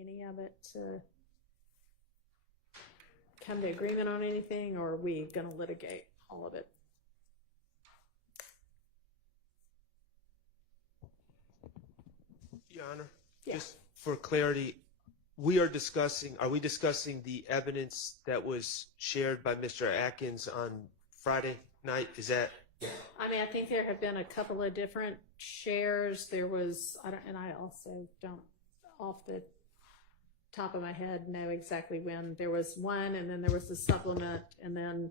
any of it to come to agreement on anything, or are we going to litigate all of it? Your Honor, Yeah. just for clarity, are we discussing the evidence that was shared by Mr. Atkins on Friday night? Is that? I mean, I think there have been a couple of different shares. There was, I also don't, off the top of my head, know exactly when. There was one, and then there was the supplement, and then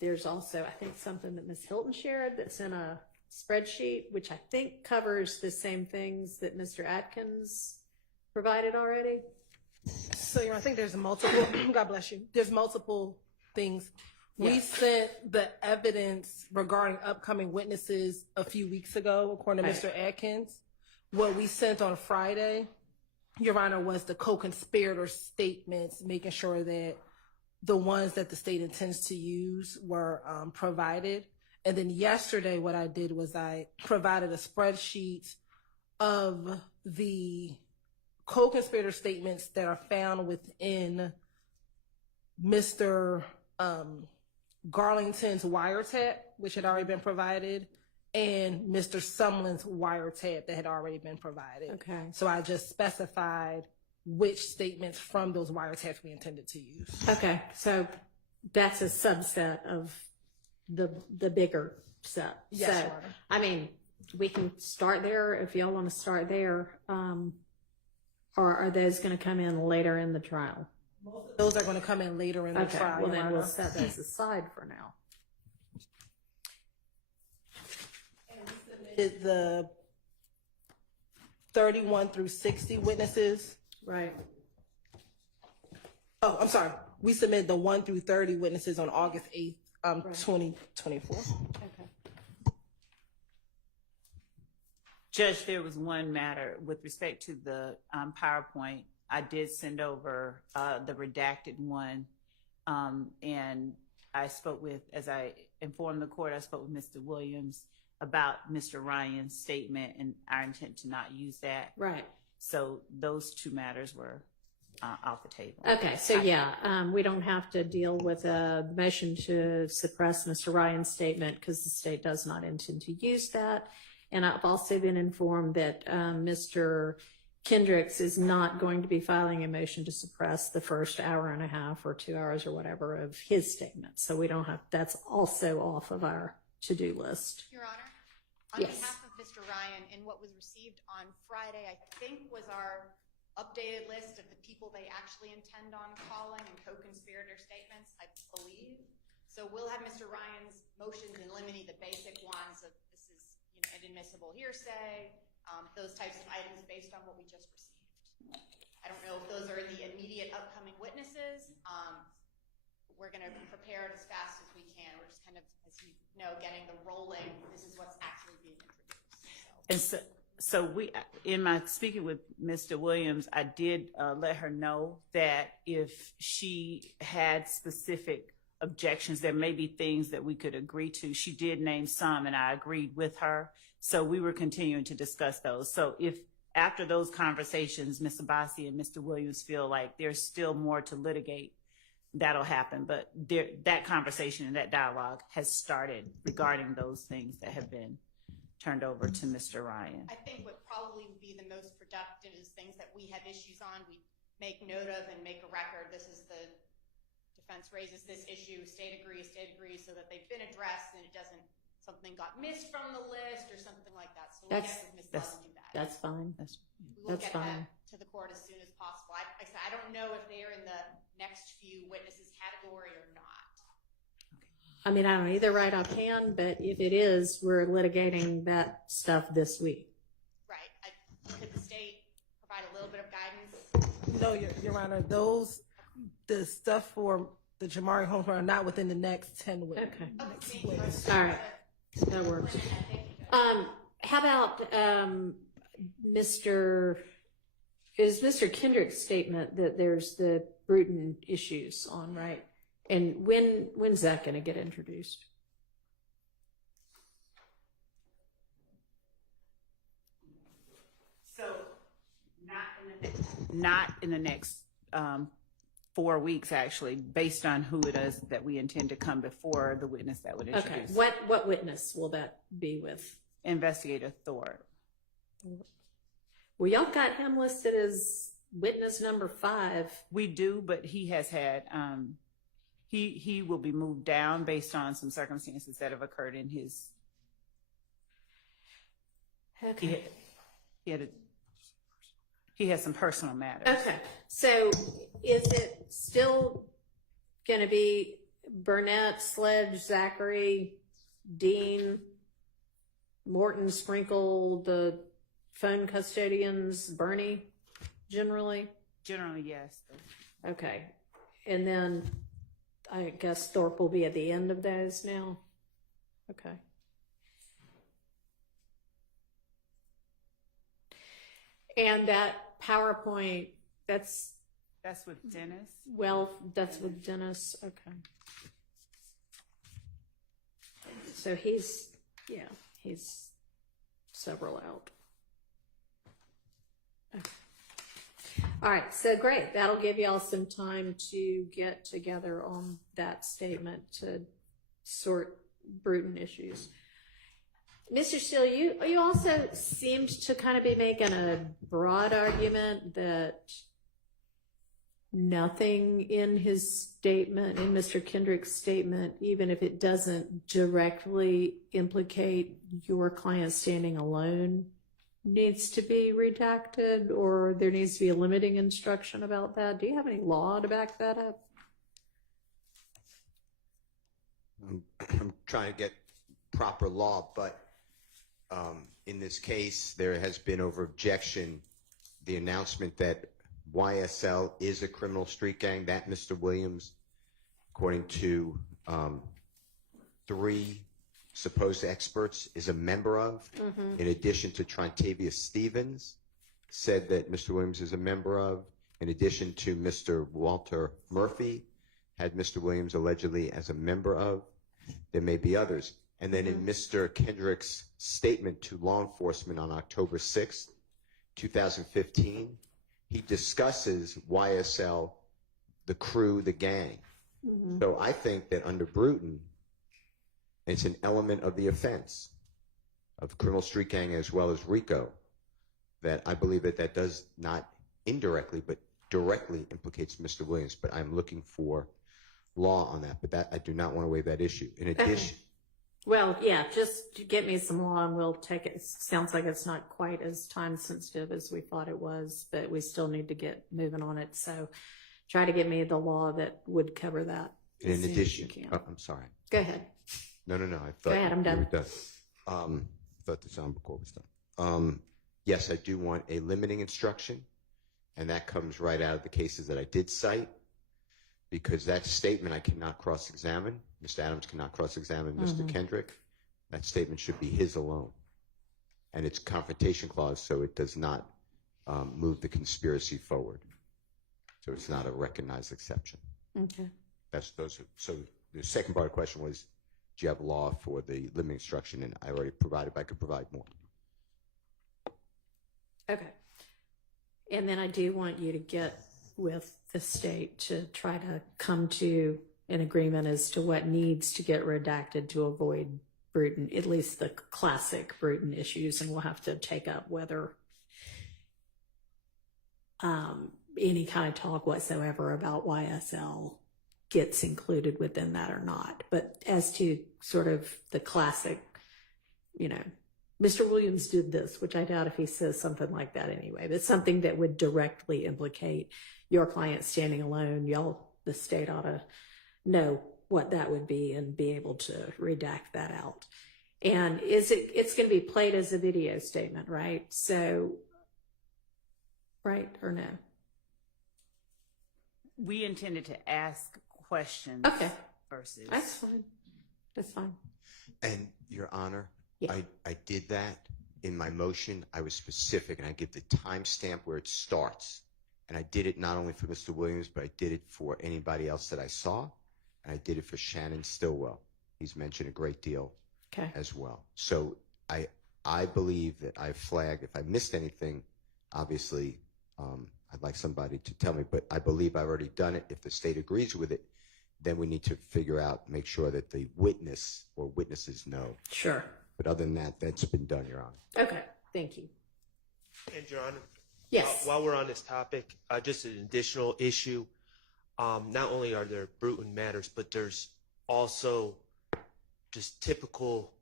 there's also, I think, something that Ms. Hilton shared that's in a spreadsheet, which I think covers the same things that Mr. Atkins provided already. So, I think there's multiple, God bless you, there's multiple things. Yeah. We sent the evidence regarding upcoming witnesses a few weeks ago, according to Mr. Atkins. What we sent on Friday, Your Honor, was the co-conspirator statements, making sure that the ones that the state intends to use were provided. And then yesterday, what I did was I provided a spreadsheet of the co-conspirator statements that are found within Mr. Garlington's wiretap, which had already been provided, and Mr. Sumlin's wiretap that had already been provided. Okay. So I just specified which statements from those wiretaps we intended to use. Okay, so that's a subset of the bigger set. Yes, so, Your Honor. I mean, we can start there if y'all want to start there, or are those going to come in later in the trial? Those are going to come in later in the trial. Well, Your then we'll Honor. set those aside for now. And we submitted the 31 through 60 witnesses. Right. Oh, I'm sorry. We submitted the 1 through 30 witnesses on August 8th, 2024. Okay. Judge, there was one matter with respect to the PowerPoint. I did send over the redacted one, and I spoke with, as I informed the court, I spoke with Mr. Williams about Mr. Ryan's statement and our intent to not use that. Right. So those two matters were off the table. Okay, so we don't have to deal with a motion to suppress Mr. Ryan's statement because the state does not intend to use that. And I've also been informed that Mr. Kendricks is not going to be filing a motion to suppress the first hour and a half or 2 hours or whatever of his statement. So we don't have, that's also off of our to-do list. Your Honor, on Yes. behalf of Mr. Ryan, and what was received on Friday, I think was our updated list of the people they actually intend on calling and co-conspirator statements, I believe. So we'll have Mr. Ryan's motions in limine, the basic ones of this is inadmissible hearsay, those types of items based on what we just received. I don't know if those are the immediate upcoming witnesses. We're going to prepare it as fast as we can. We're just kind of, as you know, getting the rolling. This is what's actually being introduced. And so we, in my speaking with Mr. Williams, I did let her know that if she had specific objections, there may be things that we could agree to. She did name some, and I agreed with her. So we were continuing to discuss those. So if after those conversations, Ms. Abbasi and Mr. Williams feel like there's still more to litigate, that'll happen. But that conversation and that dialogue has started regarding those things that have been turned over to Mr. Ryan. I think what probably would be the most productive is things that we have issues on, we make note of and make a record. This is the defense raises this issue, state agrees, so that they've been addressed and it doesn't, something got missed from the list or something like that. So we'll get with Ms. Love and do that. That's fine. We will that's get fine. that to the court as soon as possible. I don't know if they are in the next few witnesses category or not. I mean, I don't either right offhand, but if it is, we're litigating that stuff this week. Right. Could the state provide a little bit of guidance? No, Your Honor, the stuff for the Jamari Holmes are not within the next 10 weeks. Okay. All right. That works. How about Mr. Kendrick's statement that there's the Bruton issues on, right? And when's that going to get introduced? So not in the not in the next 4 weeks, actually, based on who it is that we intend to come before the witness that would Okay, introduce. what witness will that be with? Investigator Thor. Well, y'all got him listed as witness number 5. We do, but he has had, he will be moved down based on some circumstances that have occurred in his, Okay. he has some personal matters. Okay, so is it still going to be Burnett, Sledge, Zachary, Dean, Morton, Sprinkle, the phone custodians, Bernie, generally? Generally, yes. Okay, and then I guess Thorpe will be at the end of those now? Okay. And that PowerPoint, that's with Dennis. that's with Dennis. Okay. So he's several out. Okay. All right, so great. That'll give y'all some time to get together on that statement to sort Bruton issues. Mr. Steele, you also seemed to kind of be making a broad argument that nothing in his statement, in Mr. Kendrick's statement, even if it doesn't directly implicate your client standing alone, needs to be redacted, or there needs to be a limiting instruction about that. Do you have any law to back that up? I'm trying to get proper law, but in this case, there has been over objection the announcement that YSL is a criminal street gang that Mr. Williams, according to 3 supposed experts, is a member of, in addition to Trontavious Stevens, said that Mr. Williams is a member of, in addition to Mr. Walter Murphy, had Mr. Williams allegedly as a member of. There may be others. And then in Mr. Kendrick's statement to law enforcement on October 6th, 2015, he discusses YSL, the crew, the gang. So I think that under Bruton, it's an element of the offense of criminal street gang as well as RICO, that I believe that does not indirectly but directly implicates Mr. Williams. But I'm looking for law on that. But that I do not want to waive that issue. In addition, Well, yeah, just get me some law and we'll take it. Sounds like it's not quite as time sensitive as we thought it was, but we still need to get moving on it. So try to get me the law that would cover that. in addition, I'm sorry. Go ahead. No. I thought Go ahead, I'm done. we were done. Thought the sound record was done. Yes, I do want a limiting instruction, and that comes right out of the cases that I did cite, because that statement I cannot cross-examine. Mr. Adams cannot cross-examine Mr. Kendrick. That statement should be his alone. And it's Confrontation Clause, so it does not move the conspiracy forward. So it's not a recognized exception. Okay. So the second part of the question was, do you have law for the limiting instruction? And I already provided, but I could provide more. Okay. And then I do want you to get with the state to try to come to an agreement as to what needs to get redacted to avoid Bruton, at least the classic Bruton issues, and we'll have to take up whether any kind of talk whatsoever about YSL gets included within that or not. But as to sort of the classic, Mr. Williams did this, which I doubt if he says something like that anyway, but something that would directly implicate your client standing alone. Y'all, the state ought to know what that would be and be able to redact that out. And it's going to be played as a video statement, right? So, right or no? We intended to ask questions. Okay. Versus. That's fine. That's fine. And Your Honor, Yeah. I did that in my motion. I was specific, and I give the timestamp where it starts. And I did it not only for Mr. Williams, but I did it for anybody else that I saw. And I did it for Shannon Stillwell. He's mentioned a great deal as well. So I believe that I flagged. If I missed anything, obviously I'd like somebody to tell me, but I believe I've already done it. If the state agrees with it, then we need to figure out, make sure that the witness or witnesses know. Sure. But other than that, that's been done, Your Honor. Okay, thank you. And Your Honor, Yes. while we're on this topic, just an additional issue. Not only are there Bruton matters, but there's also just typical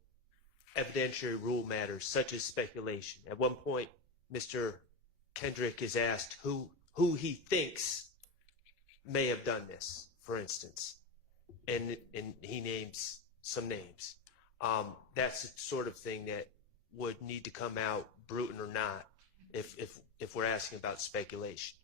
evidentiary rule matters, such as speculation. At one point, Mr. Kendrick is asked who he thinks may have done this, for instance, and he names some names. That's the sort of thing that would need to come out, Bruton or not, if we're asking about speculation.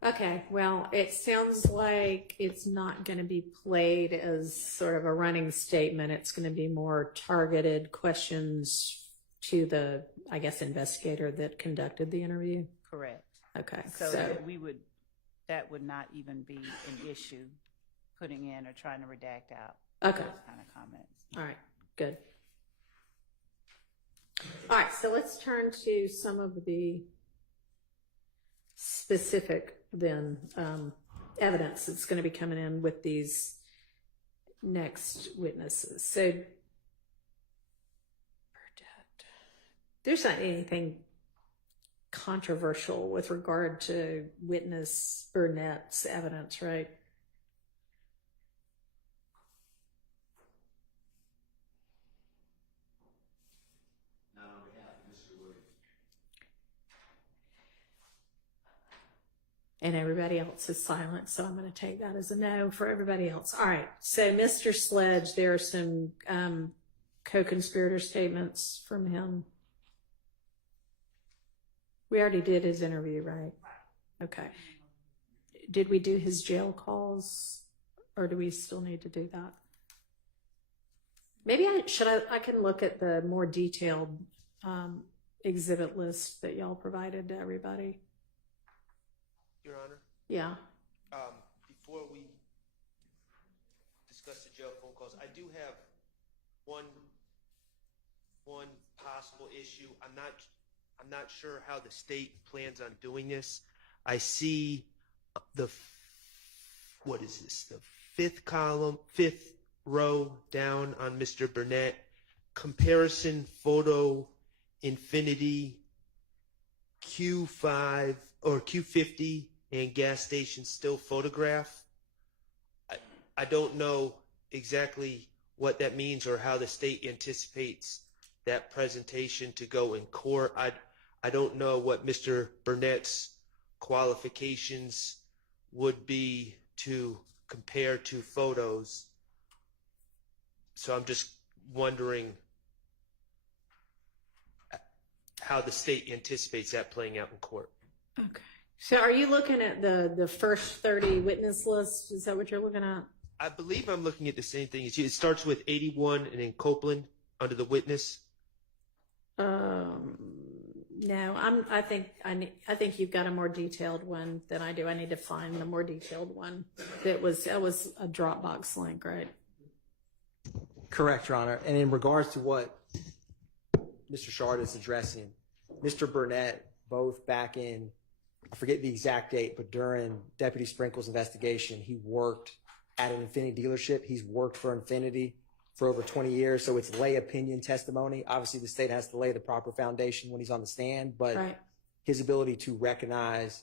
Okay, well, it sounds like it's not going to be played as sort of a running statement. It's going to be more targeted questions to the, I guess, investigator that conducted the interview. Correct. Okay, So that would not even be an issue, putting in or trying to redact out Okay. those kind of comments. All right, good. All right, so let's turn to some of the specific then evidence that's going to be coming in with these next witnesses. So there's not anything controversial with regard to witness Burnett's evidence, right? And everybody else is silent, so I'm going to take that as a no for everybody else. All right, so Mr. Sledge, there are some co-conspirator statements from him. We already did his interview, right? Okay. Did we do his jail calls, or do we still need to do that? Maybe I can look at the more detailed exhibit list that y'all provided to everybody. Your Honor? Yeah. Before we discuss the jail phone calls, I do have one possible issue. I'm not sure how the state plans on doing this. I see what is this? The fifth row down on Mr. Burnett. Comparison photo infinity Q5 or Q50 and gas station still photograph. I don't know exactly what that means or how the state anticipates that presentation to go in court. I don't know what Mr. Burnett's qualifications would be to compare two photos. So I'm just wondering how the state anticipates that playing out in court. Okay. So are you looking at the first 30 witness list? Is that what you're looking at? I believe I'm looking at the same thing as you. It starts with 81 and then Copeland under the witness. No, I think you've got a more detailed one than I do. I need to find the more detailed one. That was a Dropbox link, right? Correct, Your Honor. And in regards to what Mr. Shard is addressing, Mr. Burnett, both back in, I forget the exact date, but during Deputy Sprinkle's investigation, he worked at an Infiniti dealership. He's worked for Infiniti for over 20 years, so it's lay opinion testimony. Obviously, the state has to lay the proper foundation when he's on the stand, but Right. his ability to recognize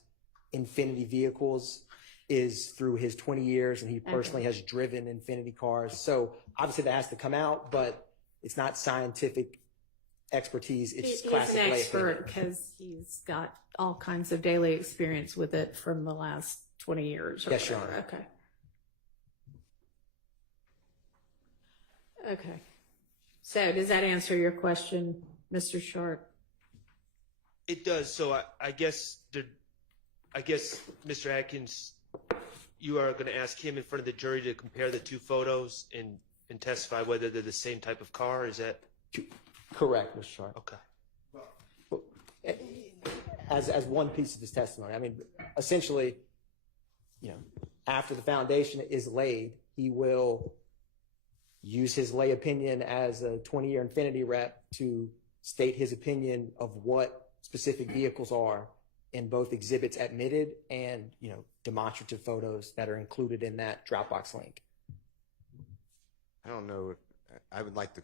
Infiniti vehicles is through his 20 years, and he personally has driven Infiniti cars. So obviously that has to come out, but it's not scientific expertise. It's He's classic an lay expert opinion. because he's got all kinds of daily experience with it from the last 20 years. Or Yes, Your whatever. Honor. Okay. Okay. So does that answer your question, Mr. Sharp? It does. So I guess Mr. Atkins, you are going to ask him in front of the jury to compare the two photos and testify whether they're the same type of car. Is that Correct, Mr. Sharp. okay? As one piece of his testimony, I mean, essentially, after the foundation is laid, he will use his lay opinion as a 20-year Infiniti rep to state his opinion of what specific vehicles are in both exhibits admitted and, demonstrative photos that are included in that Dropbox link. I don't know if I would like the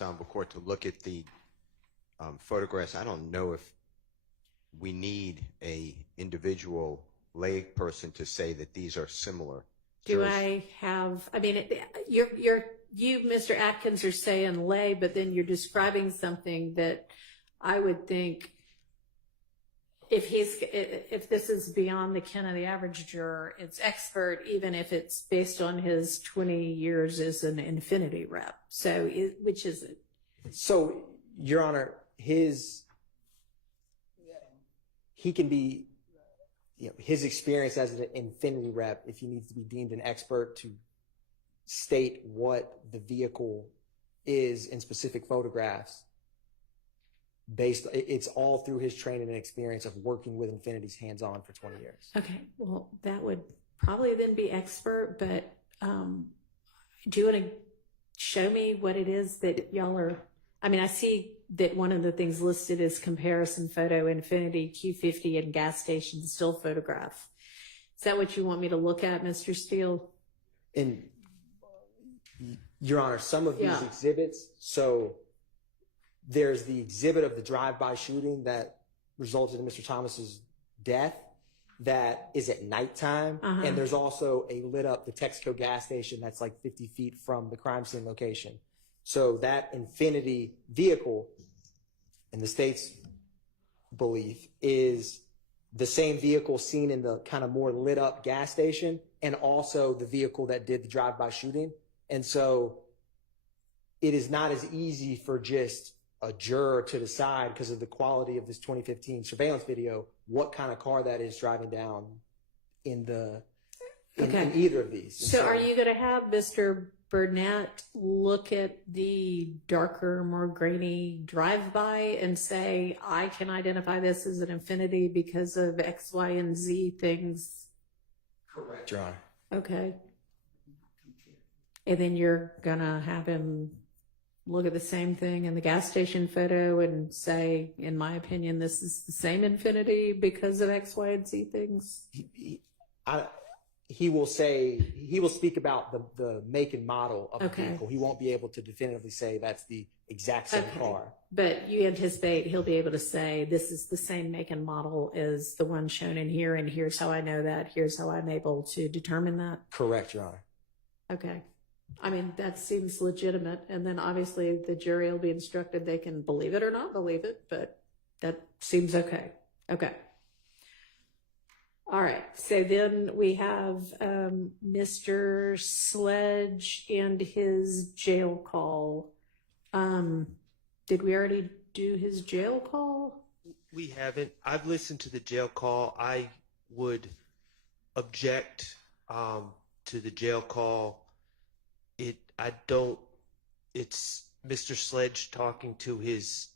Honorable Court to look at the photographs. I don't know if we need a individual lay person to say that these are similar. You, Mr. Atkins, are saying lay, but then you're describing something that I would think if this is beyond the ken of the average juror, it's expert, even if it's based on his 20 years as an Infinity rep. So, which is it? So, Your Honor, he can be, his experience as an Infinity rep, if he needs to be deemed an expert to state what the vehicle is in specific photographs, it's all through his training and experience of working with Infinities hands-on for 20 years. Okay, well, that would probably then be expert, but do you want to show me what it is that y'all are, I see that one of the things listed is comparison photo, Infinity, Q50, and gas station still photograph. Is that what you want me to look at, Mr. Steele? And, Your Honor, some of these exhibits, so there's the exhibit of the drive-by shooting that resulted in Mr. Thomas's death that is at nighttime. And there's also a lit up, the Texaco gas station that's like 50 feet from the crime scene location. So that Infinity vehicle, in the state's belief, is the same vehicle seen in the kind of more lit up gas station and also the vehicle that did the drive-by shooting. And so it is not as easy for just a juror to decide, because of the quality of this 2015 surveillance video, what kind of car that is driving down in either of these. So are you going to have Mr. Burnett look at the darker, more grainy drive-by and say, I can identify this as an Infinity because of X, Y, and Z things? Correct, Your Honor. Okay. And then you're going to have him look at the same thing in the gas station photo and say, in my opinion, this is the same Infinity because of X, Y, and Z things? He will speak about the make and model of the vehicle. He won't be able to definitively say that's the exact same car. But you anticipate he'll be able to say, this is the same make and model as the one shown in here, and here's how I know that, here's how I'm able to determine that? Correct, Your Honor. Okay. That seems legitimate, and then obviously the jury will be instructed they can believe it or not believe it, but that seems okay. Okay. All right. So then we have Mr. Sledge and his jail call. Did we already do his jail call? We haven't. I've listened to the jail call. I would object to the jail call. It's Mr. Sledge talking to his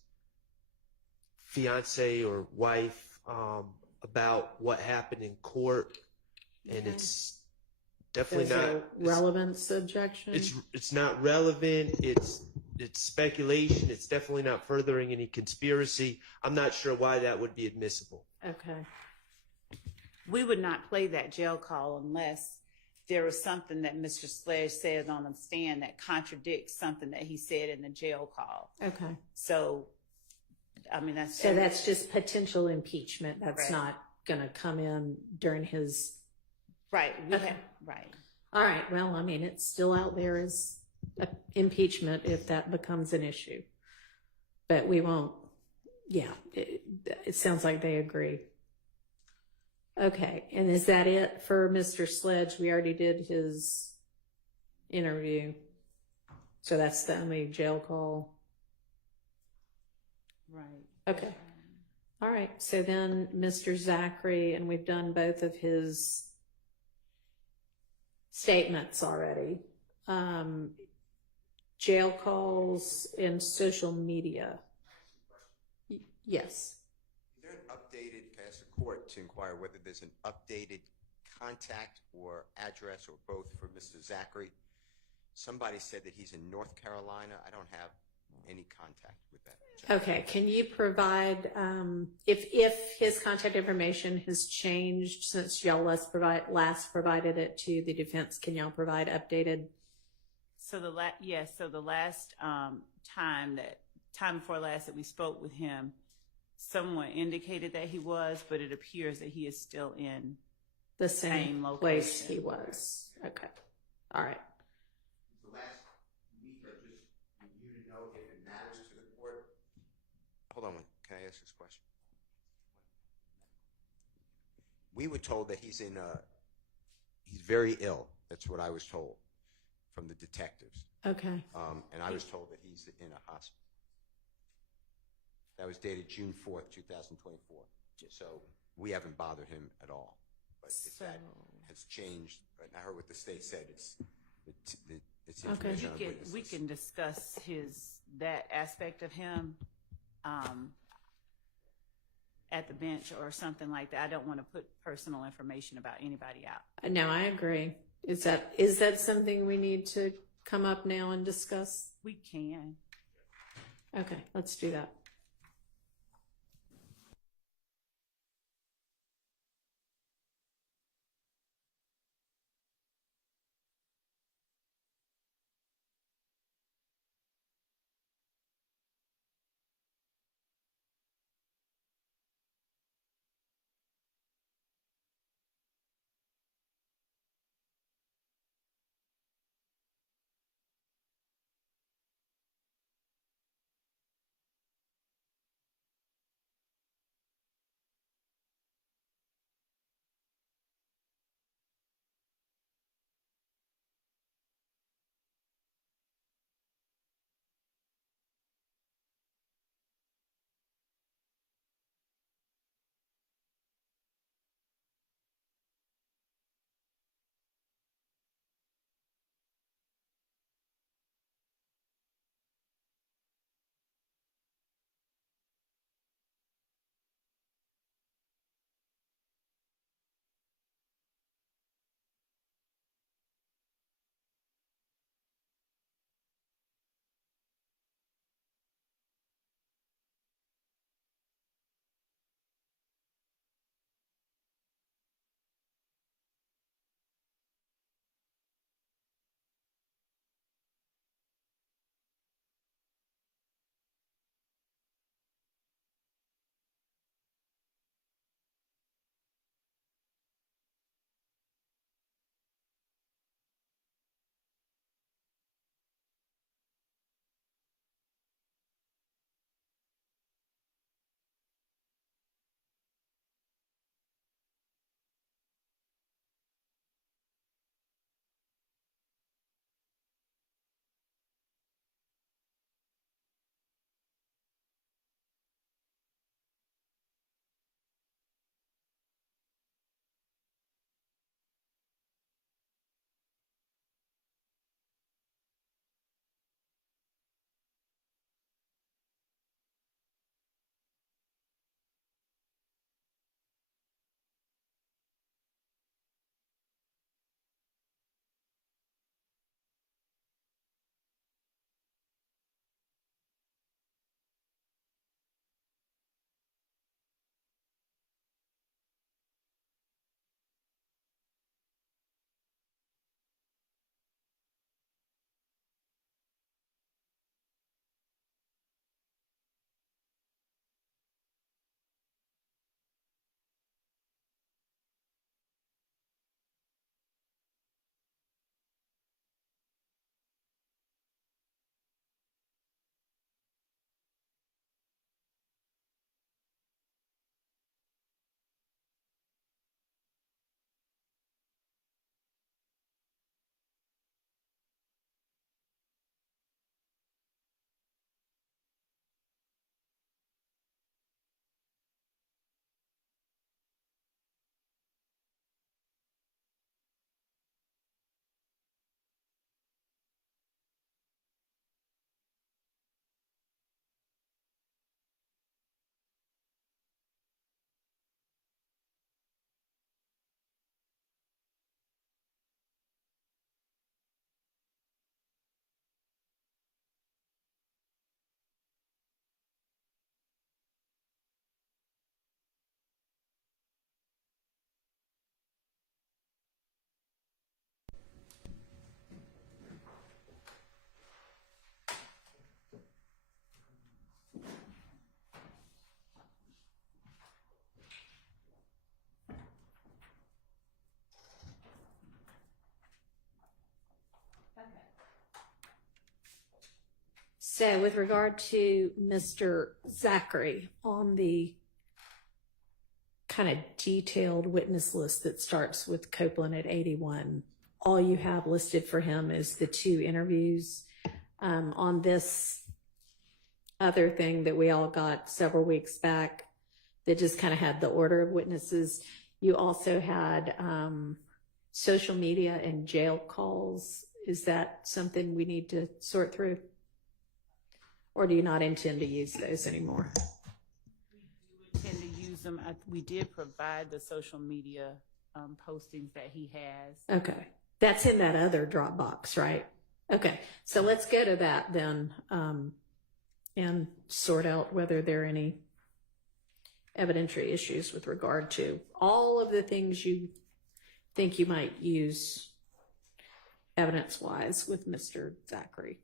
fiance or wife about what happened in court, and it's definitely not relevance objection. It's not relevant. It's speculation. It's definitely not furthering any conspiracy. I'm not sure why that would be admissible. Okay. We would not play that jail call unless there was something that Mr. Sledge says on the stand that contradicts something that he said in the jail call. Okay. So, that's just potential impeachment. That's not going to come in during his. Right. Okay. Right. All right. Well, it's still out there as impeachment if that becomes an issue, but we won't. Yeah. It sounds like they agree. Okay, and is that it for Mr. Sledge? We already did his interview, so that's the only jail call. Right. Okay. All right, so then Mr. Zachary, and we've done both of his statements already. Jail calls and social media. Yes. Is there an updated, can I ask the court to inquire whether there's an updated contact or address or both for Mr. Zachary? Somebody said that he's in North Carolina. I don't have any contact with that gentleman. Okay, can you provide, if his contact information has changed since y'all last provided it to the defense, can y'all provide updated? So the last time before last that we spoke with him, someone indicated that he was, but it appears that he is still in The same location. place he was. Okay, all right. The last week, I just want you to know if it matters to the court. Hold on, can I ask this question? We were told that he's very ill. That's what I was told from the detectives. Okay, And I was told that he's in a hospital. That was dated June 4th, 2024. So we haven't bothered him at all. But if that has changed, and I heard what the state said, it's information on witnesses. We can discuss that aspect of him at the bench or something like that. I don't want to put personal information about anybody out. no, I agree. Is that something we need to come up now and discuss? We can. Okay, let's do that. So with regard to Mr. Zachary, on the kind of detailed witness list that starts with Copeland at 81, all you have listed for him is the 2 interviews. On this other thing that we all got several weeks back that just kind of had the order of witnesses, you also had social media and jail calls. Is that something we need to sort through? Or do you not intend to use those anymore? We tend to use them. We did provide the social media postings that he has. Okay. That's in that other Dropbox, right? Okay. So let's go to that then and sort out whether there are any evidentiary issues with regard to all of the things you think you might use evidence-wise with Mr. Zachary.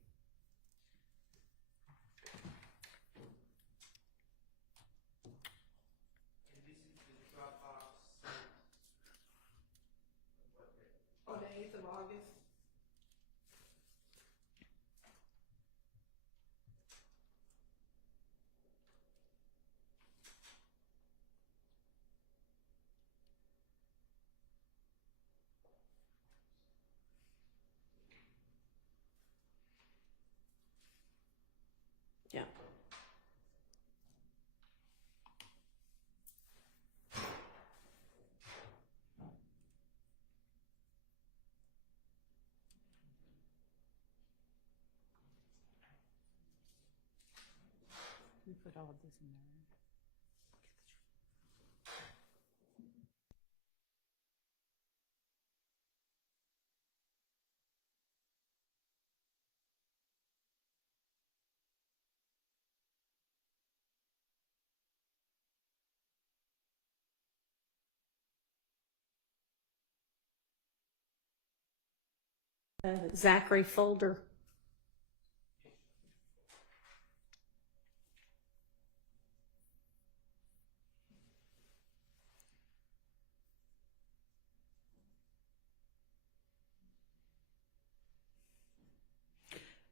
On the 8th of August. Yeah. We put all this in there. Zachary folder.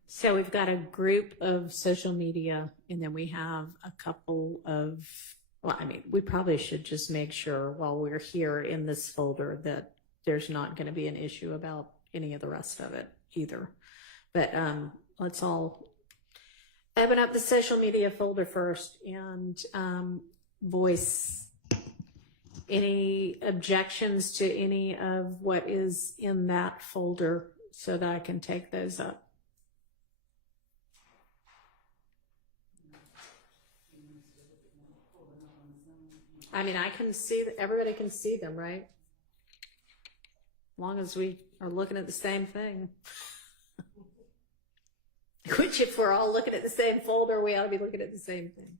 So we've got a group of social media, and then we have a couple of, well, I mean, we probably should just make sure while we're here in this folder that there's not going to be an issue about any of the rest of it either. But let's all open up the social media folder first and voice any objections to any of what is in that folder so that I can take those up. I mean, I can see, everybody can see them, right? As long as we are looking at the same thing. Which, if we're all looking at the same folder, we ought to be looking at the same thing.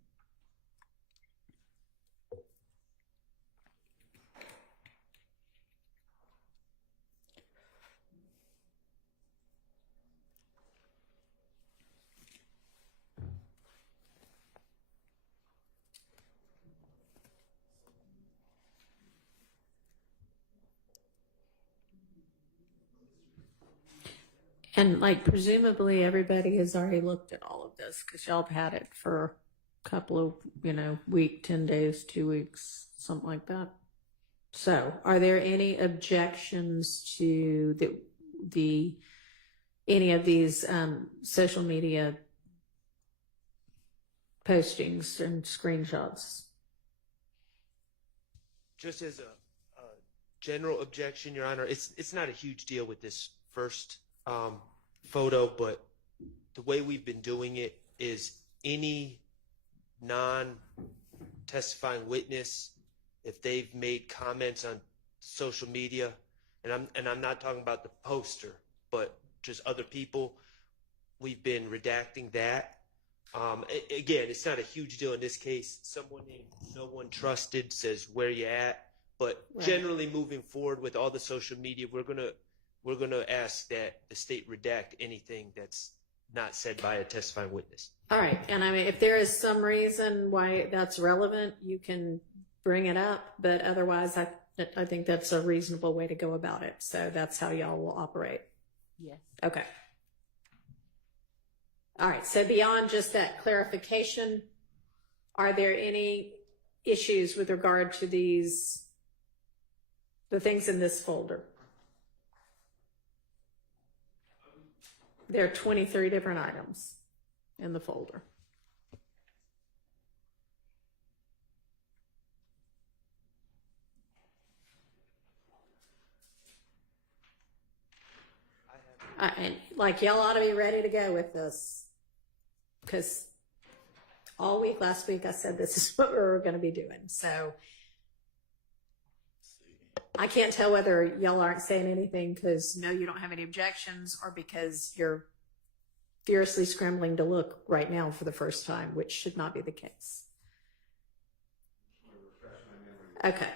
And like, presumably everybody has already looked at all of this because y'all have had it for a couple of, week, 10 days, 2 weeks, something like that. So are there any objections to any of these social media postings and screenshots? Just as a general objection, Your Honor, it's not a huge deal with this first photo, but the way we've been doing it is any non-testifying witness, if they've made comments on social media, and I'm not talking about the poster, but just other people, we've been redacting that. Again, it's not a huge deal in this case. Someone named No One Trusted says where you at, but Right. Generally moving forward with all the social media, we're gonna ask that the state redact anything that's not said by a testifying witness. All right. And I mean, if there is some reason why that's relevant, you can bring it up, but otherwise I think that's a reasonable way to go about it. So that's how y'all will operate. Yes. Okay. All right, so beyond just that clarification, are there any issues with regard to the things in this folder? There are 23 different items in the folder. And like, y'all ought to be ready to go with this, because all week last week I said this is what we were going to be doing. So I can't tell whether y'all aren't saying anything because no, you don't have any objections, or because you're furiously scrambling to look right now for the first time, which should not be the case. Okay.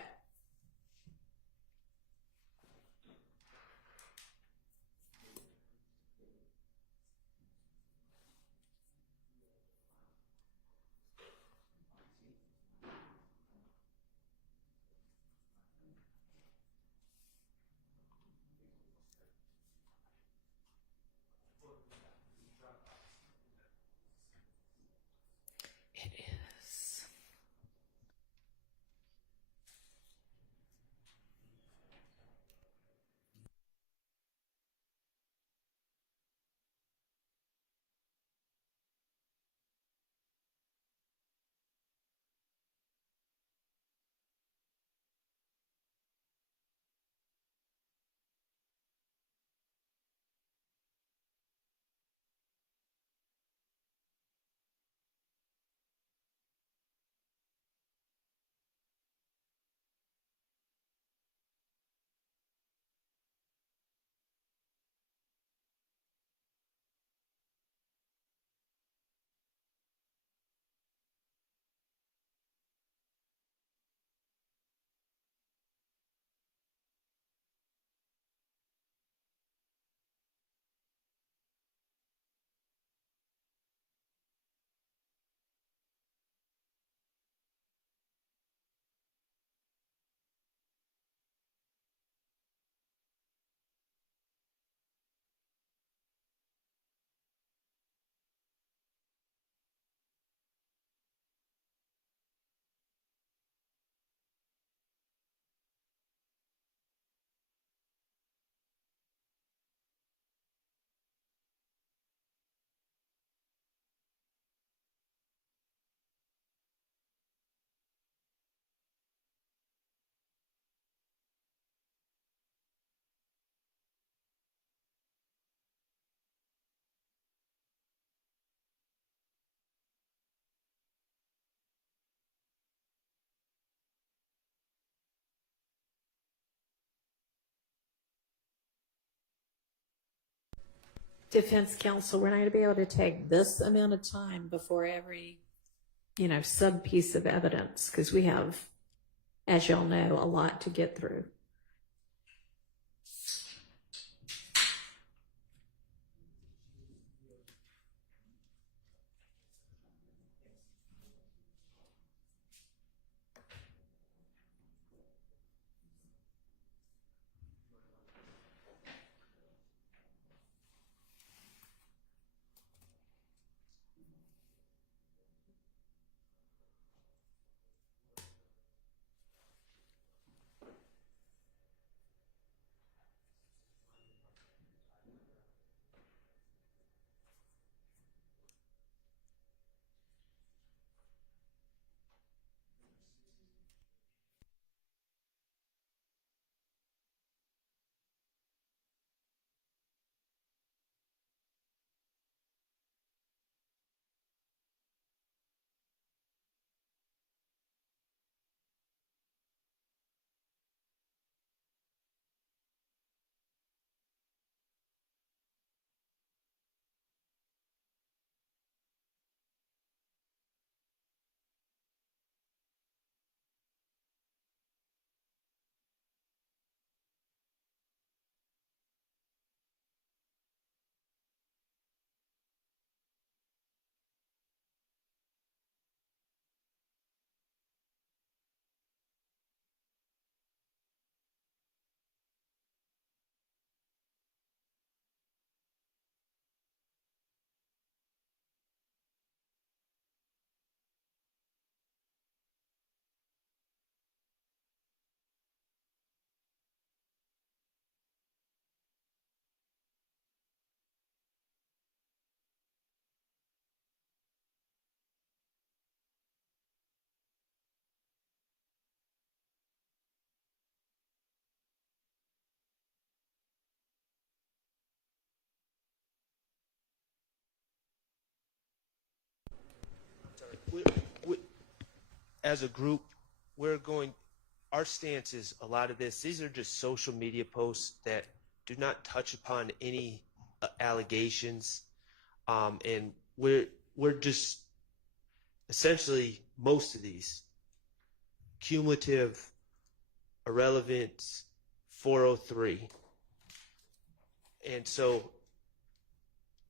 It is. Defense counsel, we're not going to be able to take this amount of time before every, sub piece of evidence, because we have, as y'all know, a lot to get through. we, as a group, our stance is a lot of this. These are just social media posts that do not touch upon any allegations, and we're just essentially most of these cumulative, irrelevance, 403, and so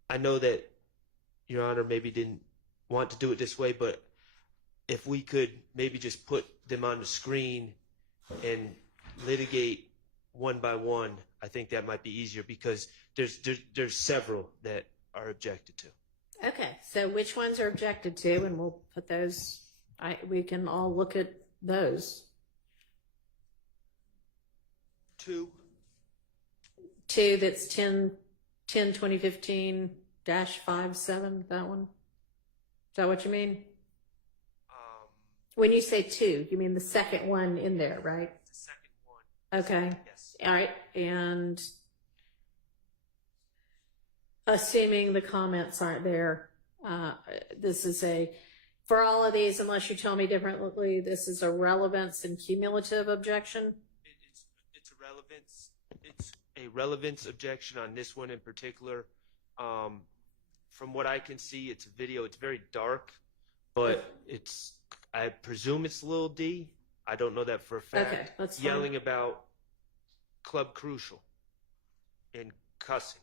I know that Your Honor maybe didn't want to do it this way, but if we could maybe just put them on the screen and litigate one by one, I think that might be easier because there's several that are objected to. Okay, so which ones are objected to, and we'll put those, we can all look at those. Two, That's 2015-57, that one? Is that what you mean? When you say two, you mean the second one in there, right? the second one. Okay. Yes. All right. And assuming the comments aren't there, this is for all of these, unless you tell me differently, this is a relevance and cumulative objection? It's a relevance objection on this one in particular. From what I can see, it's a video. It's very dark, but I presume it's Lil D. I don't know that for a fact. Okay, that's fine. Yelling about Club Crucial and cussing.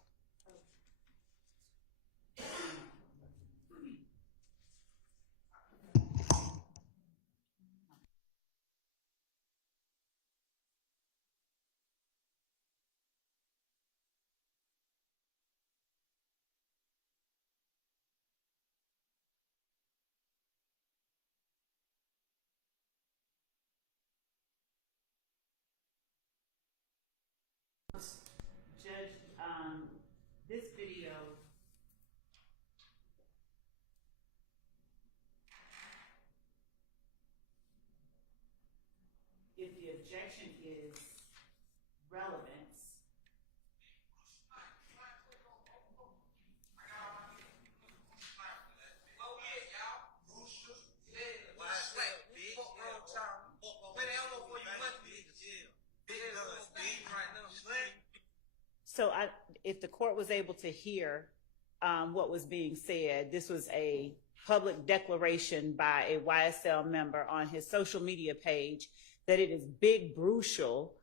Judge, this video, if the objection is relevance, so if the court was able to hear what was being said, this was a public declaration by a YSL member on his social media page that it is Big Brucial.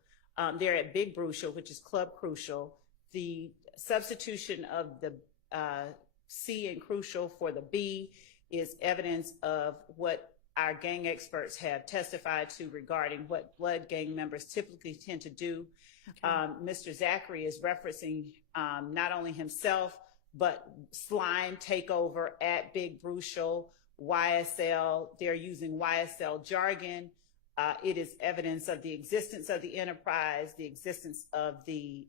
They're at Big Brucial, which is Club Crucial. The substitution of the C in crucial for the B is evidence of what our gang experts have testified to regarding what blood gang members typically tend to do. Okay. Mr. Zachary is referencing not only himself, but slime takeover at Big Brucial, YSL. They're using YSL jargon. It is evidence of the existence of the enterprise, the existence of the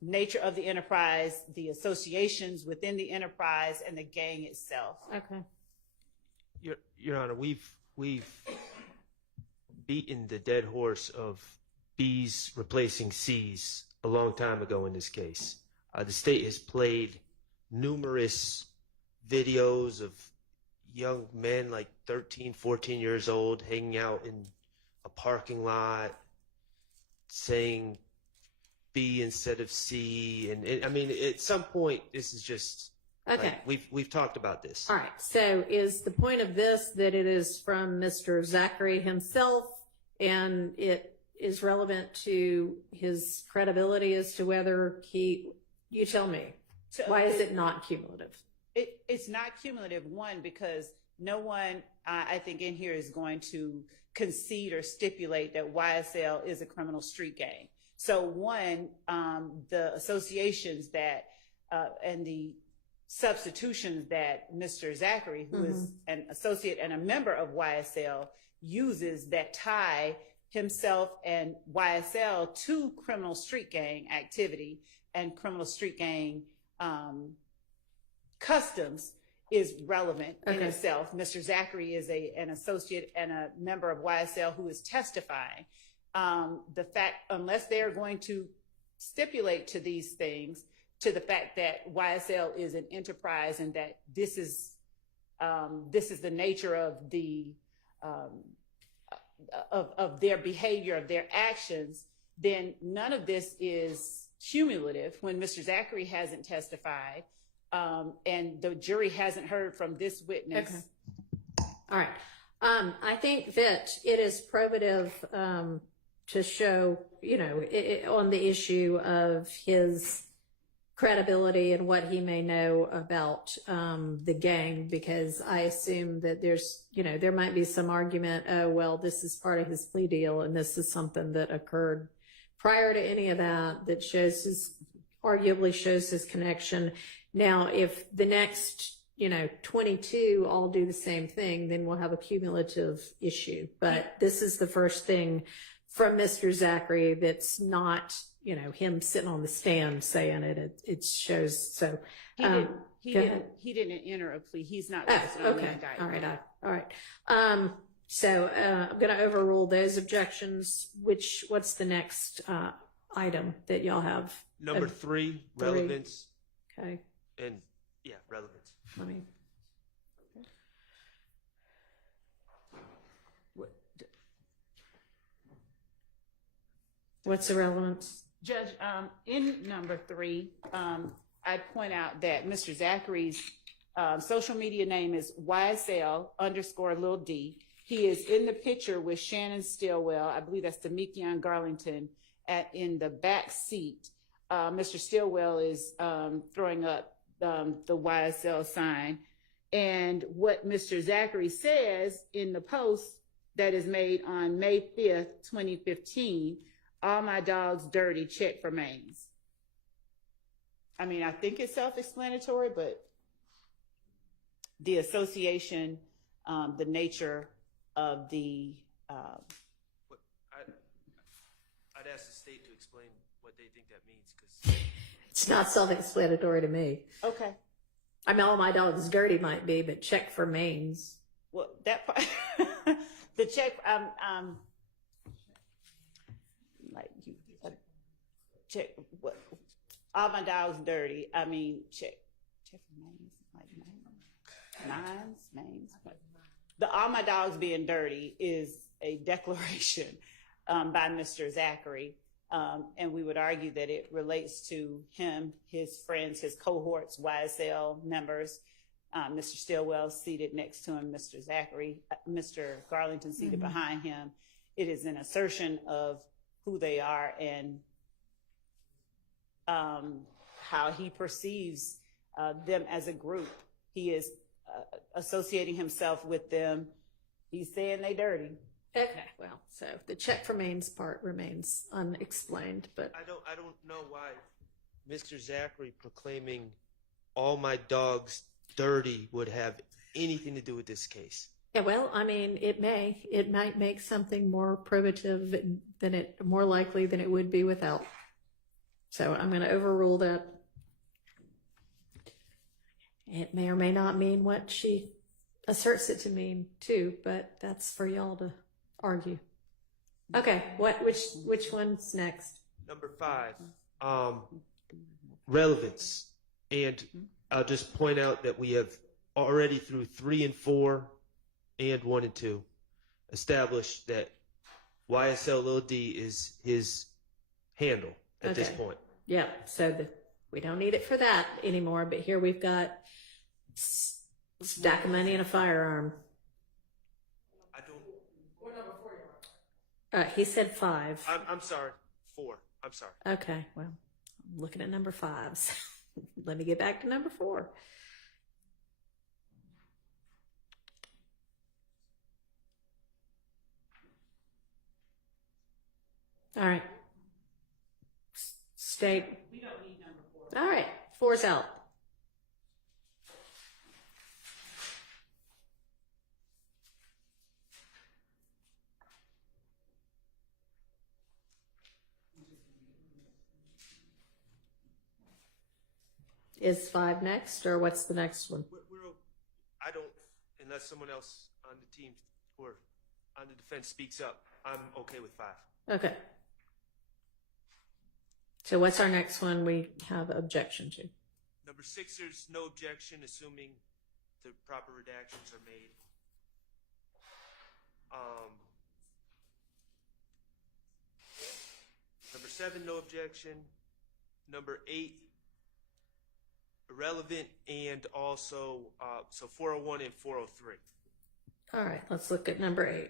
nature of the enterprise, the associations within the enterprise, and the gang itself. Okay. Your Honor, we've beaten the dead horse of B's replacing C's a long time ago in this case. The state has played numerous videos of young men like 13, 14 years old hanging out in a parking lot saying B instead of C. And I mean, at some point, this is just, okay. Like, we've talked about this. All right. So is the point of this that it is from Mr. Zachary himself and it is relevant to his credibility as to whether you tell me, why is it not cumulative? It's not cumulative, one, because no one, I think, in here is going to concede or stipulate that YSL is a criminal street gang. So one, the associations that, and the substitutions that Mr. Zachary, who is an associate and a member of YSL, uses that tie himself and YSL to criminal street gang activity and criminal street gang customs is relevant in itself. Mr. Zachary is an associate and a member of YSL who is testifying. The fact, unless they're going to stipulate to these things, to the fact that YSL is an enterprise and that this is the nature of the of their behavior, of their actions, then none of this is cumulative when Mr. Zachary hasn't testified and the jury hasn't heard from this witness. Okay. All right. I think that it is probative to show, on the issue of his credibility and what he may know about the gang, because I assume that there might be some argument, oh, well, this is part of his plea deal and this is something that occurred prior to any of that arguably shows his connection. Now, if the next 22 all do the same thing, then we'll have a cumulative issue. But this is the first thing from Mr. Zachary that's not, him sitting on the stand saying it. It shows. So he didn't enter a plea. He's not listed on the indictment. All right. So I'm going to overrule those objections. What's the next item that y'all have? Number 3, relevance. Okay. And relevance. Let me. What's the relevance? Judge, in number 3, I point out that Mr. Zachary's social media name is YSL_Lil D. He is in the picture with Shannon Stillwell. I believe that's Damikion Garlington in the back seat. Mr. Stillwell is throwing up the YSL sign. And what Mr. Zachary says in the post that is made on May 5th, 2015, all my dogs dirty, check for mains. I mean, I think it's self-explanatory, but the association, the nature of the... I'd ask the state to explain what they think that means, because... It's not self-explanatory to me. Okay. I mean, all my dogs dirty might be, but check for mains. Well, that part... the check... like you... check... what? All my dogs dirty. I mean, check for mains. Like mains. The all my dogs being dirty is a declaration by Mr. Zachary. And we would argue that it relates to him, his friends, his cohorts, YSL members. Mr. Stillwell seated next to him, Mr. Zachary, Mr. Garlington seated behind him. It is an assertion of who they are and how he perceives them as a group. He is associating himself with them. He's saying they dirty. Okay, well, so the check for mains part remains unexplained, but I don't know why Mr. Zachary proclaiming all my dogs dirty would have anything to do with this case. yeah, well, I mean, it might make something more probative more likely than it would be without. So I'm going to overrule that. It may or may not mean what she asserts it to mean too, but that's for y'all to argue. Okay, which one's next? Number 5, relevance. And I'll just point out that we have already through 3 and 4 and 1 and 2 established that YSL Lil D is his handle at this point. Yeah, so we don't need it for that anymore, but here we've got stack of money and a firearm. I don't... What number 4 you on? He said 5. I'm sorry. 4. I'm sorry. Okay, well, I'm looking at number 5. So let me get back to number 4. All right. State. We don't need number 4. All right, 4's out. Is 5 next, or what's the next one? I don't, unless someone else on the team or on the defense speaks up, I'm okay with 5. Okay. So what's our next one we have objection to? Number 6, there's no objection, assuming the proper redactions are made. Number 7, no objection. Number 8, irrelevant, and also, so 401 and 403. All right, let's look at number 8.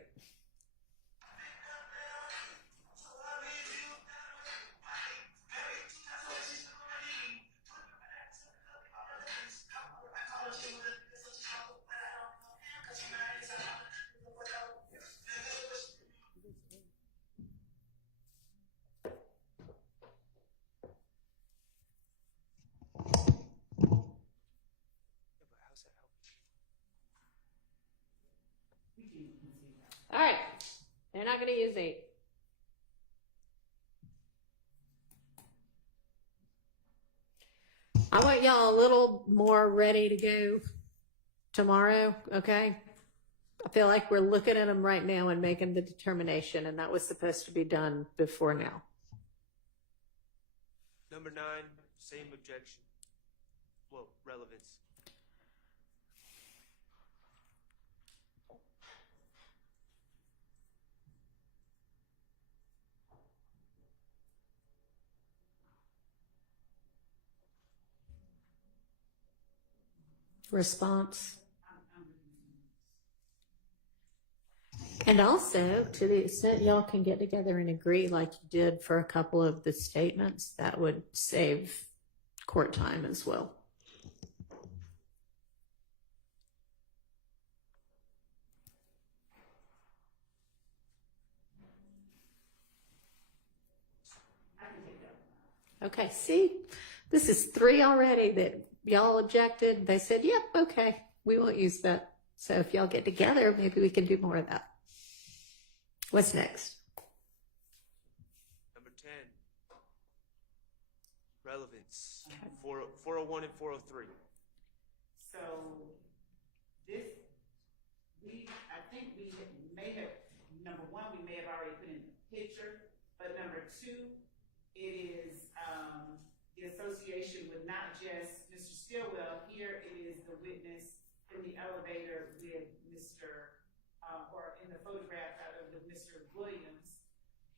All right, they're not going to use 8. I want y'all a little more ready to go tomorrow, okay? I feel like we're looking at them right now and making the determination, and that was supposed to be done before now. Number 9, same objection. Well, relevance. Response. And also, to the extent y'all can get together and agree like you did for a couple of the statements, that would save court time as well. Okay, see, this is 3 already that y'all objected. They said, yep, okay, we won't use that. So if y'all get together, maybe we can do more of that. What's next? Number 10, relevance. 401 and 403. So this, I think we may have, number 1, we may have already put in the picture, but number 2, it is the association with not just Mr. Stillwell. Here it is the witness in the elevator with Mr. Or in the photograph with Mr. Williams,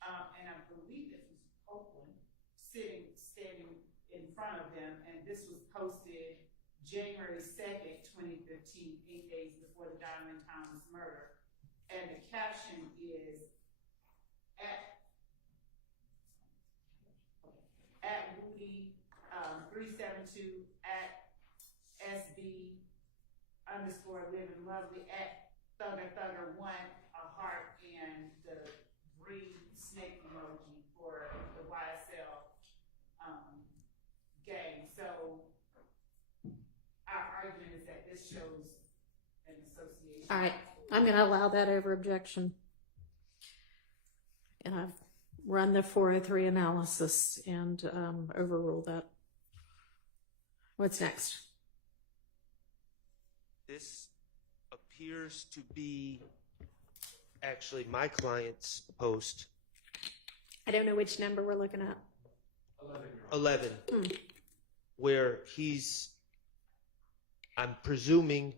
and I believe it was Copeland standing in front of them, and this was posted January 2nd, 2015, 8 days before the Diamond Thomas murder, and the caption is at Woody 372 at SB _ living lovely at Thugger 1 a heart and the green snake emoji for the YSL gang. So our argument is that this shows an association. All right, I'm going to allow that over objection. And I've run the 403 analysis and overruled that. What's next? This appears to be actually my client's post. I don't know which number we're looking at. 11, where I'm presuming,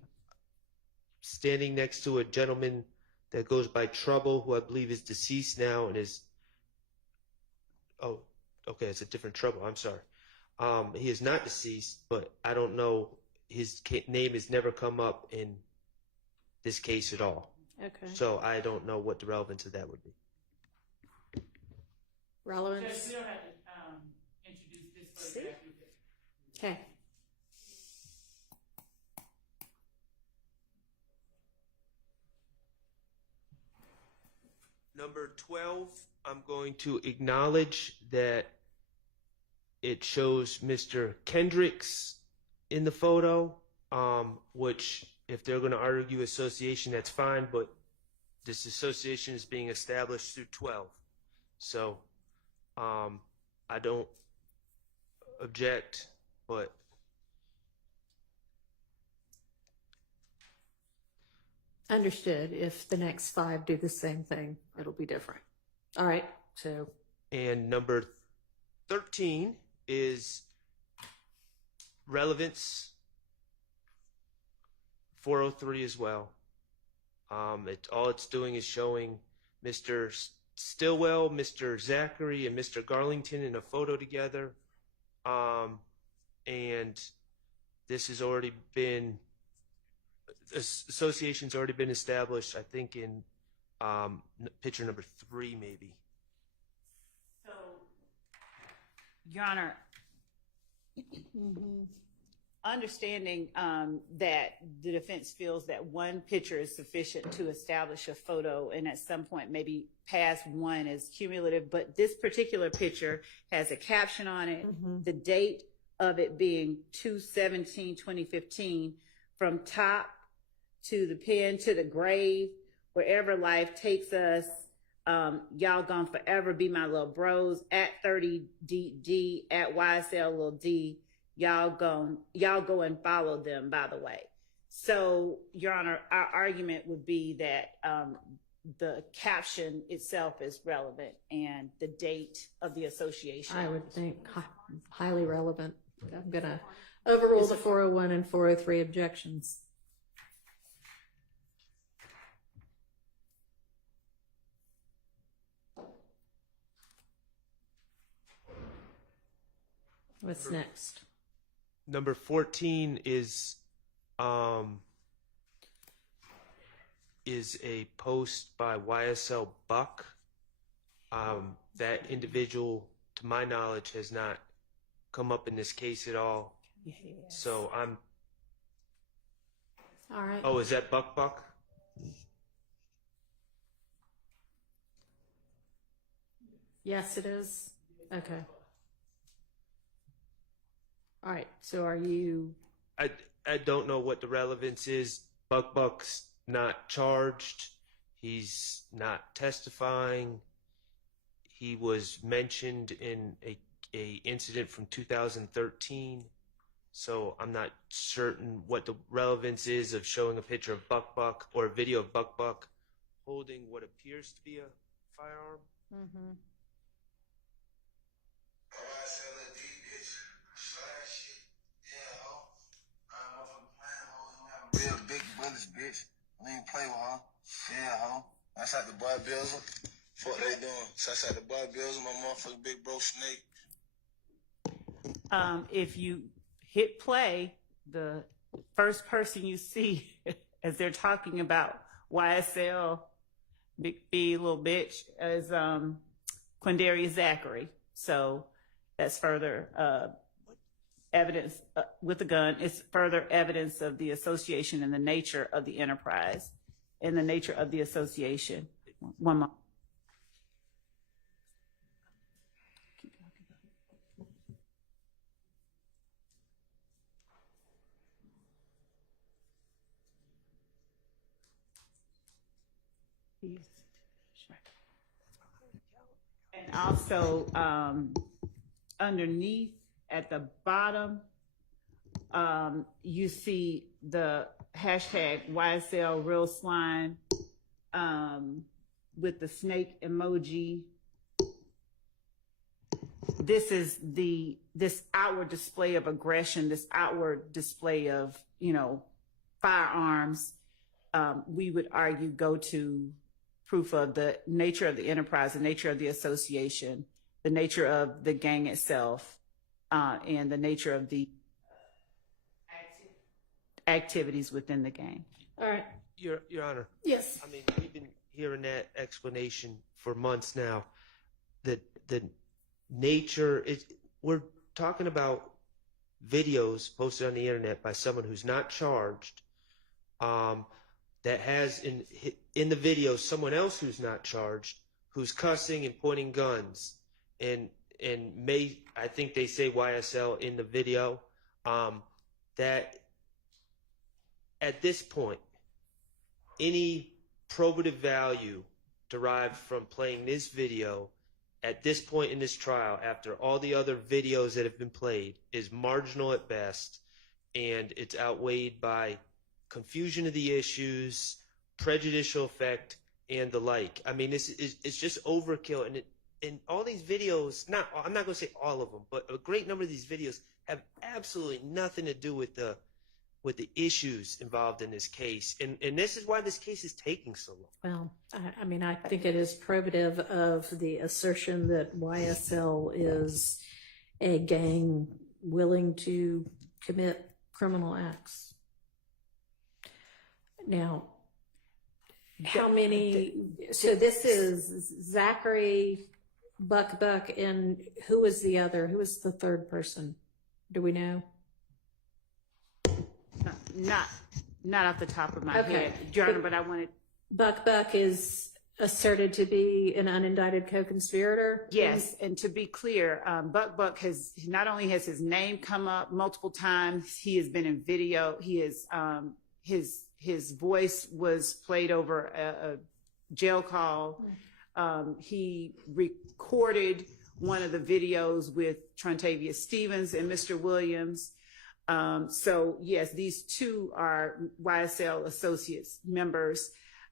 standing next to a gentleman that goes by Trouble, who I believe is deceased now and is, oh, okay, it's a different Trouble, I'm sorry. He is not deceased, but I don't know, his name has never come up in this case at all. Okay. So I don't know what the relevance of that would be. Relevance? Judge, we don't have to introduce this photograph. Okay. Number 12, I'm going to acknowledge that it shows Mr. Kendricks in the photo, which if they're going to argue association, that's fine, but this association is being established through 12. So I don't object, but Understood. If the next 5 do the same thing, it'll be different. All right. So and number 13 is relevance. 403 as well. All it's doing is showing Mr. Stillwell, Mr. Zachary, and Mr. Garlington in a photo together. And this has already been, association's already been established, I think, in picture number 3, maybe. So, Your Honor, understanding that the defense feels that one picture is sufficient to establish a photo, and at some point maybe past one is cumulative, but this particular picture has a caption on it, the date of it being 2/17/2015, from top to the pen to the grave, wherever life takes us, y'all gon' forever be my little bros, at 30DD, at YSL little D, y'all go and follow them, by the way. So, Your Honor, our argument would be that the caption itself is relevant and the date of the association. I would think highly relevant. I'm going to overrule the 401 and 403 objections. What's next? Number 14 is a post by YSL Buck. That individual, to my knowledge, has not come up in this case at all. Yes. So I'm. All right. Oh, is that Buck? Yes, it is. Okay. All right. So are you? I don't know what the relevance is. Buck's not charged. He's not testifying. He was mentioned in a incident from 2013. So I'm not certain what the relevance is of showing a picture of Buck or a video of Buck holding what appears to be a firearm. Mm-hmm. Real big bullets, bitch. I don't even play with her. Yeah, ho. That's how the boy bills her. Fuck they doing. So that's how the boy bills her, my motherfucking big bro snake. If you hit play, the first person you see as they're talking about YSL, Big B, little bitch, is Quindarius Zachary. So that's further evidence with the gun. It's further evidence of the association and the nature of the enterprise and the nature of the association. One more. And also underneath at the bottom, you see the hashtag YSL Real Slime with the snake emoji. This is this outward display of aggression, this outward display of, firearms. We would argue go to proof of the nature of the enterprise, the nature of the association, the nature of the gang itself, and the nature of the activities within the gang. All right. Your Honor. Yes. I mean, we've been hearing that explanation for months now. The nature is, we're talking about videos posted on the internet by someone who's not charged, that has in the video someone else who's not charged, who's cussing and pointing guns, and I think they say YSL in the video, that at this point, any probative value derived from playing this video at this point in this trial, after all the other videos that have been played, is marginal at best, and it's outweighed by confusion of the issues, prejudicial effect, and the like. I mean, it's just overkill, and And all these videos, I'm not going to say all of them, but a great number of these videos have absolutely nothing to do with the issues involved in this case. And this is why this case is taking so long. Well, I mean, I think it is probative of the assertion that YSL is a gang willing to commit criminal acts. Now, how many, so this is Zachary, Buck, and who was the other? Who was the third person? Do we know? Not off the top of my Okay. head, Your Honor, but I wanted. Buck is asserted to be an unindicted co-conspirator? Yes, and to be clear, Buck has not only has his name come up multiple times, he has been in video. He is his voice was played over a jail call. He recorded one of the videos with Trontavia Stevens and Mr. Williams. So yes, these two are YSL Associates members.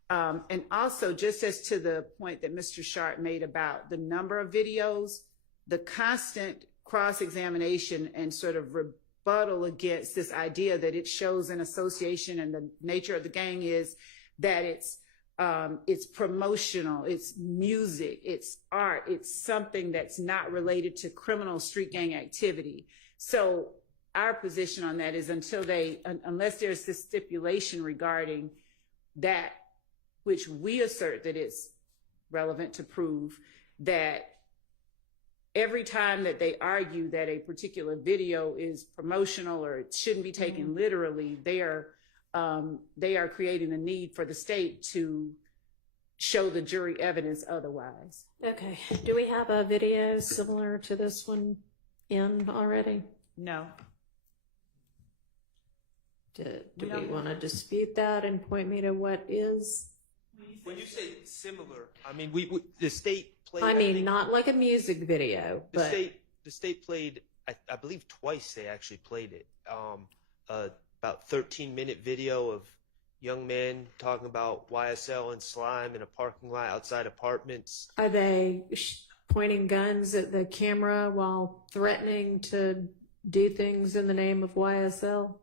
And also, just as to the point that Mr. Sharp made about the number of videos, the constant cross-examination and sort of rebuttal against this idea that it shows an association, and the nature of the gang is that it's promotional, it's music, it's art, it's something that's not related to criminal street gang activity. So our position on that is unless there's this stipulation regarding that, which we assert that it's relevant to prove, that every time that they argue that a particular video is promotional or it shouldn't be taken literally, they are creating the need for the state to show the jury evidence otherwise. Okay. Do we have a video similar to this one in already? No. Do we want to dispute that and point me to what is? When you say similar, I mean, the state played. I mean, not like a music video, but the state played. I believe twice they actually played it. About 13-minute video of young men talking about YSL and slime in a parking lot outside apartments. are they pointing guns at the camera while threatening to do things in the name of YSL?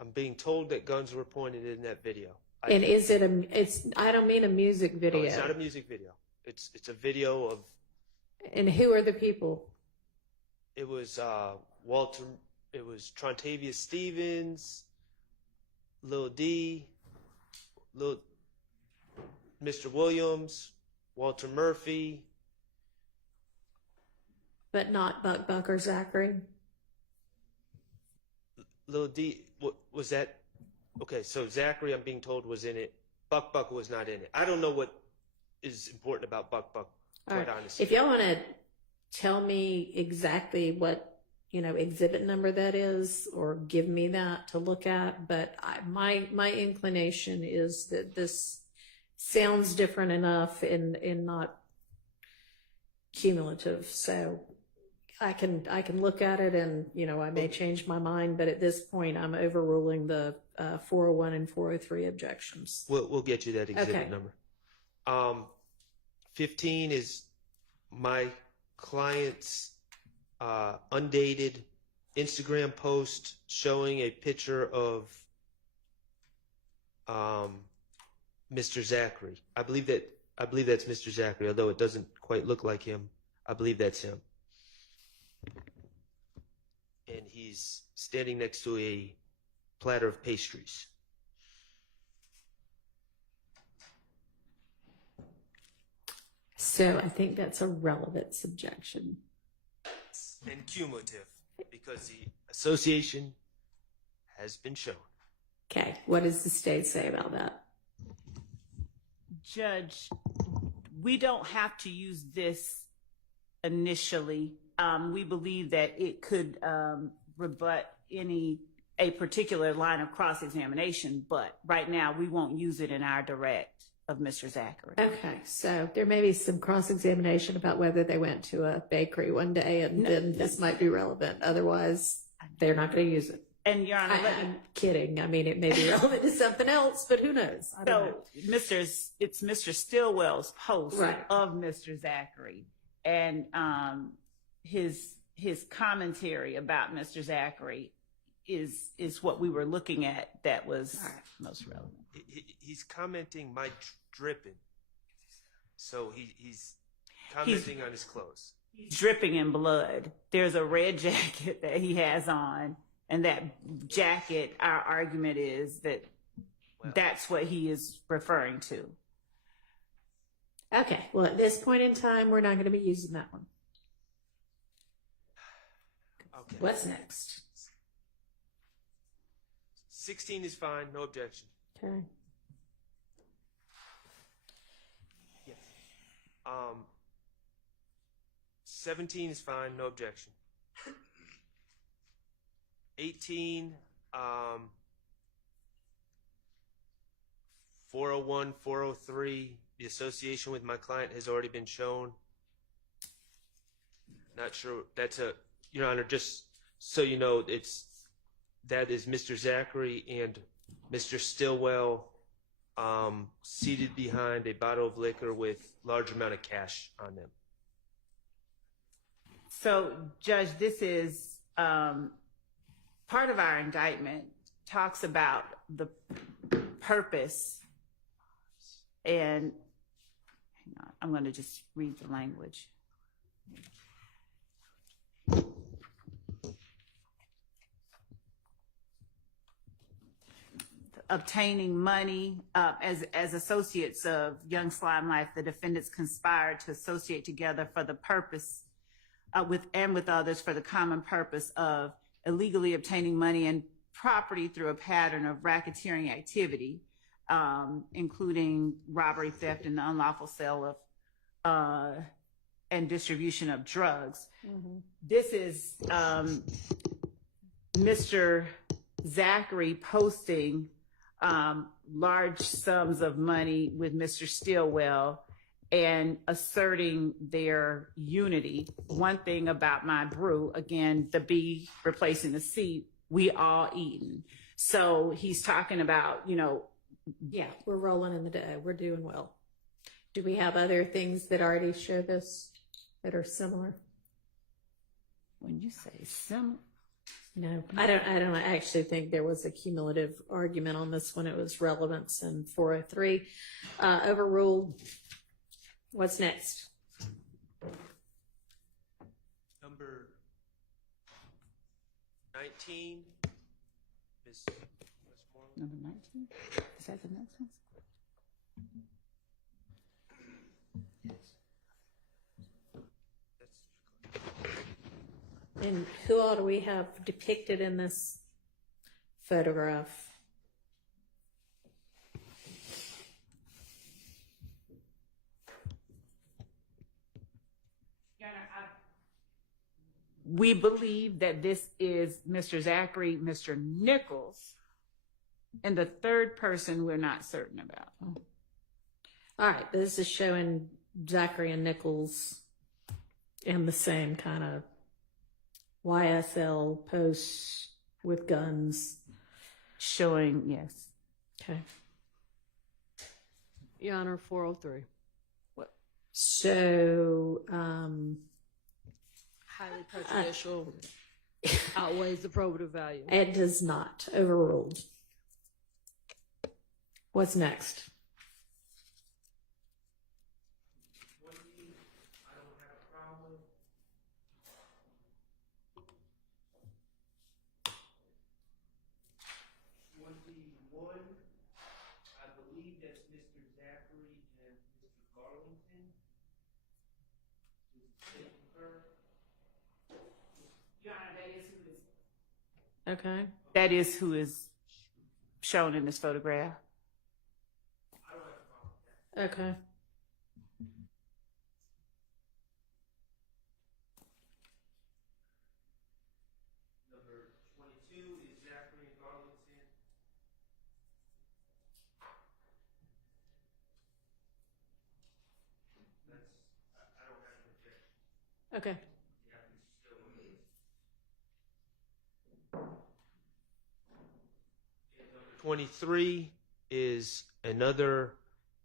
I'm being told that guns were pointed in that video. And is it I don't mean a music video. No, it's not a music video. It's a video of. And who are the people? It was Walter. It was Trontavia Stevens, Lil D, Mr. Williams, Walter Murphy. But not Buck or Zachary? Lil D, what was that? Okay, so Zachary, I'm being told, was in it. Buck was not in it. I don't know what is important about Buck, quite honestly. If y'all want to tell me exactly what, exhibit number that is, or give me that to look at, but my inclination is that this sounds different enough and not cumulative. So I can look at it and, I may change my mind, but at this point I'm overruling the 401 and 403 objections. We'll get you that exhibit Okay. number. 15 is my client's undated Instagram post showing a picture of Mr. Zachary. I believe that's Mr. Zachary, although it doesn't quite look like him. I believe that's him. And he's standing next to a platter of pastries. So I think that's a relevance objection. And cumulative, because the association has been shown. Okay, what does the state say about that? Judge, we don't have to use this initially. We believe that it could rebut a particular line of cross-examination, but right now we won't use it in our direct of Mr. Zachary. Okay, so there may be some cross-examination about whether they went to a bakery one day, and then this might be relevant. Otherwise, they're not going to use it. And Your Honor, I'm kidding. I mean, it may be relevant to something else, but who knows? I don't know. it's Mr. Stillwell's post Right. of Mr. Zachary, and his commentary about Mr. Zachary is what we were looking at that was most relevant. He's commenting my dripping, so he's commenting on his clothes. He's dripping in blood. There's a red jacket that he has on, and that jacket, our argument is that that's what he is referring to. Okay. Well, at this point in time, we're not going to be using that one. Okay. What's next? 16 is fine, no objection. Okay. Yes. 17 is fine, no objection. 18, 401, 403, the association with my client has already been shown. Not sure, that's Your Honor, just so you know, that is Mr. Zachary and Mr. Stillwell seated behind a bottle of liquor with large amount of cash on them. So, Judge, this is part of our indictment talks about the purpose, and hang on, I'm going to just read the language. Obtaining money as associates of Young Slime Life, the defendants conspired to associate together for the purpose with others for the common purpose of illegally obtaining money and property through a pattern of racketeering activity, including robbery, theft, and the unlawful sale of and distribution of drugs. Mm-hmm. This is Mr. Zachary posting large sums of money with Mr. Stillwell and asserting their unity. One thing about my brew, again, the B replacing the C, we all eating. So he's talking about, Yeah, we're rolling in the dough. We're doing well. Do we have other things that already show this that are similar? When you say similar, No, I don't actually think there was a cumulative argument on this one. It was relevance and 403. Overruled. What's next? Number 19. Ms. Westmoreland. number 19? Is that the next one? And who all do we have depicted in this photograph? We believe that this is Mr. Zachary, Mr. Nichols, and the third person we're not certain about. All right, this is showing Zachary and Nichols in the same kind of YSL posts with guns. Showing, yes. Okay. Your Honor, 403. So, Highly prejudicial, outweighs the probative value. it does not. Overruled. What's next? I don't have a problem. 21, I believe that's Mr. Zachary and Mr. Garlington. Okay. That is who is shown in this photograph. I don't have a problem with that. Okay. Number 22 is Zachary and Garlington. I don't have an objection. Okay. 23 is another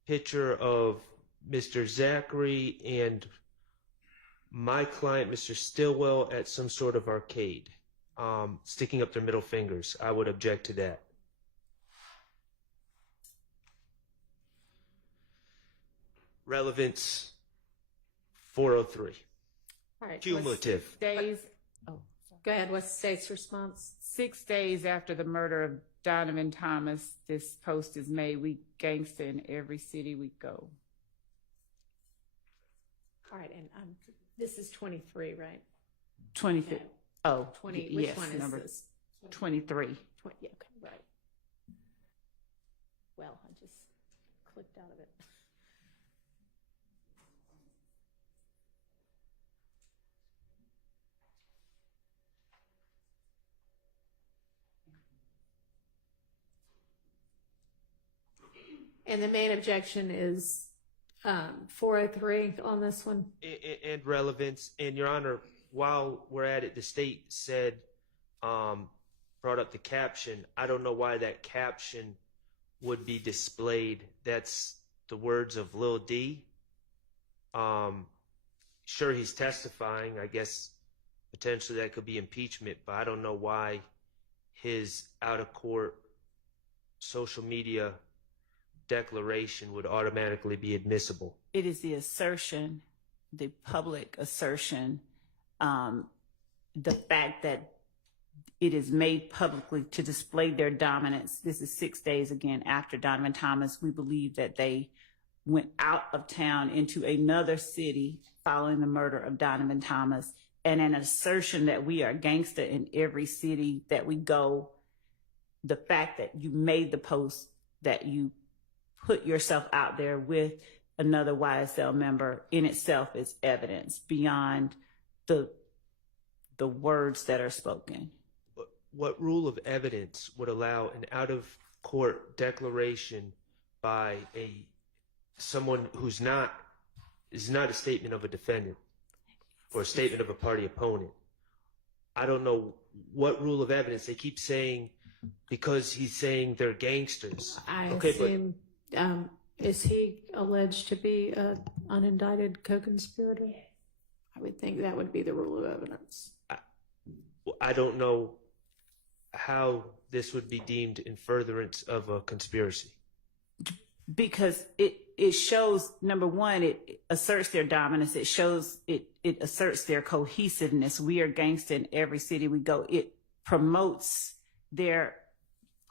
picture of Mr. Zachary and my client, Mr. Stillwell, at some sort of arcade, sticking up their middle fingers. I would object to that. Relevance 403. All right. Cumulative. Days. Go ahead. What's the state's response? 6 days after the murder of Donovan Thomas, this post is made. We gangster in every city we go. All right, and this is 23, right? 25. Oh, 20. Which yes, one is number this? 23. 20, yeah, okay, right. Well, I just clicked out of it. And the main objection is 403 on this one. And relevance. And Your Honor, while we're at it, the state said, brought up the caption. I don't know why that caption would be displayed. That's the words of Lil D. Sure, he's testifying. I guess potentially that could be impeachment, but I don't know why his out-of-court social media declaration would automatically be admissible. It is the assertion, the public assertion, the fact that it is made publicly to display their dominance. This is 6 days again after Donovan Thomas. We believe that they went out of town into another city following the murder of Donovan Thomas, and an assertion that we are gangster in every city that we go. The fact that you made the post, that you put yourself out there with another YSL member in itself is evidence beyond the words that are spoken. What rule of evidence would allow an out-of-court declaration by someone who's is not a statement of a defendant or a statement of a party opponent? I don't know what rule of evidence. They keep saying because he's saying they're gangsters. I assume, is he alleged to be an unindicted co-conspirator? I would think that would be the rule of evidence. I don't know how this would be deemed in furtherance of a conspiracy. Because it shows, number one, it asserts their dominance. It shows, it asserts their cohesiveness. We are gangster in every city we go. It promotes their,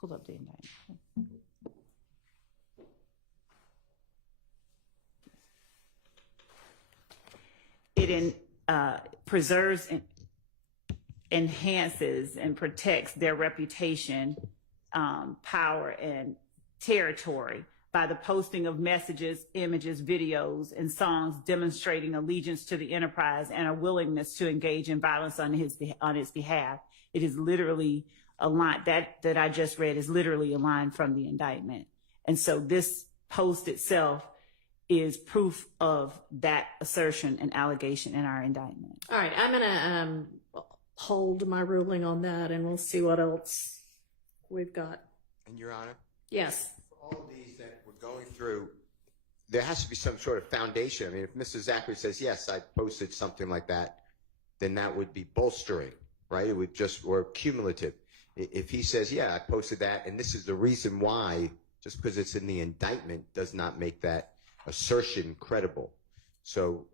pull up the indictment. It preserves and enhances and protects their reputation, power, and territory by the posting of messages, images, videos, and songs demonstrating allegiance to the enterprise and a willingness to engage in violence on its behalf. It is literally a line that I just read is literally a line from the indictment. And so this post itself is proof of that assertion and allegation in our indictment. All right, I'm going to hold my ruling on that, and we'll see what else we've got. And Your Honor? Yes. For all of these that we're going through, there has to be some sort of foundation. I mean, if Mr. Zachary says, yes, I posted something like that, then that would be bolstering, right? It would just, or cumulative. If he says, yeah, I posted that, and this is the reason why, just because it's in the indictment does not make that assertion credible. So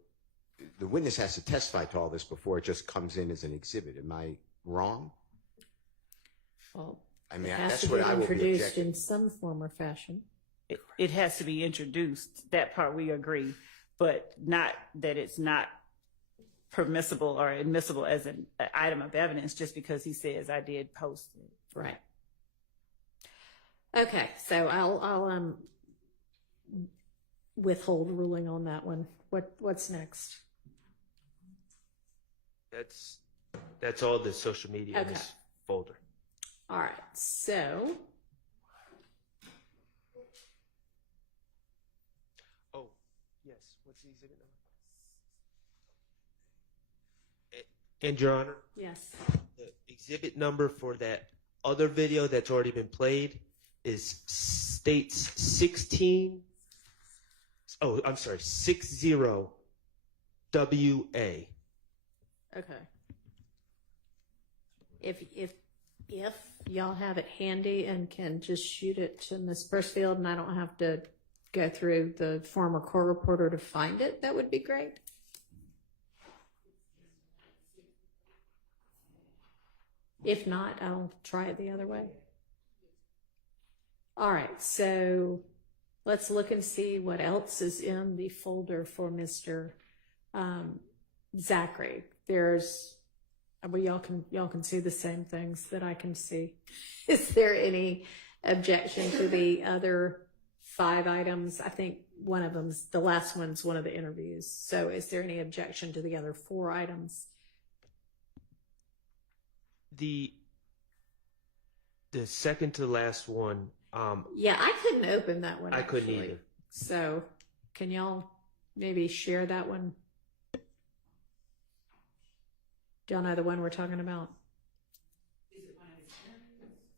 the witness has to testify to all this before it just comes in as an exhibit. Am I wrong? Well, I mean, it has that's to what be I will be introduced objecting. in some form or fashion. It has to be introduced. That part we agree, but not that it's not permissible or admissible as an item of evidence just because he says I did post it. Right. Okay, so I'll withhold ruling on that one. What's next? That's all the social media in this folder. All right, so Oh, yes. What's the exhibit number? And Your Honor, yes. the exhibit number for that other video that's already been played states 16. Oh, I'm sorry, 60 WA. Okay. If y'all have it handy and can just shoot it to Ms. Bursfield and I don't have to go through the former court reporter to find it, that would be great. If not, I'll try it the other way. All right, so let's look and see what else is in the folder for Mr. Zachary. There's, well, y'all can see the same things that I can see. Is there any objection to the other 5 items? I think one of them's, the last one's one of the interviews. So is there any objection to the other 4 items? The second to the last one. Yeah, I couldn't open that one. I couldn't actually. either. So can y'all maybe share that one? Do y'all know the one we're talking about?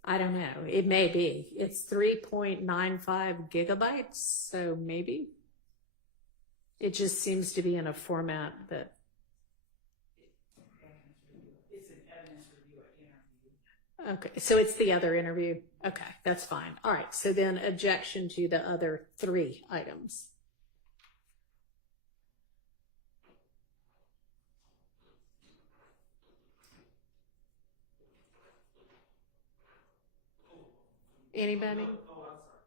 I don't know. It may be. It's 3.95 gigabytes, so maybe. It just seems to be in a format that. It's an evidence review or interview. Okay, so it's the other interview. Okay, that's fine. All right, so then objection to the other 3 items. Anybody? Oh, I'm sorry.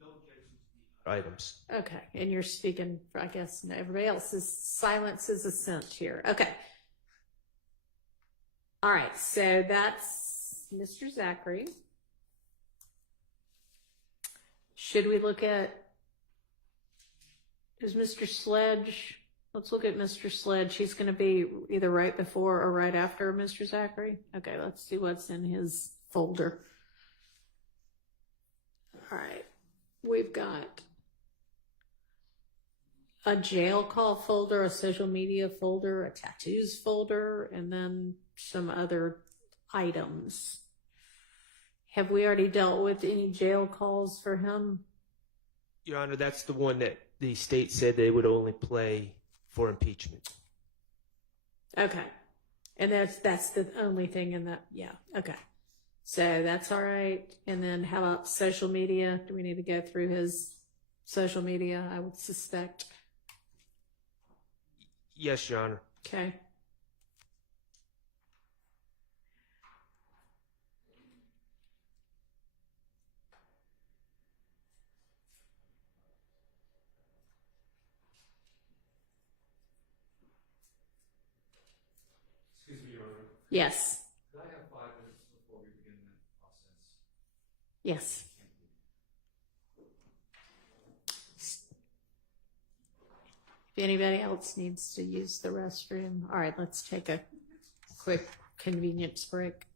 No objection to the items. Okay, and you're speaking for, I guess, everybody else's silence is assent here. Okay. All right, so that's Mr. Zachary. Should we look at, is Mr. Sledge, let's look at Mr. Sledge. He's going to be either right before or right after Mr. Zachary. Okay, let's see what's in his folder. All right, we've got a jail call folder, a social media folder, a tattoos folder, and then some other items. Have we already dealt with any jail calls for him? Your Honor, that's the one that the state said they would only play for impeachment. Okay. And that's the only thing in that. Yeah. Okay. So that's all right. And then how about social media? Do we need to go through his social media? I would suspect. Yes, Your Honor. Okay. Excuse me, Your Honor. Yes. Could I have 5 minutes before we begin that process? Yes. If anybody else needs to use the restroom, all right, let's take a quick convenience break.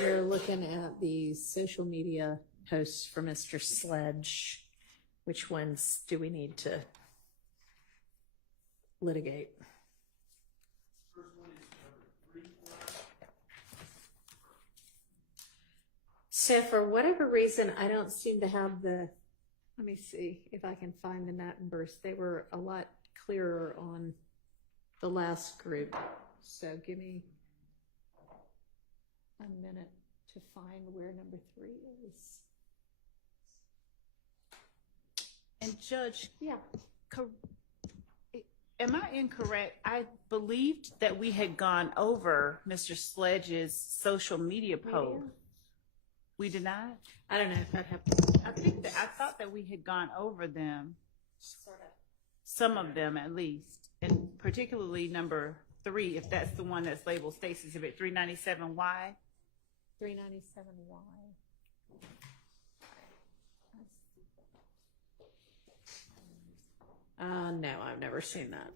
we're looking at the social media posts for Mr. Sledge. Which ones do we need to litigate? So for whatever reason, I don't seem to have the, let me see if I can find the numbers. They were a lot clearer on the last group. So give me a minute to find where number 3 is. And Judge, Yeah. am I incorrect? I believed that we had gone over Mr. Sledge's social media post. We did not? I don't know if I'd have I thought that we had gone over them, sort of. some of them at least, and particularly number 3, if that's the one that's labeled State's Exhibit 397Y. 397Y. No, I've never seen that.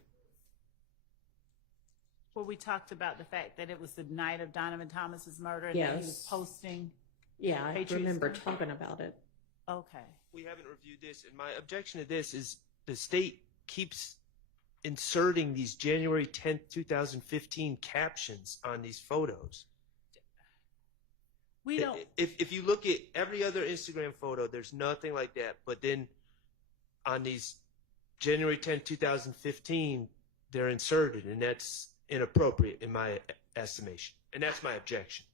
Where we talked about the fact that it was the night of Donovan Thomas's murder and that he was Yes. posting. Yeah, I Patriots remember Day? talking about it. Okay. We haven't reviewed this, and my objection to this is the state keeps inserting these January 10th, 2015 captions on these photos. We don't. If you look at every other Instagram photo, there's nothing like that. But then on these January 10th, 2015, they're inserted, and that's inappropriate in my estimation. And that's my objection.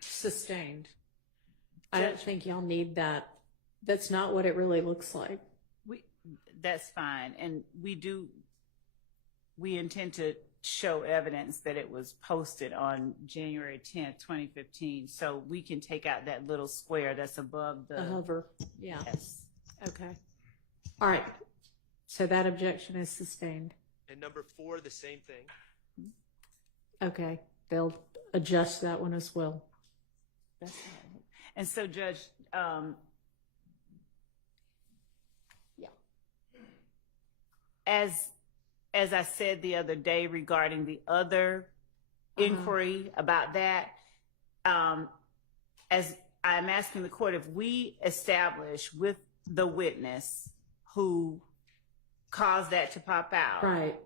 Sustained. I don't think y'all need that. That's not what it really looks like. That's fine. And we intend to show evidence that it was posted on January 10th, 2015. So we can take out that little square that's above the The hover. Yeah. Yes. Okay. All right. So that objection is sustained. And number 4, the same thing. Okay. They'll adjust that one as well. That's fine. And so, Judge, Yeah. as I said the other day regarding the other inquiry about that, as I'm asking the court, if we establish with the witness who caused that to pop out, Right.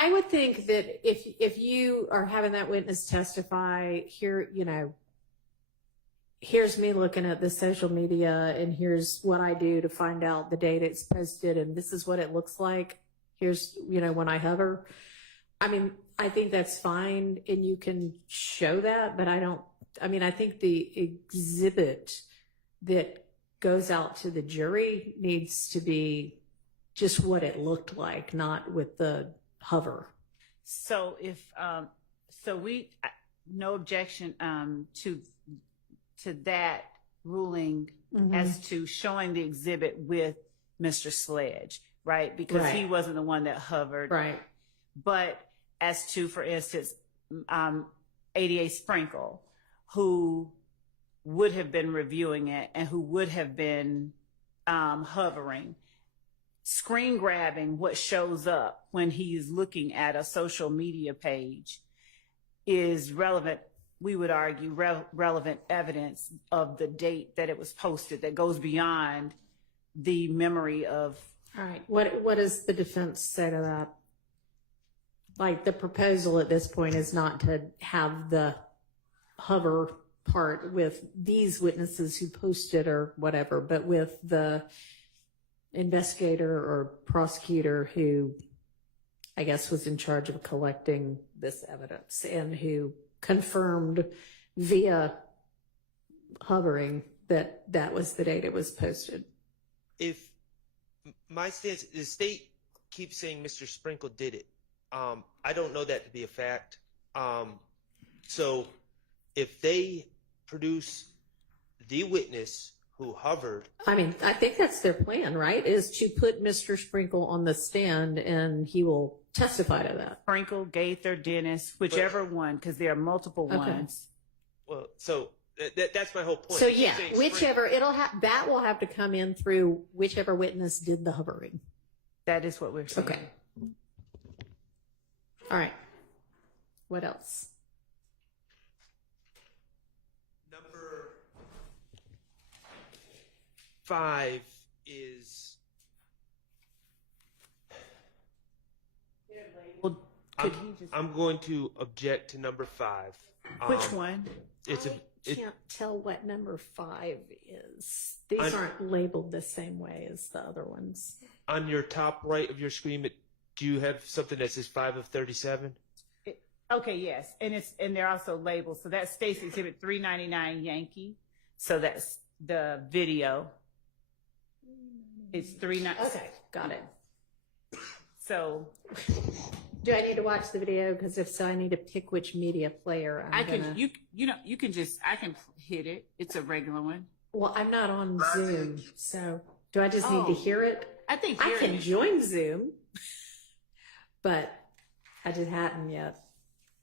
I would think that if you are having that witness testify, here, here's me looking at the social media, and here's what I do to find out the date it's posted, and this is what it looks like. Here's, when I hover. I mean, I think that's fine, and you can show that, but I think the exhibit that goes out to the jury needs to be just what it looked like, not with the hover. So if no objection to that ruling as to showing the exhibit with Mr. Sledge, right? Because he wasn't the one that hovered, Right. But as to, for instance, ADA Sprinkle, who would have been reviewing it and who would have been hovering, screen grabbing what shows up when he's looking at a social media page is relevant, we would argue, relevant evidence of the date that it was posted that goes beyond the memory of. All right. What does the defense say to that? Like, the proposal at this point is not to have the hover part with these witnesses who posted or whatever, but with the investigator or prosecutor who, I guess, was in charge of collecting this evidence and who confirmed via hovering that that was the date it was posted. If my stance, the state keeps saying Mr. Sprinkle did it. I don't know that to be a fact. So if they produce the witness who hovered. I mean, I think that's their plan, right? Is to put Mr. Sprinkle on the stand and he will testify to that. Sprinkle, Gaither, Dennis, whichever one, because there are multiple ones. Well, so that's my whole point. So You keep yeah, saying whichever that will have to come in through whichever witness did the hovering. That is what we're saying. Okay. All right. What else? 5 is Well, I'm going to object to number 5. which one? It's I a can't tell what number 5 is. These aren't labeled the same way as the other ones. on your top right of your screen. Do you have something that says 5 of 37? Okay, yes, and they're also labeled. So that's State's Exhibit 399 Yankee. So that's the video. It's 399. Okay, got it. So Do I need to watch the video? Because if so, I need to pick which media player I'm I can gonna... you can just I can hit it. It's a regular one. Well, I'm not on Zoom, so do I just need to Oh. hear it? I think I hearing can it- join Zoom, but I just hadn't yet.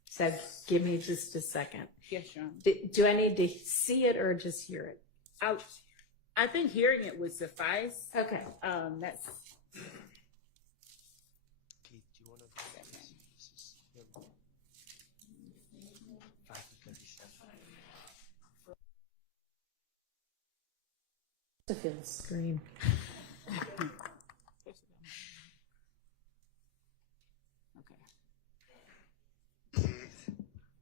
So give me just a second. Yes, Your Honor. Do I need to see it or just hear it? I think hearing it would suffice. Okay. That's Keith, do you want to? This is him. 5 of 37. To fill the screen. okay. Kids,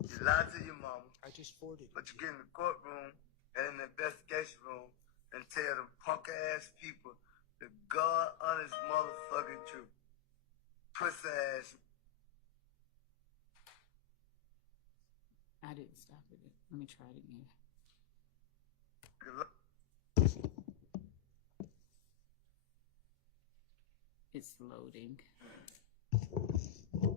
you lied to your mama, I just forwarded. but you get in the courtroom and in the investigation room and tell them punk ass people the God honest motherfucking truth. Pussy ass. I didn't stop it. Let me try it again. It's loading. Oh, Lord.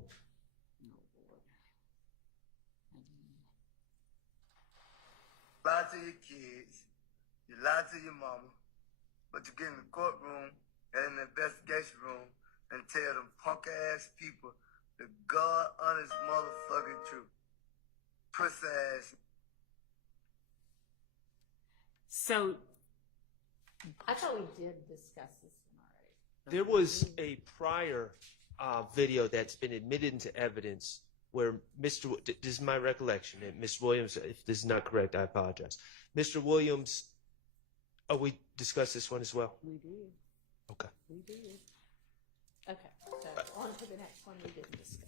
Lie to your kids, you lie to your mama, but you get in the courtroom and in the investigation room and tell them punk ass people the God honest motherfucking truth. Pussy ass. So I thought we did discuss this one already. There was a prior video that's been admitted into evidence where this is my recollection, and Mr. Williams, if this is not correct, I apologize. Mr. Williams, we discussed this one as well? we did. Okay. We did. Okay, so on to the next one we didn't discuss.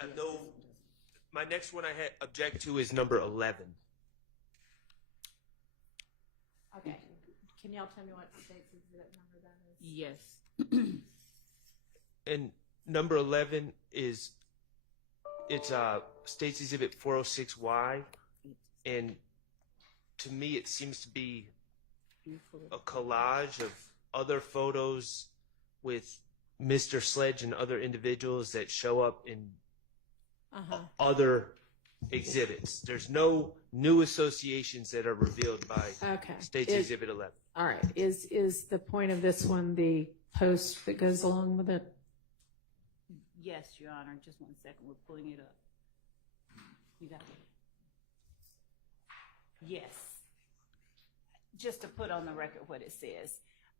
And though my next one I had object to is number 11. Okay, can y'all tell me what state's exhibit number that is? Yes. And number 11 is State's Exhibit 406Y, and to me it seems to be a collage of other photos with Mr. Sledge and other individuals that show up in other exhibits. There's no new associations that are revealed by Okay. State's Exhibit 11. All right, is the point of this one the post that goes along with it? Yes, Your Honor. Just 1 second. We're pulling it up. You got it? Yes. Just to put on the record what it says.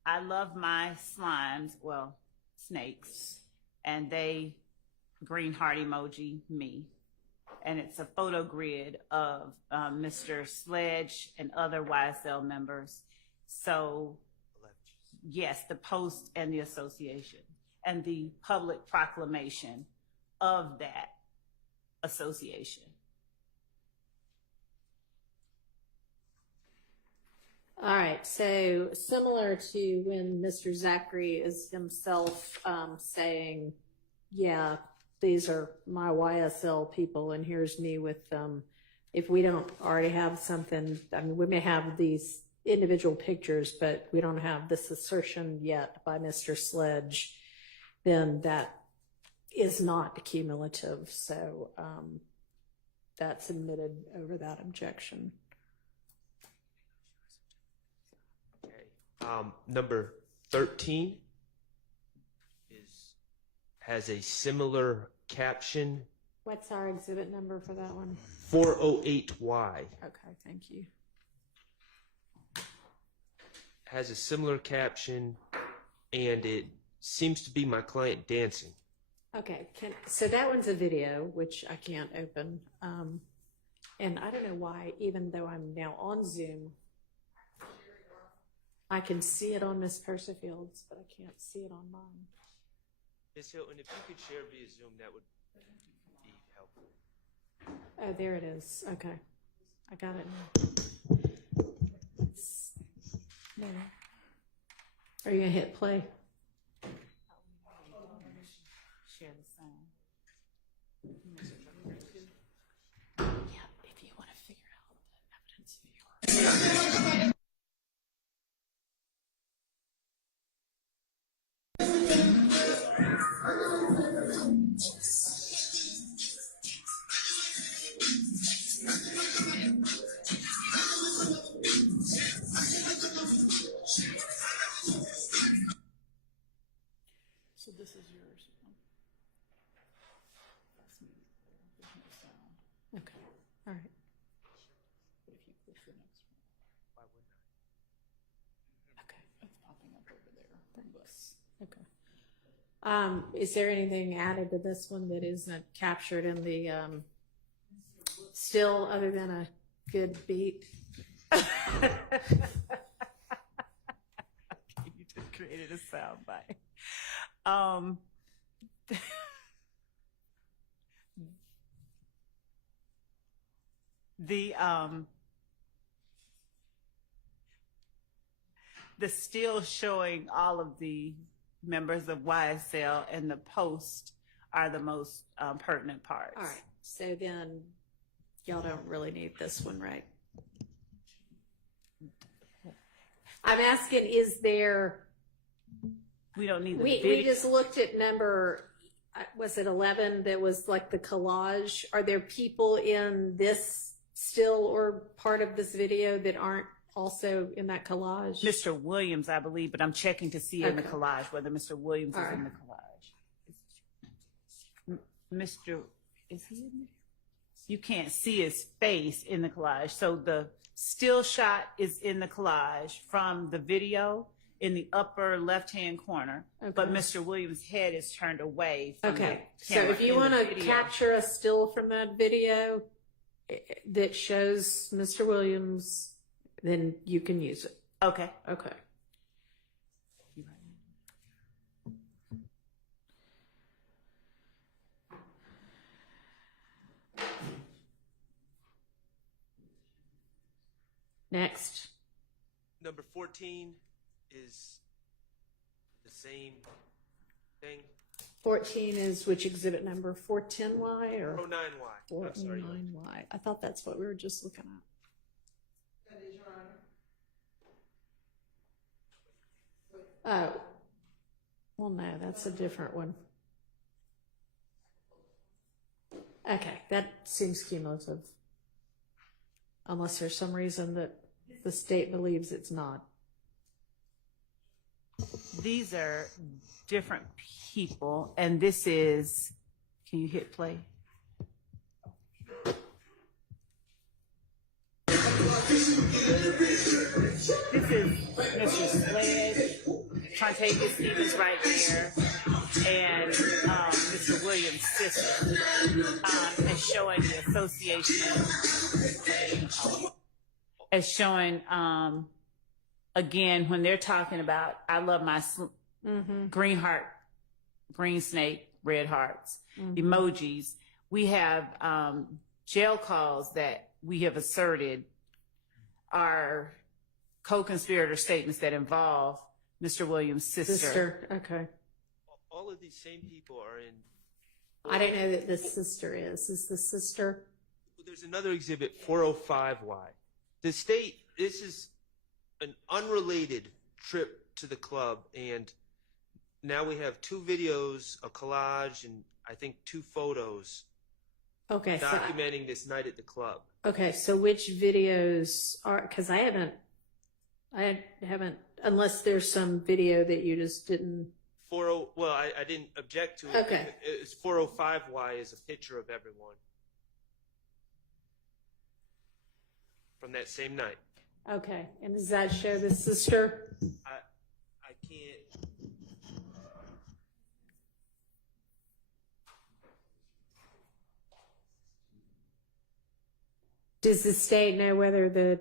I love my slimes, well, snakes, and they green heart emoji me. And it's a photo grid of Mr. Sledge and other YSL members. So, yes, the post and the association and the public proclamation of that association. All right, so similar to when Mr. Zachary is himself saying, yeah, these are my YSL people and here's me with them. If we don't already have something, I mean, we may have these individual pictures, but we don't have this assertion yet by Mr. Sledge, then that is not cumulative. So that's admitted over that objection. Number 13 has a similar caption. What's our exhibit number for that one? 408Y. Okay, thank you. Has a similar caption, and it seems to be my client dancing. Okay, so that one's a video, which I can't open. And I don't know why, even though I'm now on Zoom, I can see it on Miss Persifield's, but I can't see it on mine. Ms. Hilton, if you could share via Zoom, that would be helpful. Oh, there it is. Okay. I got it now. Are you going to hit play? Share the sound. Yeah, if you want to figure out the evidence of your. So this is yours. Okay. All right. If you push the next one, Why wouldn't I? Okay. it's popping up over there. Thanks. Okay. Is there anything added to this one that isn't captured in the still other than a good beat? You just created a soundbite. The still showing all of the members of YSL and the post are the most pertinent parts. All right. So then y'all don't really need this one, right? I'm asking, is there, We don't need the we video. just looked at number, was it 11 that was like the collage? Are there people in this still or part of this video that aren't also in that collage? Mr. Williams, I believe, but I'm checking to see in the Okay. collage whether Mr. Williams All is in right. the collage. Mr. Is he in there? You can't see his face in the collage. So the still shot is in the collage from the video in the upper left-hand corner, but Okay. Mr. Williams' head is turned away from Okay. the So camera if you in the want to video. capture a still from that video that shows Mr. Williams, then you can use it. Okay. Okay. Next. Number 14 is the same thing. 14 is which exhibit number? 410Y or 09Y. I'm sorry. 409Y? I thought that's what we were just looking at. That is, Your Honor. Oh. Well, no, that's a different one. Okay, that seems cumulative. Unless there's some reason that the state believes it's not. These are different people, and this is, can you hit play? This is Mr. Sledge, Trontavia Stevens right there, and Mr. Williams' sister, and showing the association, as showing, again, when they're talking about, I love my green heart, green snake, red hearts, emojis. We have jail calls that we have asserted are co-conspirator statements that involve Mr. Williams' sister. Okay. All of these same people are in. I don't know that the sister is. Is the sister? There's another exhibit, 405Y. The state, this is an unrelated trip to the club, and now we have 2 videos, a collage, and I think 2 photos Okay. documenting this night at the club. Okay. So which videos are? Because I haven't. Unless there's some video that you just didn't. Well, I didn't object to it. Okay. It's 405Y is a picture of everyone from that same night. Okay. And does that show the sister? I can't. Does the state know whether the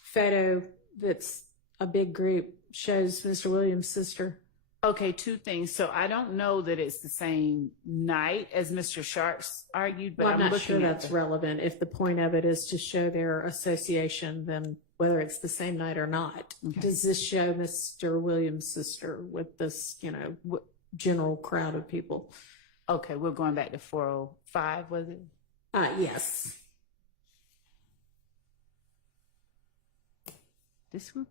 photo that's a big group shows Mr. Williams' sister? Okay, two things. So I don't know that it's the same night as Mr. Sharps argued, but Well, I'm not looking sure at that's relevant. If the point of it is to show their association, then whether it's the same night or not, Okay. does this show Mr. Williams' sister with this, general crowd of people? Okay, we're going back to 405, was it? Yes. This one?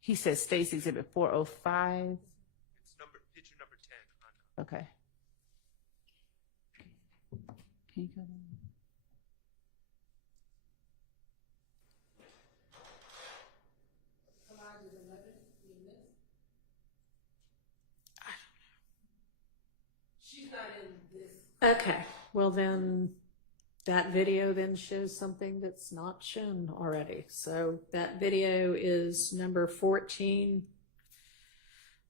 He says State's Exhibit 405. It's picture number 10. Okay. Can you go down? Okay. Well, then that video then shows something that's not shown already. So that video is number 14.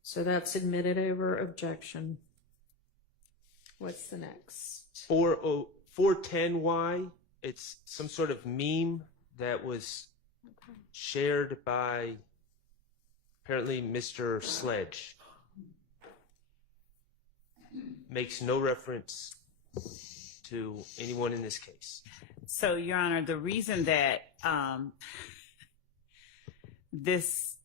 So that's admitted over objection. What's the next? 410Y. It's some sort of meme that was shared by apparently Mr. Sledge. Makes no reference to anyone in this case. So, Your Honor, the reason that this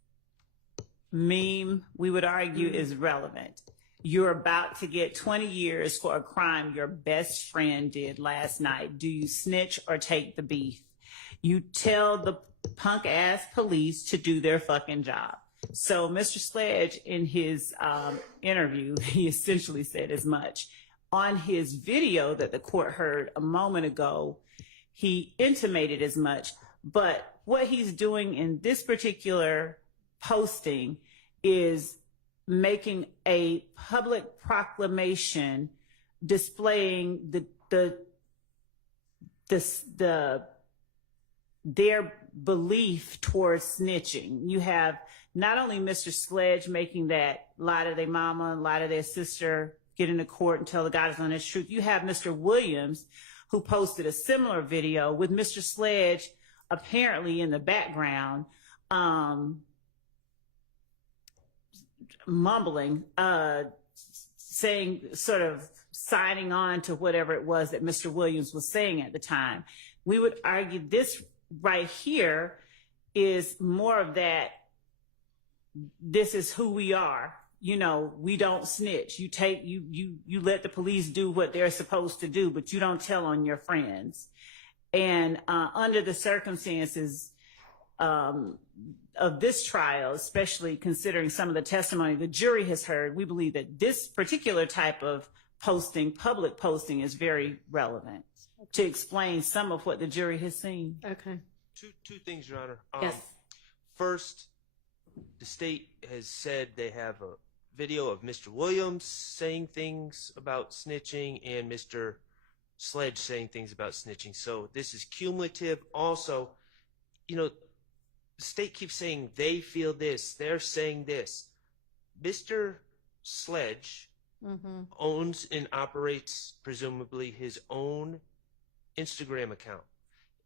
meme, we would argue, is relevant. You're about to get 20 years for a crime your best friend did last night. Do you snitch or take the beef? You tell the punk ass police to do their fucking job. So Mr. Sledge, in his interview, he essentially said as much. On his video that the court heard a moment ago, he intimated as much. But what he's doing in this particular posting is making a public proclamation displaying their belief towards snitching. You have not only Mr. Sledge making that lie to their mama, lie to their sister, get into court and tell the God is on his truth. You have Mr. Williams, who posted a similar video with Mr. Sledge apparently in the background, mumbling, saying, sort of signing on to whatever it was that Mr. Williams was saying at the time. We would argue this right here is more of that, this is who we are. We don't snitch. You let the police do what they're supposed to do, but you don't tell on your friends. And under the circumstances of this trial, especially considering some of the testimony the jury has heard, we believe that this particular type of posting, public posting, is very relevant to explain some of what the jury has seen. Okay. Two things, Your Honor. Yes. First, the state has said they have a video of Mr. Williams saying things about snitching and Mr. Sledge saying things about snitching. So this is cumulative. Also, the state keeps saying they feel this, they're saying this. Mr. Sledge owns and operates, presumably, his own Instagram account.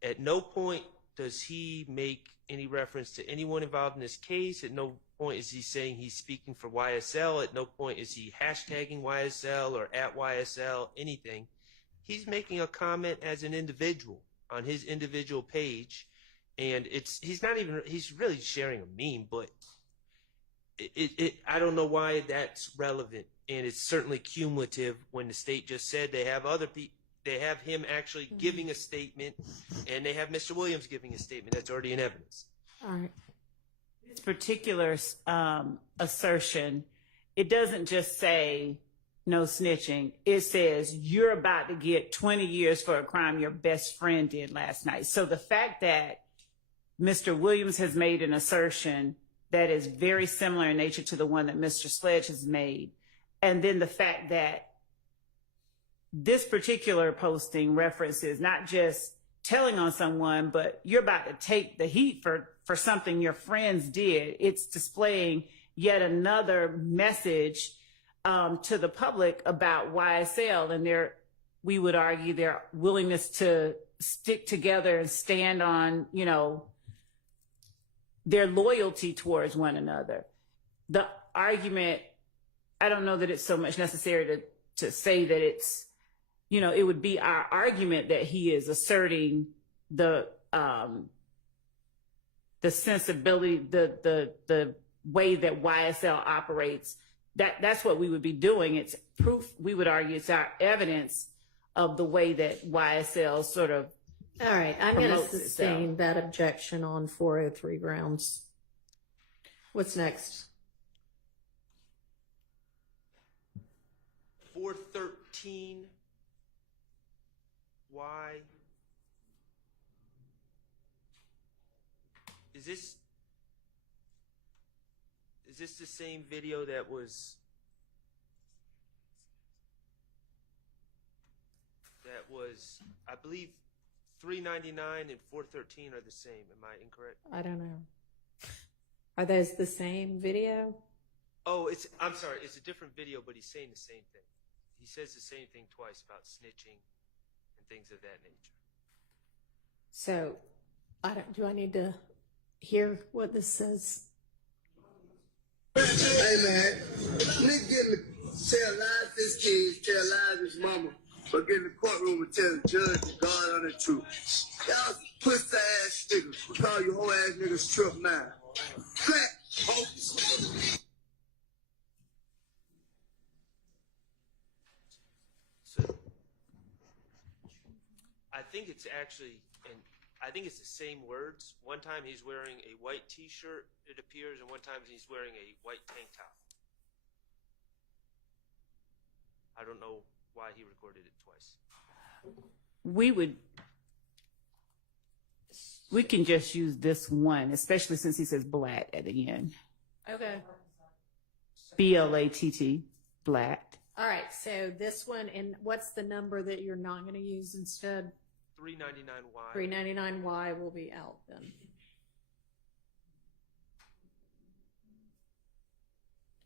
At no point does he make any reference to anyone involved in this case. At no point is he saying he's speaking for YSL. At no point is he hashtagging YSL or at YSL, anything. He's making a comment as an individual on his individual page, and he's really sharing a meme, but I don't know why that's relevant, and it's certainly cumulative when the state just said they have other people. They have him actually giving a statement, and they have Mr. Williams giving a statement that's already in evidence. All right. This particular assertion, it doesn't just say no snitching. It says you're about to get 20 years for a crime your best friend did last night. So the fact that Mr. Williams has made an assertion that is very similar in nature to the one that Mr. Sledge has made, and then the fact that this particular posting references not just telling on someone, but you're about to take the heat for something your friends did. It's displaying yet another message to the public about YSL and we would argue their willingness to stick together and stand on, their loyalty towards one another. The argument, I don't know that it's so much necessary to say that it's, it would be our argument that he is asserting the sensibility, the way that YSL operates. That's what we would be doing. It's proof. We would argue it's our evidence of the way that YSL sort of. All right, I'm going to promotes sustain itself. that objection on 403 grounds. What's next? 413. Why? Is this the same video that was I believe 399 and 413 are the same. Am I incorrect? I don't know. Are those the same video? Oh, I'm sorry, it's a different video, but he's saying the same thing. He says the same thing twice about snitching and things of that nature. So, do I need to hear what this says? Hey man, nigga getting to tell lies to his kids, tell lies to his mama, but get in the courtroom and tell the judge and God on the truth. Y'all pussy ass niggas. We call you whole ass niggas trip now. Flat, ho. So, I think it's actually, and I think it's the same words. One time he's wearing a white t-shirt, it appears, and one time he's wearing a white tank top. I don't know why he recorded it twice. We can just use this one, especially since he says black at the end. Okay. BLATT, black. All right, so this one, and what's the number that you're not going to use instead? 399Y. 399Y will be out then.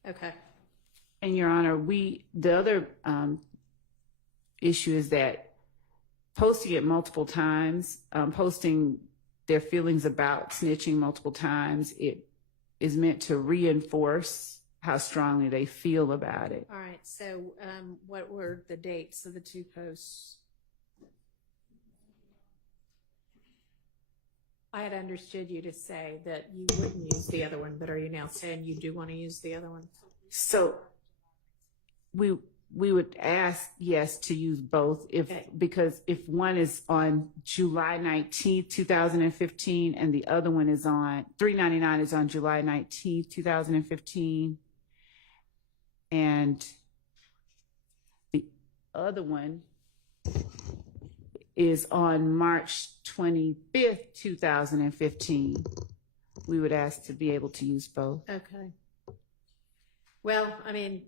Okay. And Your Honor, the other issue is that posting it multiple times, posting their feelings about snitching multiple times, it is meant to reinforce how strongly they feel about it. All right, so what were the dates of the two posts? I had understood you to say that you wouldn't use the other one, but are you now saying you do want to use the other one? So we would ask, yes, to use both because if one is on July 19th, 2015, and the other one is on 399 is on July 19th, 2015, and the other one is on March 25th, 2015, we would ask to be able to use both. Okay. Well, I mean,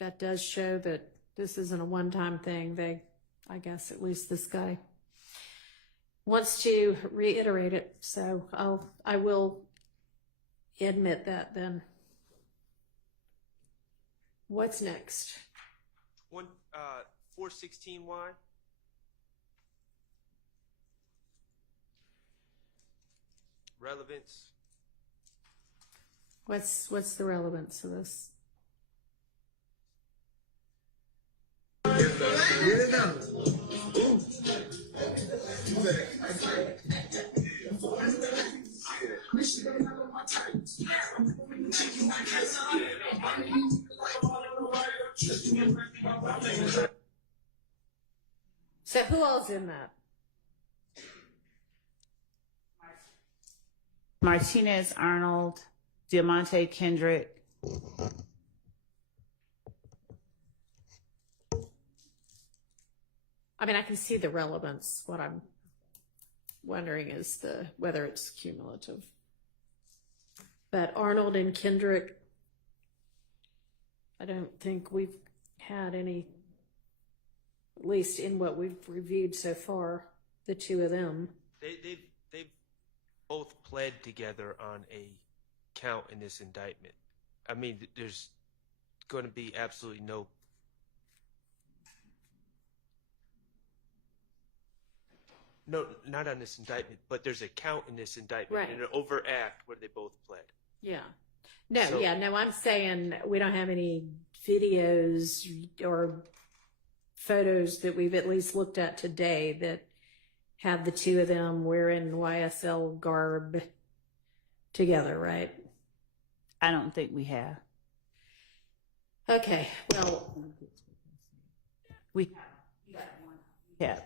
that does show that this isn't a one-time thing. I guess at least this guy wants to reiterate it. So I will admit that then. What's next? 416Y. Relevance. What's the relevance of this? Get it up. Ooh. So who all's in that? Martinez, Arnold, Diamante, Kendrick. I mean, I can see the relevance. What I'm wondering is whether it's cumulative. But Arnold and Kendrick, I don't think we've had any, at least in what we've reviewed so far, the two of them. They've both pled together on a count in this indictment. I mean, there's going to be absolutely no. No, not on this indictment, but there's a count in this indictment, Right. and an overt act where they both pled. Yeah. No, So- no, I'm saying we don't have any videos or photos that we've at least looked at today that have the two of them wearing YSL garb together, right? I don't think we have. Okay, well, We have.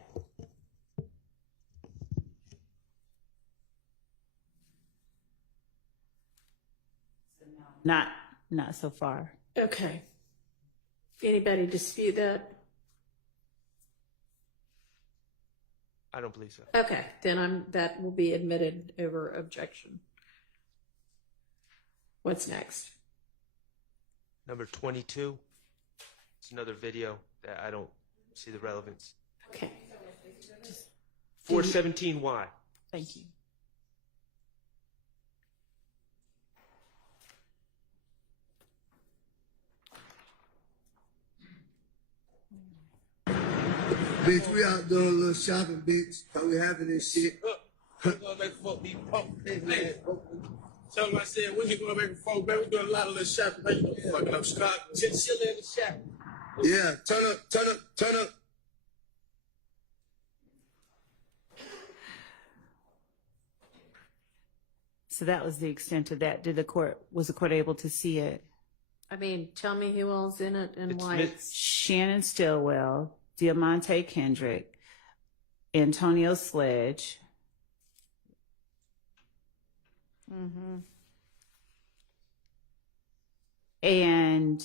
Not so far. okay. Anybody dispute that? I don't believe so. Okay, then that will be admitted over objection. What's next? Number 22. It's another video that I don't see the relevance. Okay. 417Y. Thank you. Bitch, we out doing a little shopping, bitch. How we having this shit? We're gonna make fuck these pump. Hey, tell them I said we can go back and forth, man. We doing a lot of little shopping, man. You know, fucking up Scott. Chinchilla in the shop. Yeah, turn up. So that was the extent of that. Was the court able to see it? I mean, tell me who all's in it and It's why Miss- it's Shannon Stillwell, Diamante Kendrick, Antonio Sledge. And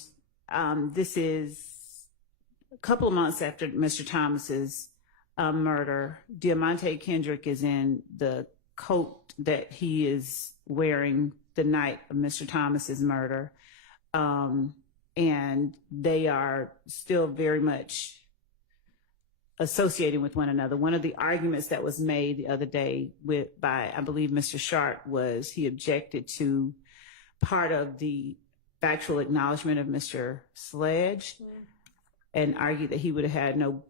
this is a couple of months after Mr. Thomas's murder. Diamante Kendrick is in the coat that he is wearing the night of Mr. Thomas's murder. And they are still very much associating with one another. One of the arguments that was made the other day by, I believe, Mr. Sharp was he objected to part of the factual acknowledgement of Mr. Sledge and argued that he would have had no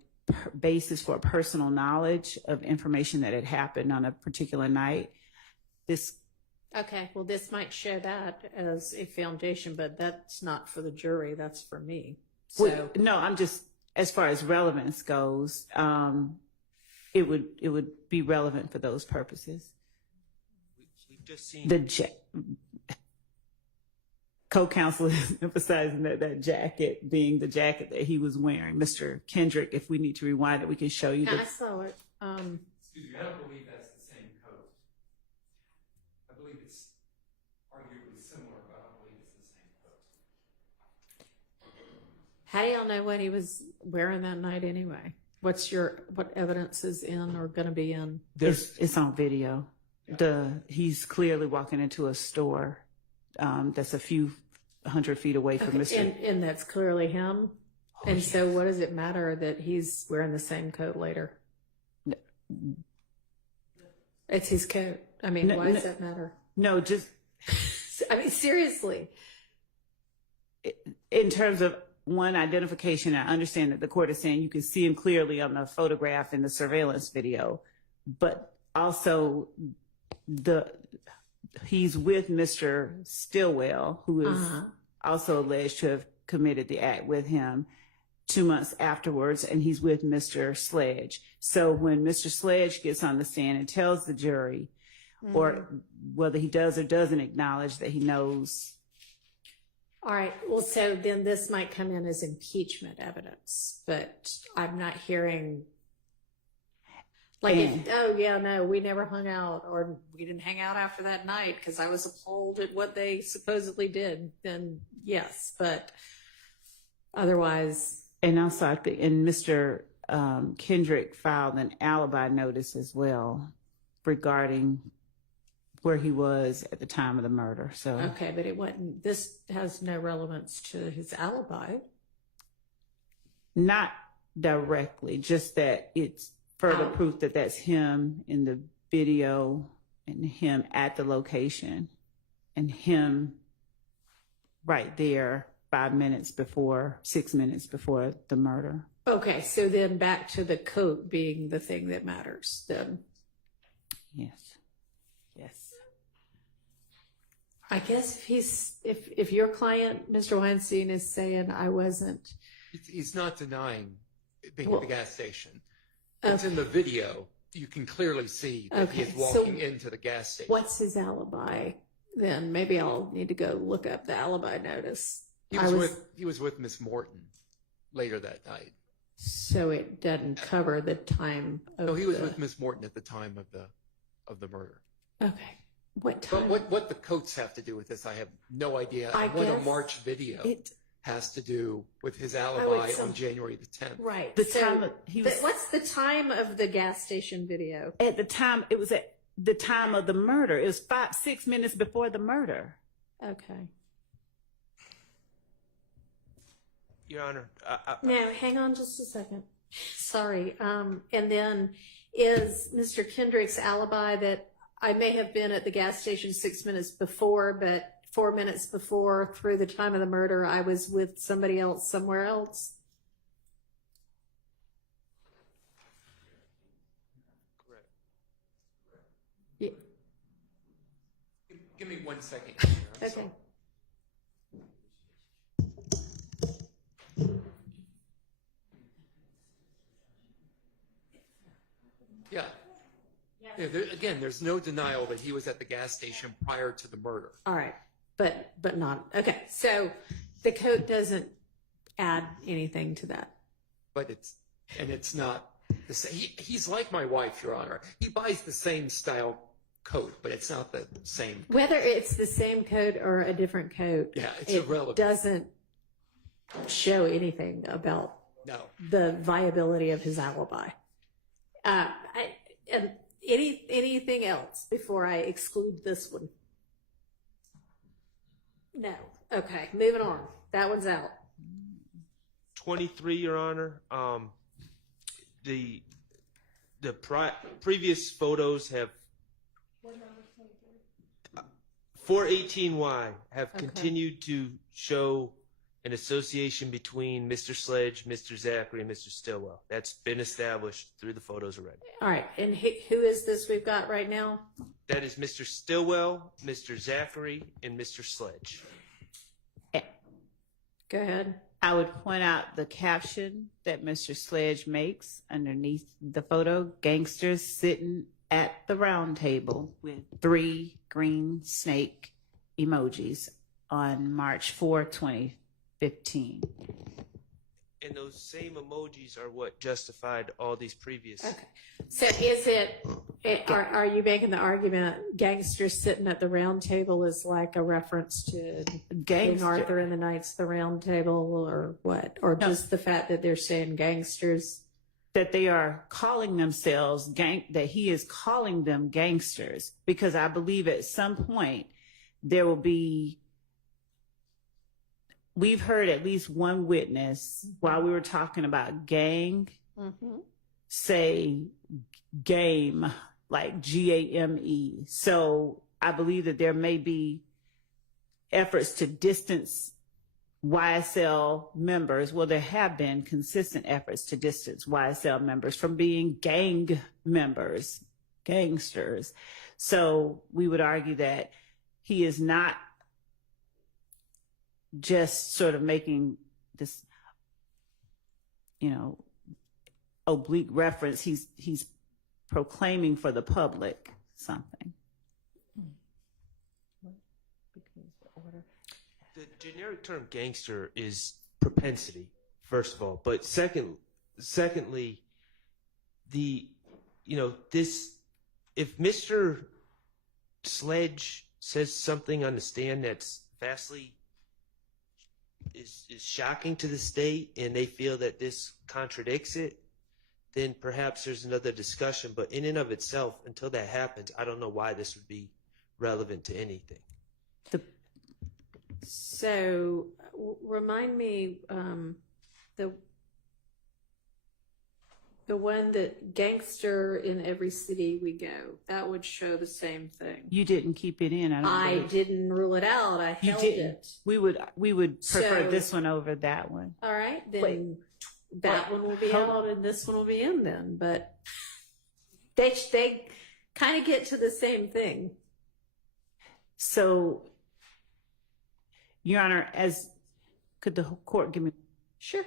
basis for personal knowledge of information that had happened on a particular night. okay. Well, this might show that as a foundation, but that's not for the jury. That's for me. So No, I'm just, as far as relevance goes, it would be relevant for those purposes. We've just seen. The co-counsel is emphasizing that jacket being the jacket that he was wearing. Mr. Kendrick, if we need to rewind it, we can show you. I saw it. Excuse me, I don't believe that's the same coat. I believe it's arguably similar, but I don't believe it's the same coat. How do y'all know what he was wearing that night anyway? What evidence is in or going to be in? It's on video. He's clearly walking into a store that's a few 100 feet away from Mr. And that's clearly him. And so what does it matter that he's wearing the same coat later? It's his coat. I mean, why does that matter? No, just I mean, seriously. in terms of one identification, I understand that the court is saying you can see him clearly on the photograph in the surveillance video, but also he's with Mr. Stillwell, who is also alleged to have committed the act with him 2 months afterwards, and he's with Mr. Sledge. So when Mr. Sledge gets on the stand and tells the jury, or whether he does or doesn't acknowledge that he knows. All right. Well, so then this might come in as impeachment evidence, but I'm not hearing like, oh yeah, no, we never hung out, or we didn't hang out after that night because I was appalled at what they supposedly did. Then yes, but otherwise. And also, I think, and Mr. Kendrick filed an alibi notice as well regarding where he was at the time of the murder. So Okay, but it wasn't. This has no relevance to his alibi. not directly, just that it's further proof that that's him in the video and him at the location and him right there 6 minutes before the murder. Okay, so then back to the coat being the thing that matters then. Yes. Yes. I guess if your client, Mr. Weinstein, is saying I wasn't. He's not denying being Well, at the gas station. It's in the video. You can clearly see that he is Okay, walking so into the gas station. What's his alibi then? Maybe I'll need to go look up the alibi notice. He was with Miss Morton later that night. So it doesn't cover the time of No, he was with Miss Morton at the time of the murder. Okay. What time? But what the coats have to do with this, I have no idea. I What a guess March video has to do with his Oh, alibi it's on January the 10th. Right. The So time of- he was- what's the time of the gas station video? At the time, it was at the time of the murder. It was 6 minutes before the murder. Okay. Your Honor, Now, hang on just a second. Sorry. And then is Mr. Kendrick's alibi that I may have been at the gas station 6 minutes before, but 4 minutes before, through the time of the murder, I was with somebody else somewhere else? correct. Yeah. Give me 1 second. Here. I'm Okay. sorry. Yeah. Again, there's no denial that he was at the gas station prior to the murder. All right. But not. Okay. So the code doesn't add anything to that. But it's not the same. He's like my wife, Your Honor. He buys the same style coat, but it's not the same. Whether it's the same code or a different code, Yeah, it's it irrelevant. doesn't show anything about No. the viability of his alibi. And anything else before I exclude this one? No. Okay, moving on. That one's out. 23, Your Honor. The previous photos have 418Y have continued to show an association between Mr. Sledge, Mr. Zachary, and Mr. Stillwell. That's been established through the photos already. All right, and who is this we've got right now? That is Mr. Stillwell, Mr. Zachary, and Mr. Sledge. Go ahead. I would point out the caption that Mr. Sledge makes underneath the photo: gangsters sitting at the round table, with 3 green snake emojis on March 4, 2015. And those same emojis are what justified all these previous. Okay. So are you making the argument gangsters sitting at the round table is like a reference to King Arthur and the Knights of the Round Table, or what? Or just the fact that they're saying gangsters? That they are calling themselves that he is calling them gangsters, because I believe at some point there will be. We've heard at least one witness while we were talking about gang say game, like GAME. So I believe that there may be efforts to distance YSL members. Well, there have been consistent efforts to distance YSL members from being gang members, gangsters. So we would argue that he is not just sort of making this, oblique reference. He's proclaiming for the public something. The generic term gangster is propensity, first of all, but secondly, if Mr. Sledge says something on the stand that's vastly is shocking to the state, and they feel that this contradicts it, then perhaps there's another discussion. But in and of itself, until that happens, I don't know why this would be relevant to anything. So remind me, The one that gangster in every city we go, that would show the same thing. You didn't keep it in. I didn't rule it out. I You held didn't. it. We would prefer So- this one over that one. All right, then Wait. that one will be Hold- out and this one will be in then. But they kind of get to the same thing. So, Your Honor, could the court give me? Sure.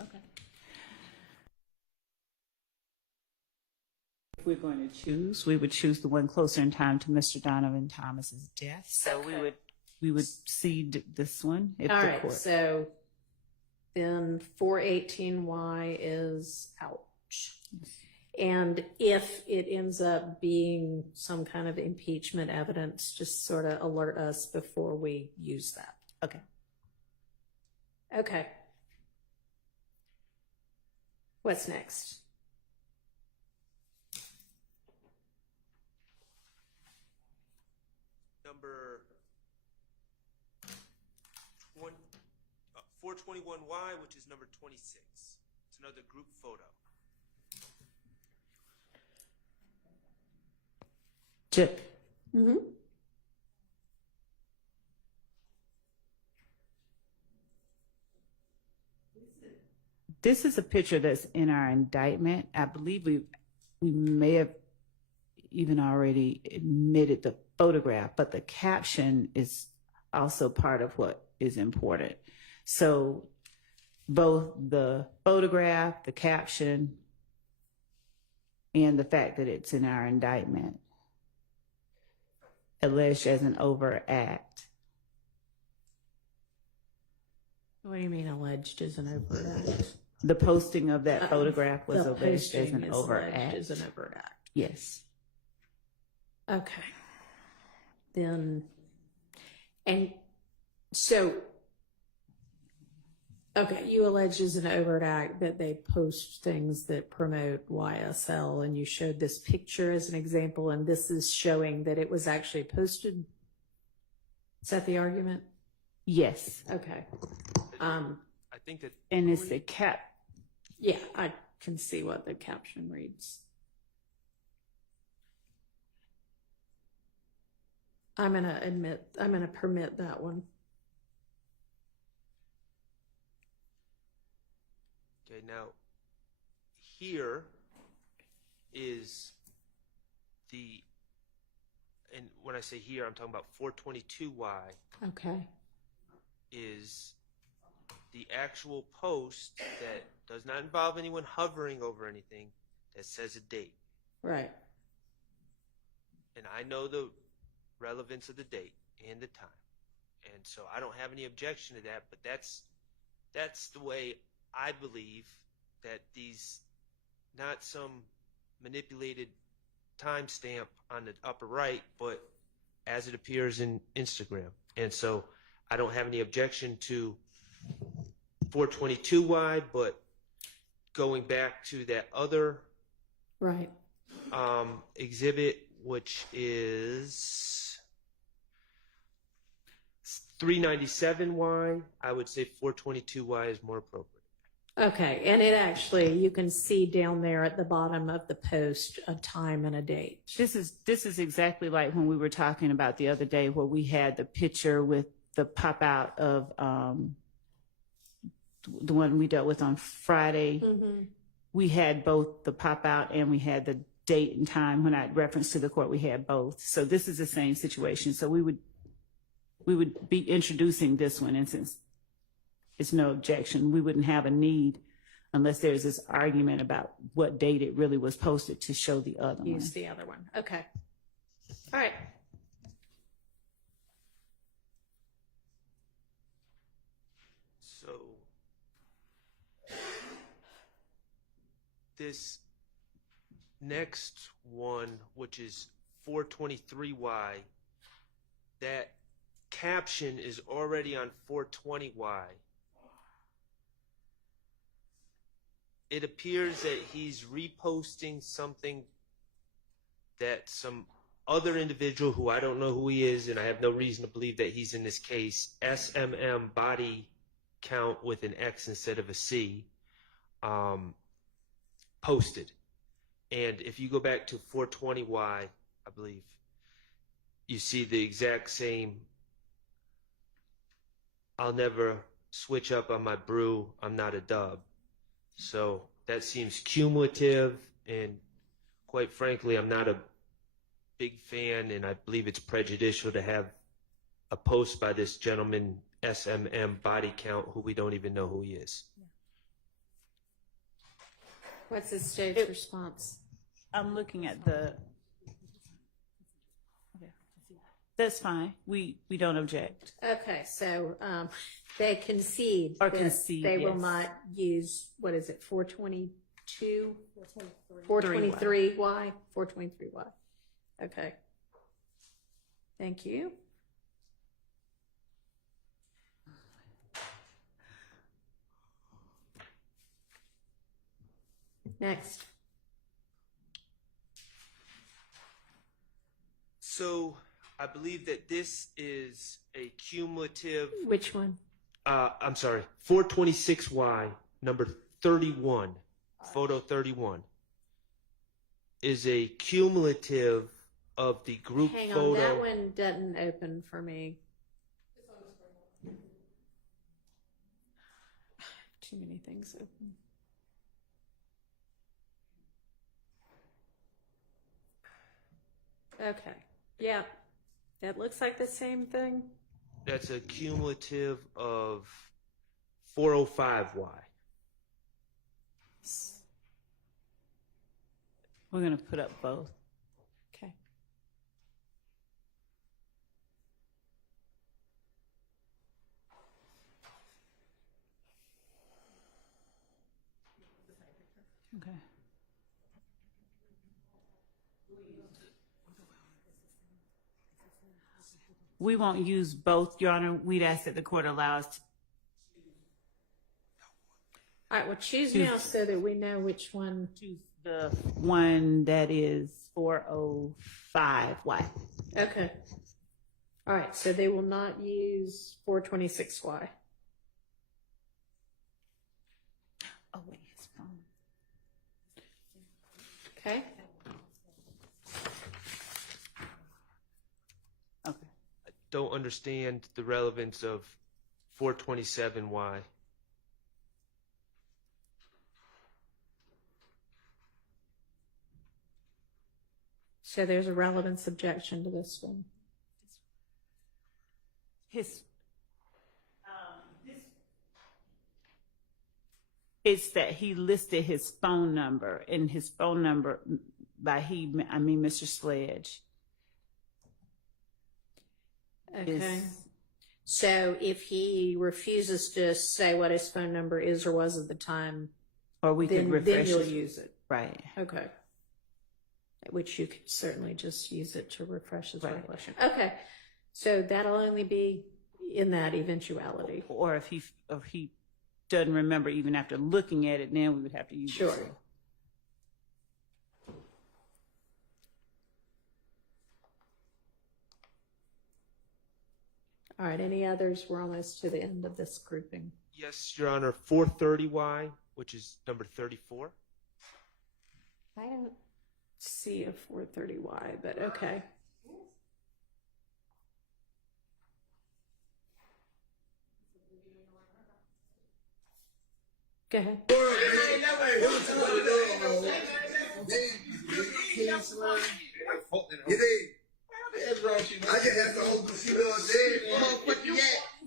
Okay. If we're going to choose, we would choose the one closer in time to Mr. Donovan Thomas's death. So we would cede this one if All the right, court. so then 418Y is out. And if it ends up being some kind of impeachment evidence, just sort of alert us before we use that. Okay. Okay. What's next? Number 421Y, which is number 26. It's another group photo. Mm-hmm. This is a picture that's in our indictment. I believe we may have even already admitted the photograph, but the caption is also part of what is important. So both the photograph, the caption, and the fact that it's in our indictment alleged as an overt act. What do you mean alleged as an overt act? The posting of that photograph was The alleged as posting an is overt alleged act. as an overt act. Yes. Okay. Then, and so, okay, you allege as an overt act that they post things that promote YSL, and you showed this picture as an example, and this is showing that it was actually posted. Is that the argument? Yes. Okay. I think that. And it's a cap. Yeah, I can see what the caption reads. I'm gonna permit that one. Okay, now here is and when I say here, I'm talking about 422Y Okay. is the actual post that does not involve anyone hovering over anything that says a date. Right. And I know the relevance of the date and the time. And so I don't have any objection to that, but that's the way I believe that these, not some manipulated timestamp on the upper right, but as it appears in Instagram. And so I don't have any objection to 422Y, but going back to that other Right. exhibit, which is 397Y, I would say 422Y is more appropriate. Okay, and it actually, you can see down there at the bottom of the post a time and a date. This is exactly like when we were talking about the other day where we had the picture with the pop out of the one we dealt with on Friday. Mm-hmm. We had both the pop out and we had the date and time. When I referenced to the court, we had both. So this is the same situation. So we would be introducing this one, and since it's no objection, we wouldn't have a need unless there's this argument about what date it really was posted to show the other one. Use the other one. Okay. All right. So this next one, which is 423Y, that caption is already on 420Y. It appears that he's reposting something that some other individual who I don't know who he is, and I have no reason to believe that he's in this case, SMM body count with an X instead of a C, posted. And if you go back to 420Y, I believe, you see the exact same, I'll never switch up on my brew, I'm not a dub. So that seems cumulative, and quite frankly, I'm not a big fan, and I believe it's prejudicial to have a post by this gentleman, SMM body count, who we don't even know who he is. What's the state's response? I'm looking at the. That's fine. We don't object. Okay, so they concede Or that concede, they will yes. not use, what is it, 422? 423Y? 423Y. Okay. Thank you. Next. So I believe that this is a cumulative, Which one? I'm sorry, 426Y, number 31, photo 31, is a cumulative of the group Hang photo. on, that one doesn't open for me. Too many things open. Okay, yeah, that looks like the same thing. That's a cumulative of 405Y. We're going to put up both. Okay. Okay. We won't use both, Your Honor. We'd ask that the court allow us to. All right, well, choose now so that we know which one. Choose the one that is 405Y. Okay. All right, so they will not use 426Y. Oh, wait, his phone. Okay. Okay. I don't understand the relevance of 427Y. So there's a relevance objection to this one. It's that he listed his phone number, and his phone number, by he, I mean Mr. Sledge. Okay. So if he refuses to say what his phone number is or was at the time, Or we could then refresh you'll it. use it. Right. Okay. Which you could certainly just use it to refresh his Right. recollection. Okay. So that'll only be in that eventuality. Or if he doesn't remember even after looking at it, then we would have to use Sure. it. All right. Any others? We're almost to the end of this grouping. Yes, Your Honor, 430Y, which is number 34. I don't see a 430Y, but okay. Go ahead. I just have to hold the shit on dead.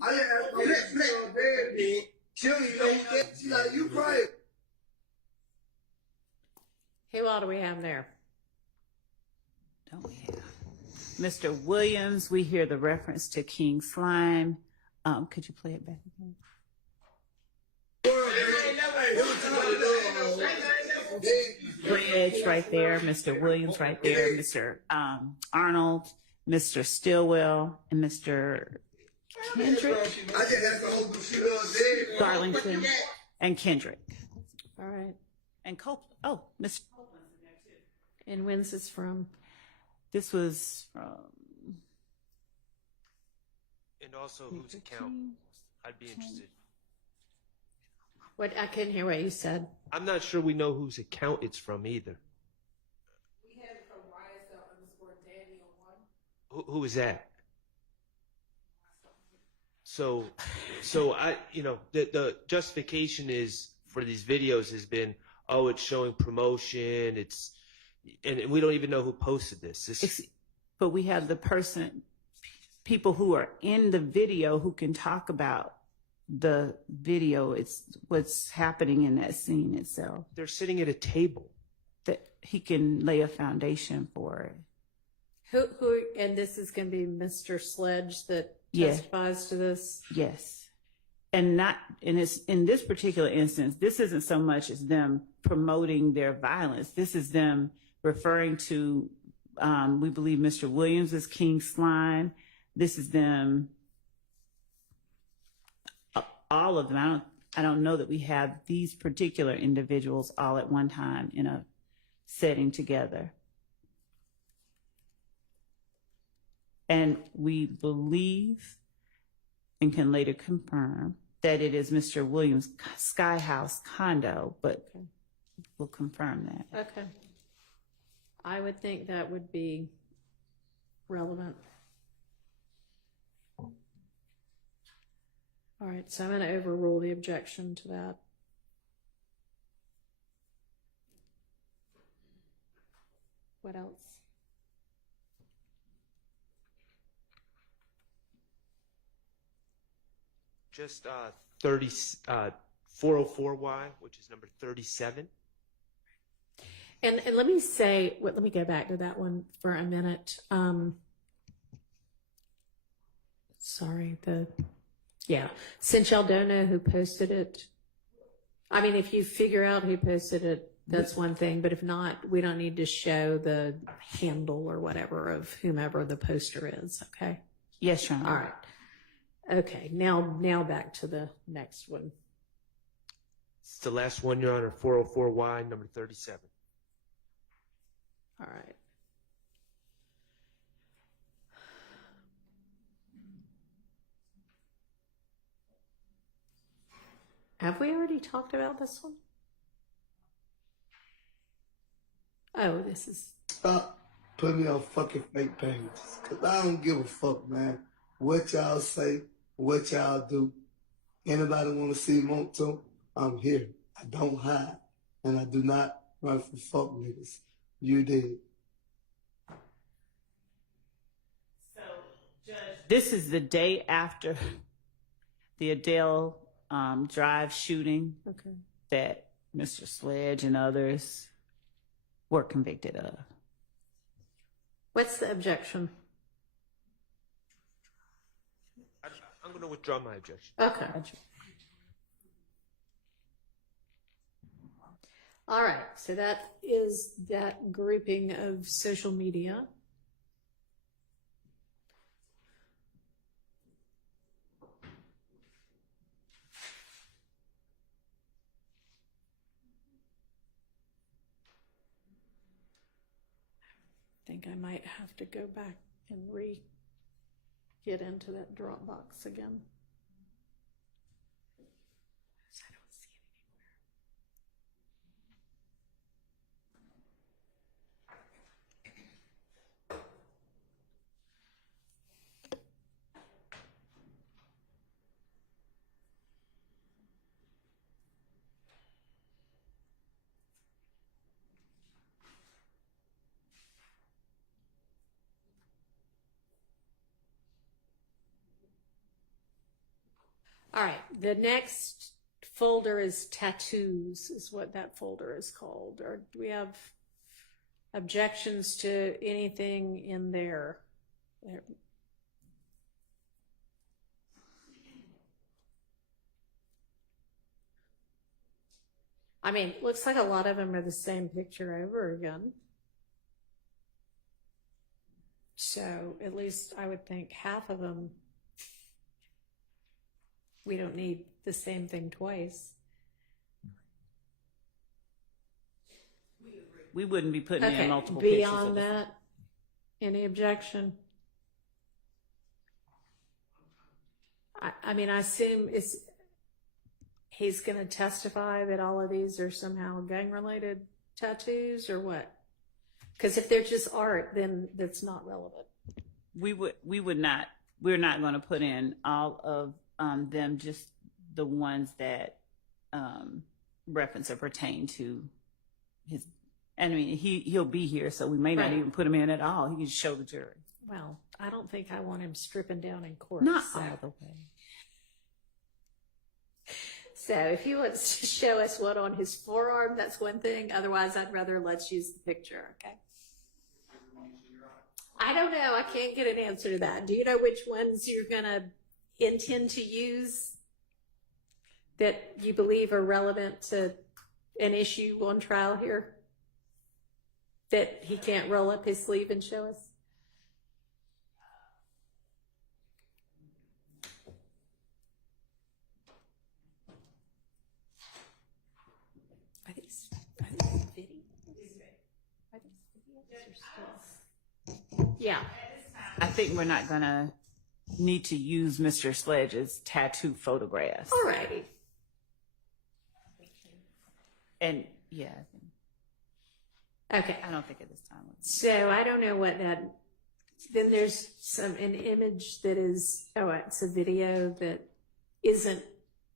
I just have to hold the shit on dead, man. She don't even know who that. She like, you crying. Who all do we have there? Don't we have Mr. Williams? We hear the reference to King Slime. Could you play it back again? Bridge right there, Mr. Williams right there, Mr. Arnold, Mr. Stillwell, and Mr. Kendrick, I just have to hold the shit on dead. Garlington, and Kendrick, All right. and Copeland. Oh, Mr. Copeland's in there too. And when's this from? This was from. And also whose account? I'd be interested. What, I couldn't hear what you said. I'm not sure we know whose account it's from either. We have it from YSL_Daniel1. Who is that? So I, the justification is for these videos has been, oh, it's showing promotion. And we don't even know who posted this. But we have people who are in the video who can talk about the video. It's what's happening in that scene itself. They're sitting at a table. That he can lay a foundation for it. Who, and this is going to be Mr. Sledge that Yeah. testifies to this? Yes. And in this particular instance, this isn't so much as them promoting their violence. This is them referring to, we believe Mr. Williams as King Slime. This is them, all of them. I don't know that we have these particular individuals all at one time in a setting together. And we believe and can later confirm that it is Mr. Williams' Sky House condo, but we'll confirm that. Okay. I would think that would be relevant. All right, so I'm going to overrule the objection to that. What else? Just 404Y, which is number 37. And let me say, let me go back to that one for a minute. Sorry, since y'all don't know who posted it, I mean, if you figure out who posted it, that's one thing, but if not, we don't need to show the handle or whatever of whomever the poster is, okay? Yes, Your Honor. All right. Okay, now back to the next one. It's the last one, Your Honor, 404Y, number 37. All right. Have we already talked about this one? Oh, this is... Stop putting me on fucking fake pages. Because I don't give a fuck, man. What y'all say, what y'all do. Anybody want to see Monto? I'm here. I don't hide. And I do not run for fuck niggas. You did. So, Judge, this is the day after the Adele Drive shooting that Mr. Sledge and others were convicted of. What's the objection? I'm going to withdraw my objection. Okay. All right, so that is that grouping of social media. I think I might have to go back and get into that Dropbox again. I don't see it All right, the next folder is tattoos, is what that folder is called. Or do we have objections to anything in there? I mean, looks like a lot of them are the same picture over again. So at least I would think half of them, we don't need the same thing twice. We wouldn't be putting in multiple beyond pictures of that, Any objection? I mean, I assume he's going to testify that all of these are somehow gang-related tattoos, or what? Because if they're just art, then that's not relevant. We're not going to put in all of them, just the ones that reference or pertain to his. I mean, he'll be here, so we may not even put him in at all. He can show the jury. Well, I don't think I want him stripping down in court. Not so. all the way. So if he wants to show us what on his forearm, that's one thing. Otherwise, I'd rather let's use the picture, okay? I don't know. I can't get an answer to that. Do you know which ones you're going to intend to use that you believe are relevant to an issue on trial here? That he can't roll up his sleeve and show us? Yeah. I think we're not going to need to use Mr. Sledge's tattoo photographs. All righty. And yeah. Okay. I don't think at this time. So I don't know what that. Then there's an image that is. Oh, it's a video that isn't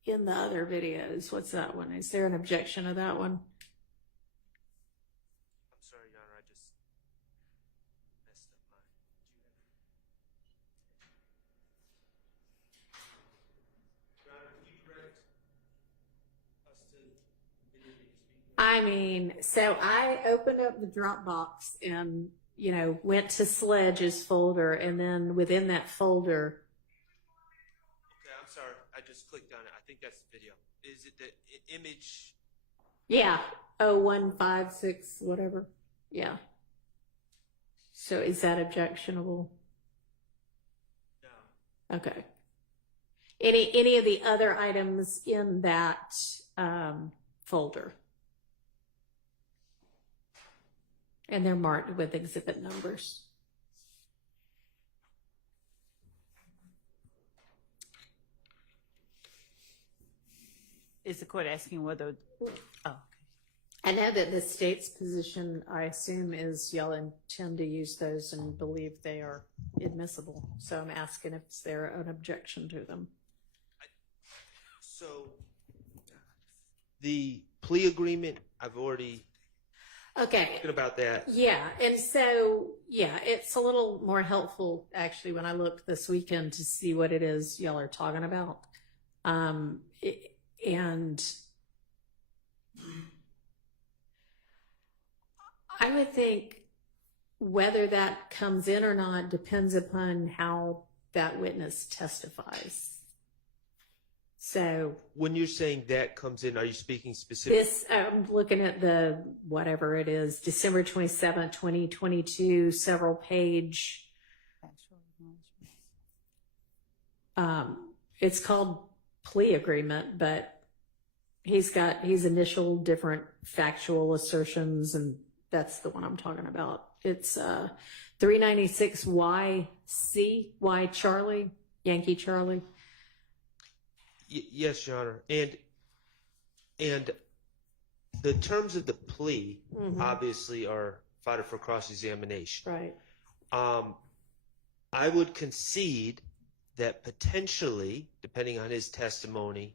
in the other videos. What's that one? Is there an objection to that one? I'm sorry, Your Honor, I just messed up my. Your Honor, can you direct us to the video you're speaking of? I mean, so I opened up the Dropbox and, went to Sledge's folder, and then within that folder. Okay, I'm sorry. I just clicked on it. I think that's the video. Is it the image? Yeah. 0156, whatever. Yeah. So is that objectionable? No. Okay. Any of the other items in that folder? And they're marked with exhibit numbers. Is the court asking whether? Oh. I know that the state's position, I assume, is y'all intend to use those and believe they are admissible. So I'm asking if there an objection to them. So the plea agreement, I've already spoken about that. Yeah, and so, it's a little more helpful, actually, when I looked this weekend to see what it is y'all are talking about. And I would think whether that comes in or not depends upon how that witness testifies. So when you're saying that comes in, are you speaking specifically? this, I'm looking at the, whatever it is, December 27th, 2022, several page. It's called plea agreement, but he's initial different factual assertions, and that's the one I'm talking about. It's 396YC, Y Charlie, Yankee Charlie. Yes, Your Honor. And the terms of the plea obviously are fodder for cross-examination. Right. I would concede that potentially, depending on his testimony,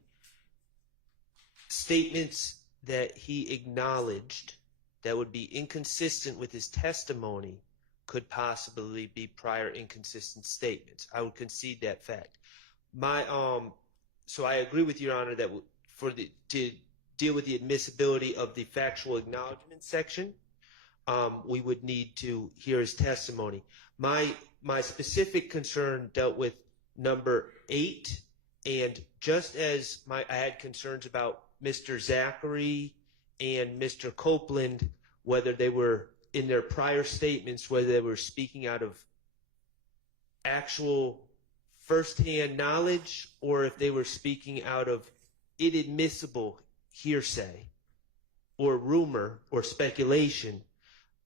statements that he acknowledged that would be inconsistent with his testimony could possibly be prior inconsistent statements. I would concede that fact. So I agree with Your Honor that to deal with the admissibility of the factual acknowledgement section, we would need to hear his testimony. My specific concern dealt with number 8, and just as I had concerns about Mr. Zachary and Mr. Copeland, whether they were in their prior statements, whether they were speaking out of actual firsthand knowledge or if they were speaking out of inadmissible hearsay or rumor or speculation.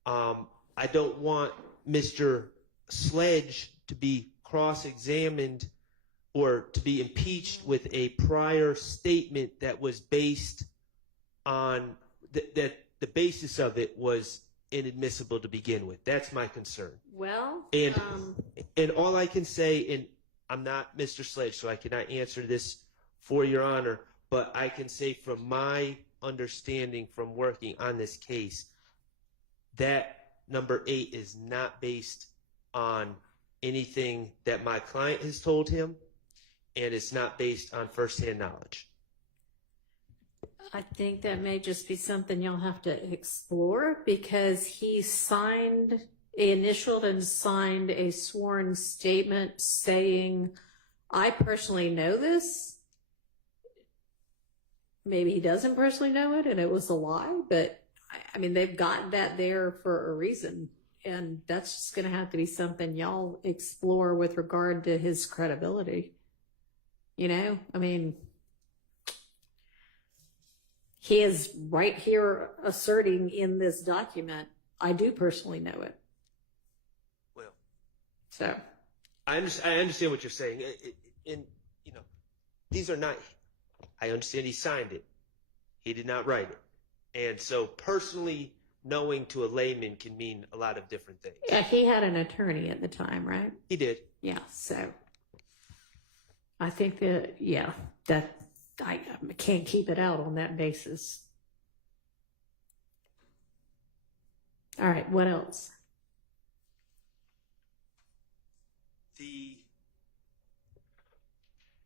I don't want Mr. Sledge to be cross-examined or to be impeached with a prior statement that was based on that the basis of it was inadmissible to begin with. That's my concern. Well, And all I can say, and I'm not Mr. Sledge, so I cannot answer this for Your Honor, but I can say from my understanding from working on this case, that number 8 is not based on anything that my client has told him, and it's not based on firsthand knowledge. I think that may just be something you'll have to explore, because he initialed and signed a sworn statement saying, I personally know this. Maybe he doesn't personally know it and it was a lie, but I mean, they've gotten that there for a reason. And that's just going to have to be something y'all explore with regard to his credibility. You know, I mean, he is right here asserting in this document, I do personally know it. Well, so I understand what you're saying. And, you know, these are not, I understand he signed it. He did not write it. And so personally knowing to a layman can mean a lot of different things. yeah, he had an attorney at the time, right? He did. Yeah, so I think that, yeah, that I can't keep it out on that basis. All right, what else?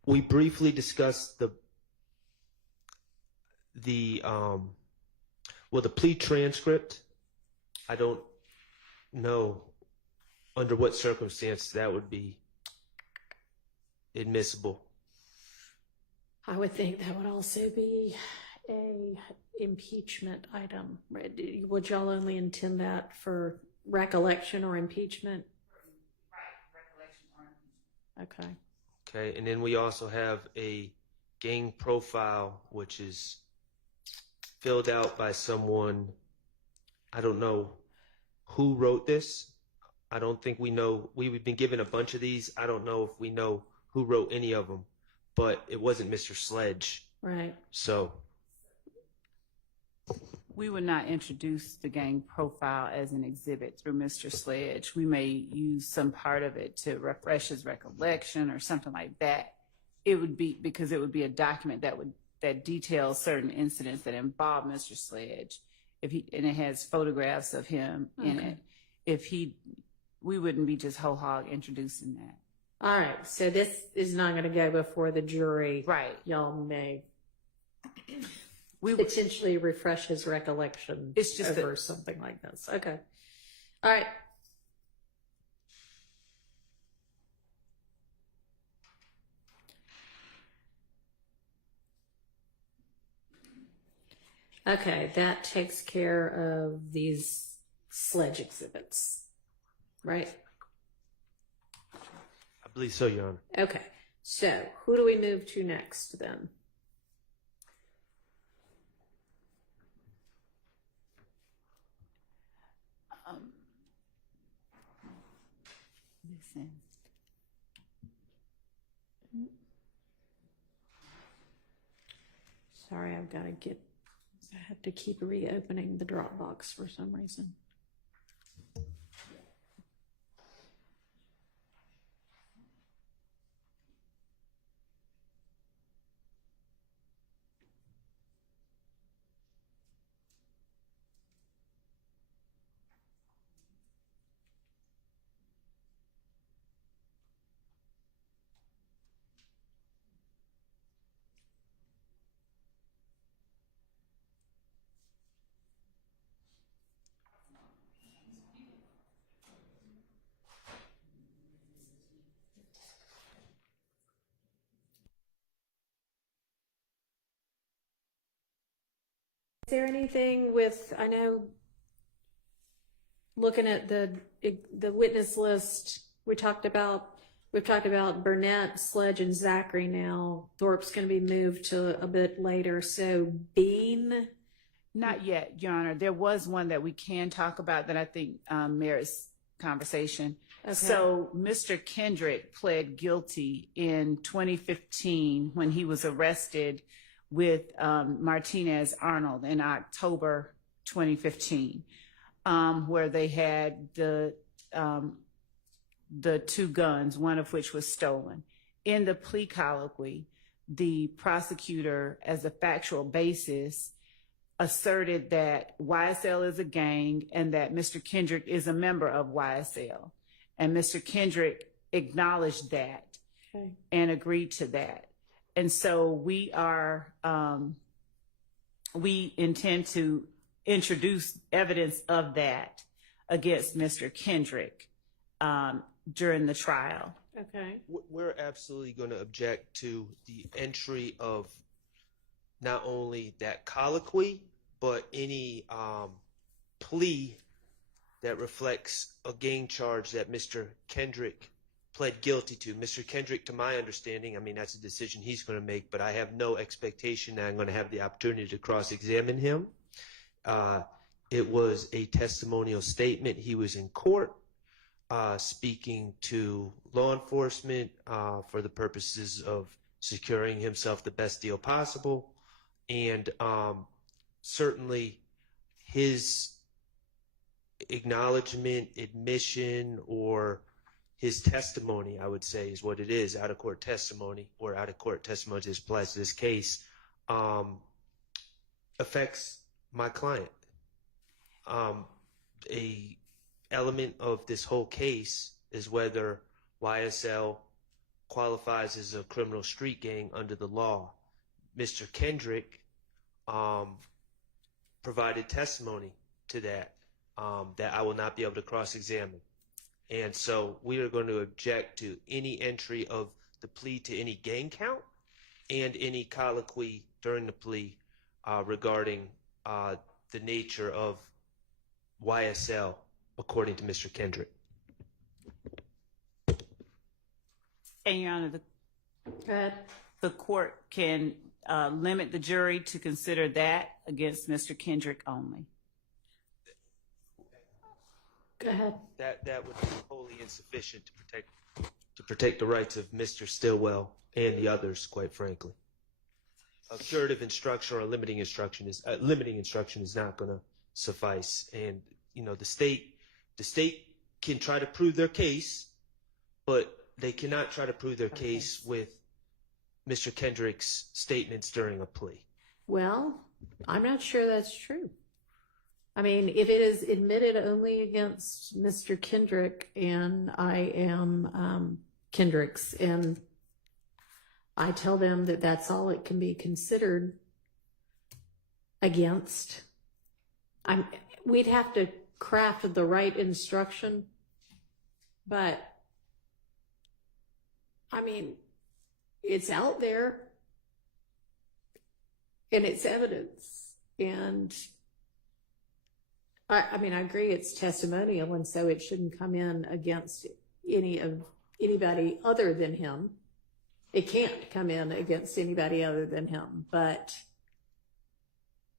We briefly discussed the plea transcript. I don't know under what circumstance that would be admissible. I would think that would also be a impeachment item. Would y'all only intend that for recollection or impeachment? Right, recollection or impeachment. Okay. Okay, and then we also have a gang profile, which is filled out by someone. I don't know who wrote this. I don't think we know. We've been given a bunch of these. I don't know if we know who wrote any of them, but it wasn't Mr. Sledge. Right. So We would not introduce the gang profile as an exhibit through Mr. Sledge. We may use some part of it to refresh his recollection or something like that. It would be because it would be a document that details certain incidents that involve Mr. Sledge. And it has photographs of him in it. We wouldn't be just whole hog introducing that. All right, so this is not going to go before the jury. Right. Y'all may We potentially refresh his recollection. It's just over something like this. Okay. All right. Okay, that takes care of these Sledge exhibits, right? I believe so, Your Honor. Okay, so who do we move to next then? Listen. Sorry, I have to keep reopening the Dropbox for some reason. Is there anything with, I know, looking at the witness list, we've talked about Burnett, Sledge, and Zachary now. Thorpe's going to be moved to a bit later. So Bean? Not yet, Your Honor. There was one that we can talk about that I think merits conversation. Okay. So Mr. Kendrick pled guilty in 2015 when he was arrested with Martinez Arnold in October 2015, where they had the two guns, one of which was stolen. In the plea colloquy, the prosecutor, as a factual basis, asserted that YSL is a gang and that Mr. Kendrick is a member of YSL. And Mr. Kendrick acknowledged that and agreed to that. And so we intend to introduce evidence of that against Mr. Kendrick during the trial. Okay. We're absolutely going to object to the entry of not only that colloquy, but any plea that reflects a gang charge that Mr. Kendrick pled guilty to. Mr. Kendrick, to my understanding, I mean, that's a decision he's going to make, but I have no expectation that I'm going to have the opportunity to cross-examine him. It was a testimonial statement. He was in court speaking to law enforcement for the purposes of securing himself the best deal possible. And certainly his acknowledgement, admission, or his testimony, I would say, is what it is, out-of-court testimony, or out-of-court testimony as applies to this case, affects my client. A element of this whole case is whether YSL qualifies as a criminal street gang under the law. Mr. Kendrick provided testimony to that, that I will not be able to cross-examine. And so we are going to object to any entry of the plea to any gang count and any colloquy during the plea regarding the nature of YSL, according to Mr. Kendrick. And Your Honor, the court can limit the jury to consider that against Mr. Kendrick only. Go ahead. That would be wholly insufficient to protect the rights of Mr. Stillwell and the others, quite frankly. A curative instruction or a limiting instruction is not going to suffice. And you know, the state can try to prove their case, but they cannot try to prove their case with Mr. Kendrick's statements during a plea. Well, I'm not sure that's true. I mean, if it is admitted only against Mr. Kendrick and I am Kendrick's, and I tell them that that's all it can be considered against, we'd have to craft the right instruction. But, I mean, it's out there and it's evidence. And I mean, I agree it's testimonial, and so it shouldn't come in against anybody other than him. It can't come in against anybody other than him, but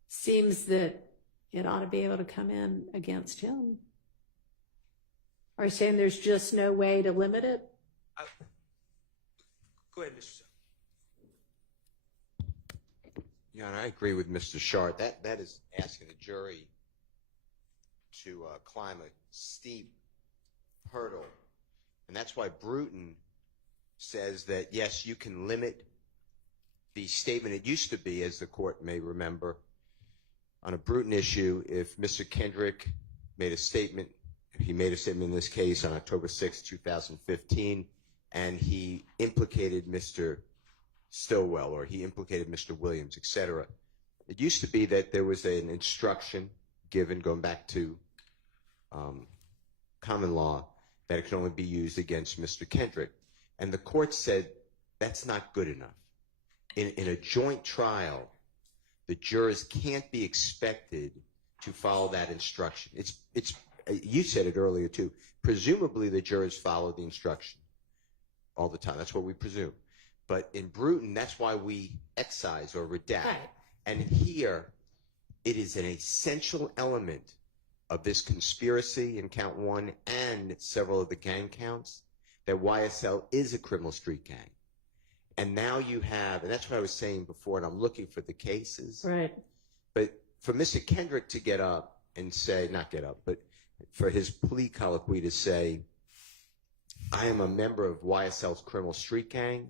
seems that it ought to be able to come in against him. Are you saying there's just no way to limit it? Go ahead, Mr. Yeah, and I agree with Mr. Shart. That is asking the jury to climb a steep hurdle. And that's why Bruton says that, yes, you can limit the statement. It used to be, as the court may remember, on a Bruton issue, if Mr. Kendrick made a statement, he made a statement in this case on October 6, 2015, and he implicated Mr. Stillwell, or he implicated Mr. Williams, etc. It used to be that there was an instruction given, going back to common law, that it could only be used against Mr. Kendrick. And the court said that's not good enough. In a joint trial, the jurors can't be expected to follow that instruction. It's you said it earlier too. Presumably the jurors follow the instruction all the time. That's what we presume. But in Bruton, that's why we excise or redact. Right. And here, it is an essential element of this conspiracy in count 1 and several of the gang counts that YSL is a criminal street gang. And now you have, and that's what I was saying before, and I'm looking for the cases. Right. But for Mr. Kendrick to get up and say, not get up, but for his plea colloquy to say, I am a member of YSL's criminal street gang,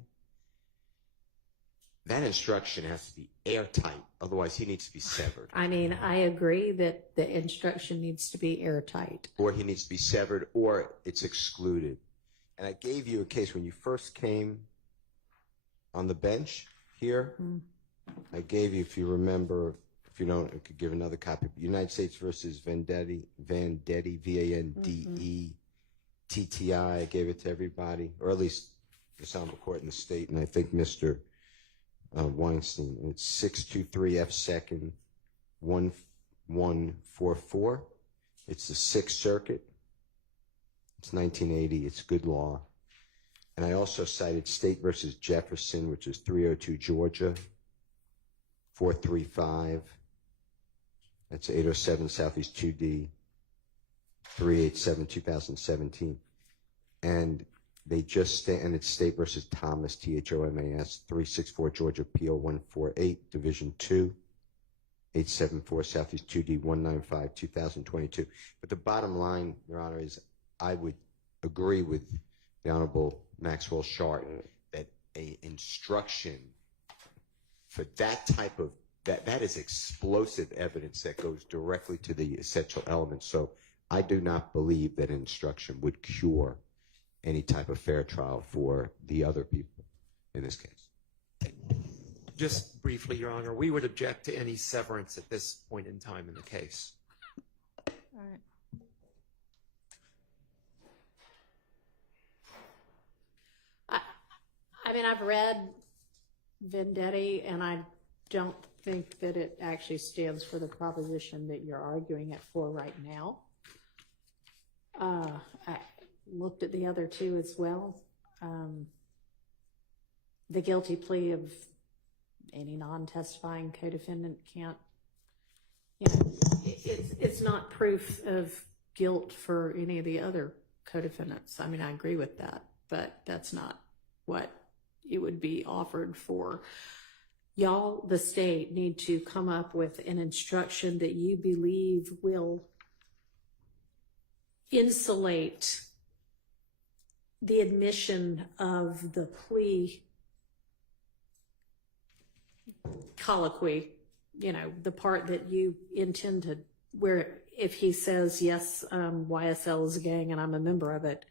that instruction has to be airtight. Otherwise, he needs to be severed. I mean, I agree that the instruction needs to be airtight. Or he needs to be severed, or it's excluded. And I gave you a case when you first came on the bench here. I gave you, if you remember, if you don't, I could give another copy. United States versus Vendetti, V-A-N-D-E-T-T-I. I gave it to everybody, or at least the Ensemble Court in the state, and I think Mr. Weinstein. It's 623 F second 1144. It's the Sixth Circuit. It's 1980. It's good law. And I also cited State versus Jefferson, which is 302 Georgia, 435. That's 807 Southeast 2D, 387 2017. And they just and it's State versus Thomas, Thomas, 364 Georgia Appeal 148, Division 2, 874 Southeast 2D 195 2022. But the bottom line, Your Honor, is I would agree with the Honorable Maxwell Shart that a instruction for that type of that is explosive evidence that goes directly to the essential elements. So I do not believe that instruction would cure any type of fair trial for the other people in this case. Just briefly, Your Honor, we would object to any severance at this point in time in the case. All right. I mean, I've read Vendetti, and I don't think that it actually stands for the proposition that you're arguing it for right now. I looked at the other two as well. The guilty plea of any non-testifying co-defendant can't, it's not proof of guilt for any of the other co-defendants. I mean, I agree with that, but that's not what it would be offered for. Y'all, the state, need to come up with an instruction that you believe will insulate the admission of the plea colloquy, the part that you intend to, where if he says, yes, YSL is a gang and I'm a member of it,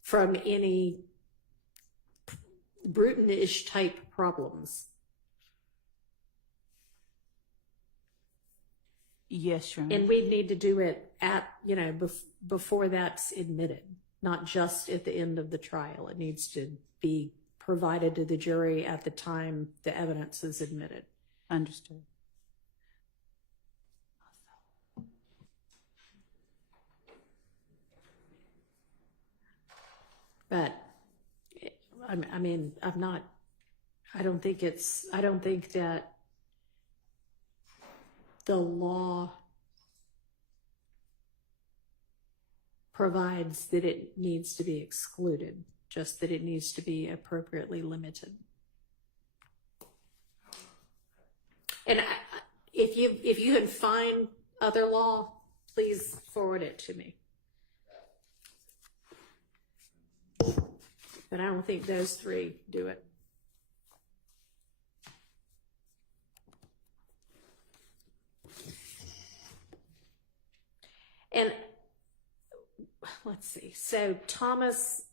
from any Bruton-ish type problems. Yes, Your Honor. And we'd need to do it at, before that's admitted, not just at the end of the trial. It needs to be provided to the jury at the time the evidence is admitted. Understood. But, I mean, I don't think that the law provides that it needs to be excluded, just that it needs to be appropriately limited. And if you can find other law, please forward it to me. But I don't think those three do it. And let's see. So Thomas,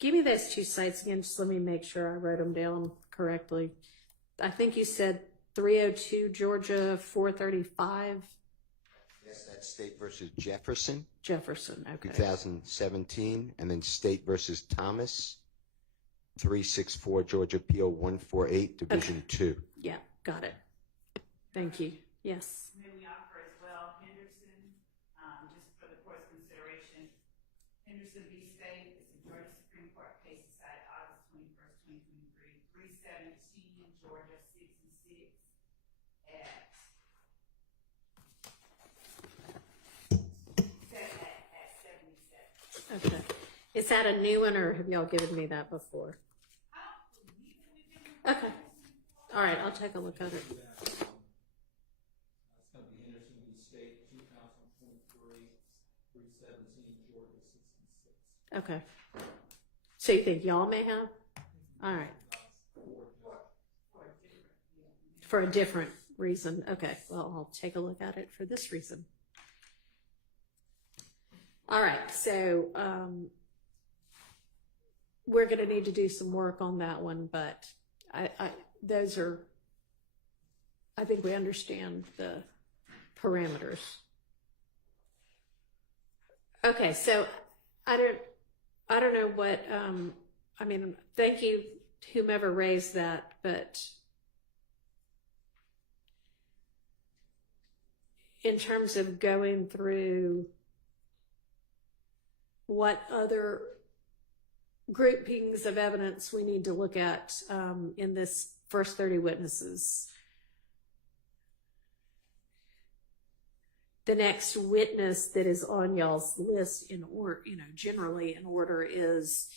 give me those two sites again. Just let me make sure I wrote them down correctly. I think you said 302 Georgia 435. Yes, that's State versus Jefferson. Jefferson, okay. 2017, and then State versus Thomas, 364 Georgia Appeal 148, Division 2. Yeah, got it. Thank you. Yes. And then we offer as well Henderson, just for the court's consideration. Henderson v. State is a Georgia Supreme Court case decided August 21st, 2023, 317 Georgia 66 at Is that a new one, or have y'all given me that before? Okay. All right, I'll take a look at it. That's going to be Henderson v. State, 2023, 317, Georgia 66. Okay. So you think y'all may have? All right. For a different reason. Okay. Well, I'll take a look at it for this reason. All right. So we're going to need to do some work on that one, but I think we understand the parameters. Okay. So I don't know what, I mean, thank you, whomever raised that, but in terms of going through what other groupings of evidence we need to look at in this first 30 witnesses. The next witness that is on y'all's list in order, generally in order is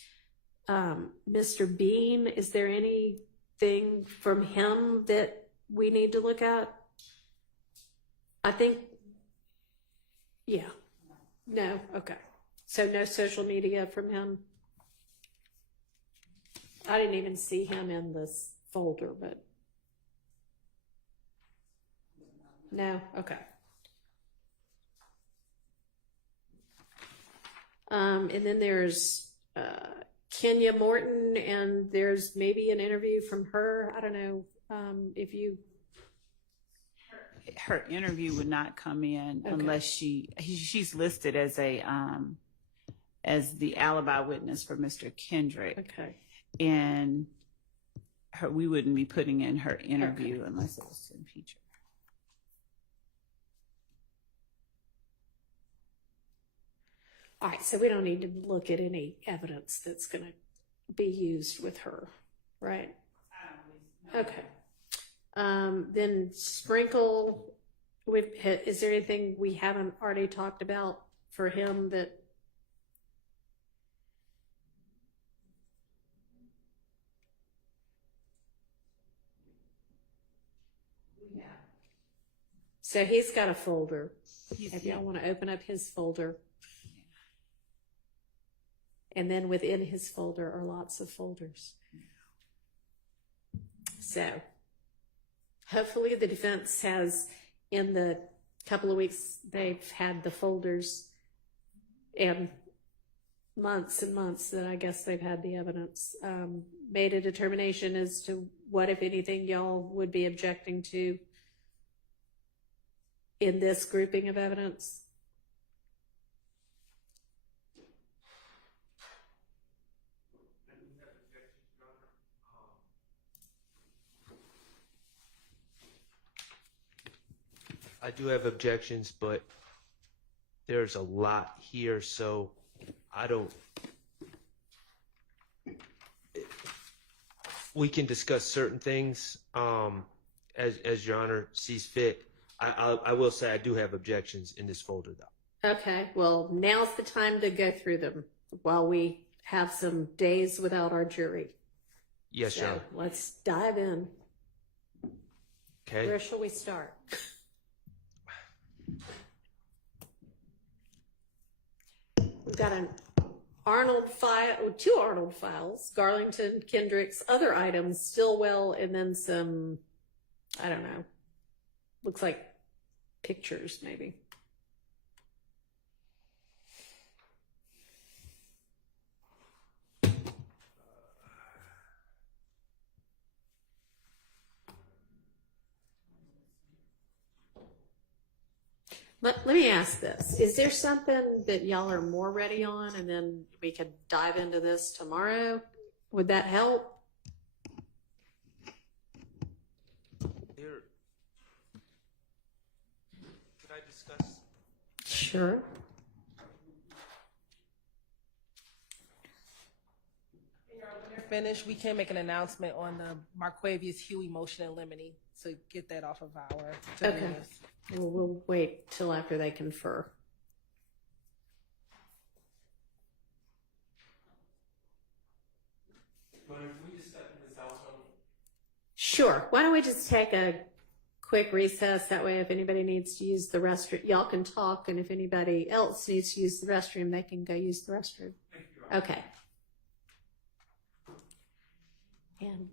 Mr. Bean. Is there anything from him that we need to look at? I think, yeah. No? Okay. So no social media from him? I didn't even see him in this folder, but no? Okay. And then there's Kenya Morton, and there's maybe an interview from her. I don't know if you... Her interview would not come in unless she's listed as the alibi witness for Mr. Kendrick. Okay. And we wouldn't be putting in her interview unless it was to impeach her. All right, so we don't need to look at any evidence that's going to be used with her, right? Okay. Then Sprinkle, is there anything we haven't already talked about for him that? Yeah. So he's got a folder. If y'all want to open up his folder. And then within his folder are lots of folders. So hopefully the defense has, in the couple of weeks they've had the folders, and months that I guess they've had the evidence, made a determination as to what, if anything, y'all would be objecting to in this grouping of evidence. I do have objections, but there's a lot here, so I don't. We can discuss certain things as Your Honor sees fit. I will say I do have objections in this folder, though. Okay, well, now's the time to go through them while we have some days without our jury. Yes, Your Honor. Let's dive in. Okay. Where shall we start? We've got an Arnold file, two Arnold files, Garlington, Kendrick's, other items, Stillwell, and then some, I don't know, looks like pictures maybe. Let me ask this. Is there something that y'all are more ready on, and then we could dive into this tomorrow? Would that help? Could I discuss? Sure. When they're finished, we can make an announcement on the Marquavius Huey motion in limine, so get that off of our Okay. list. We'll wait till after they confer. But if we just step in this house on Sure. Why don't we just take a quick recess? That way, if anybody needs to use the restroom, y'all can talk, and if anybody else needs to use the restroom, they can go use the restroom. Okay. And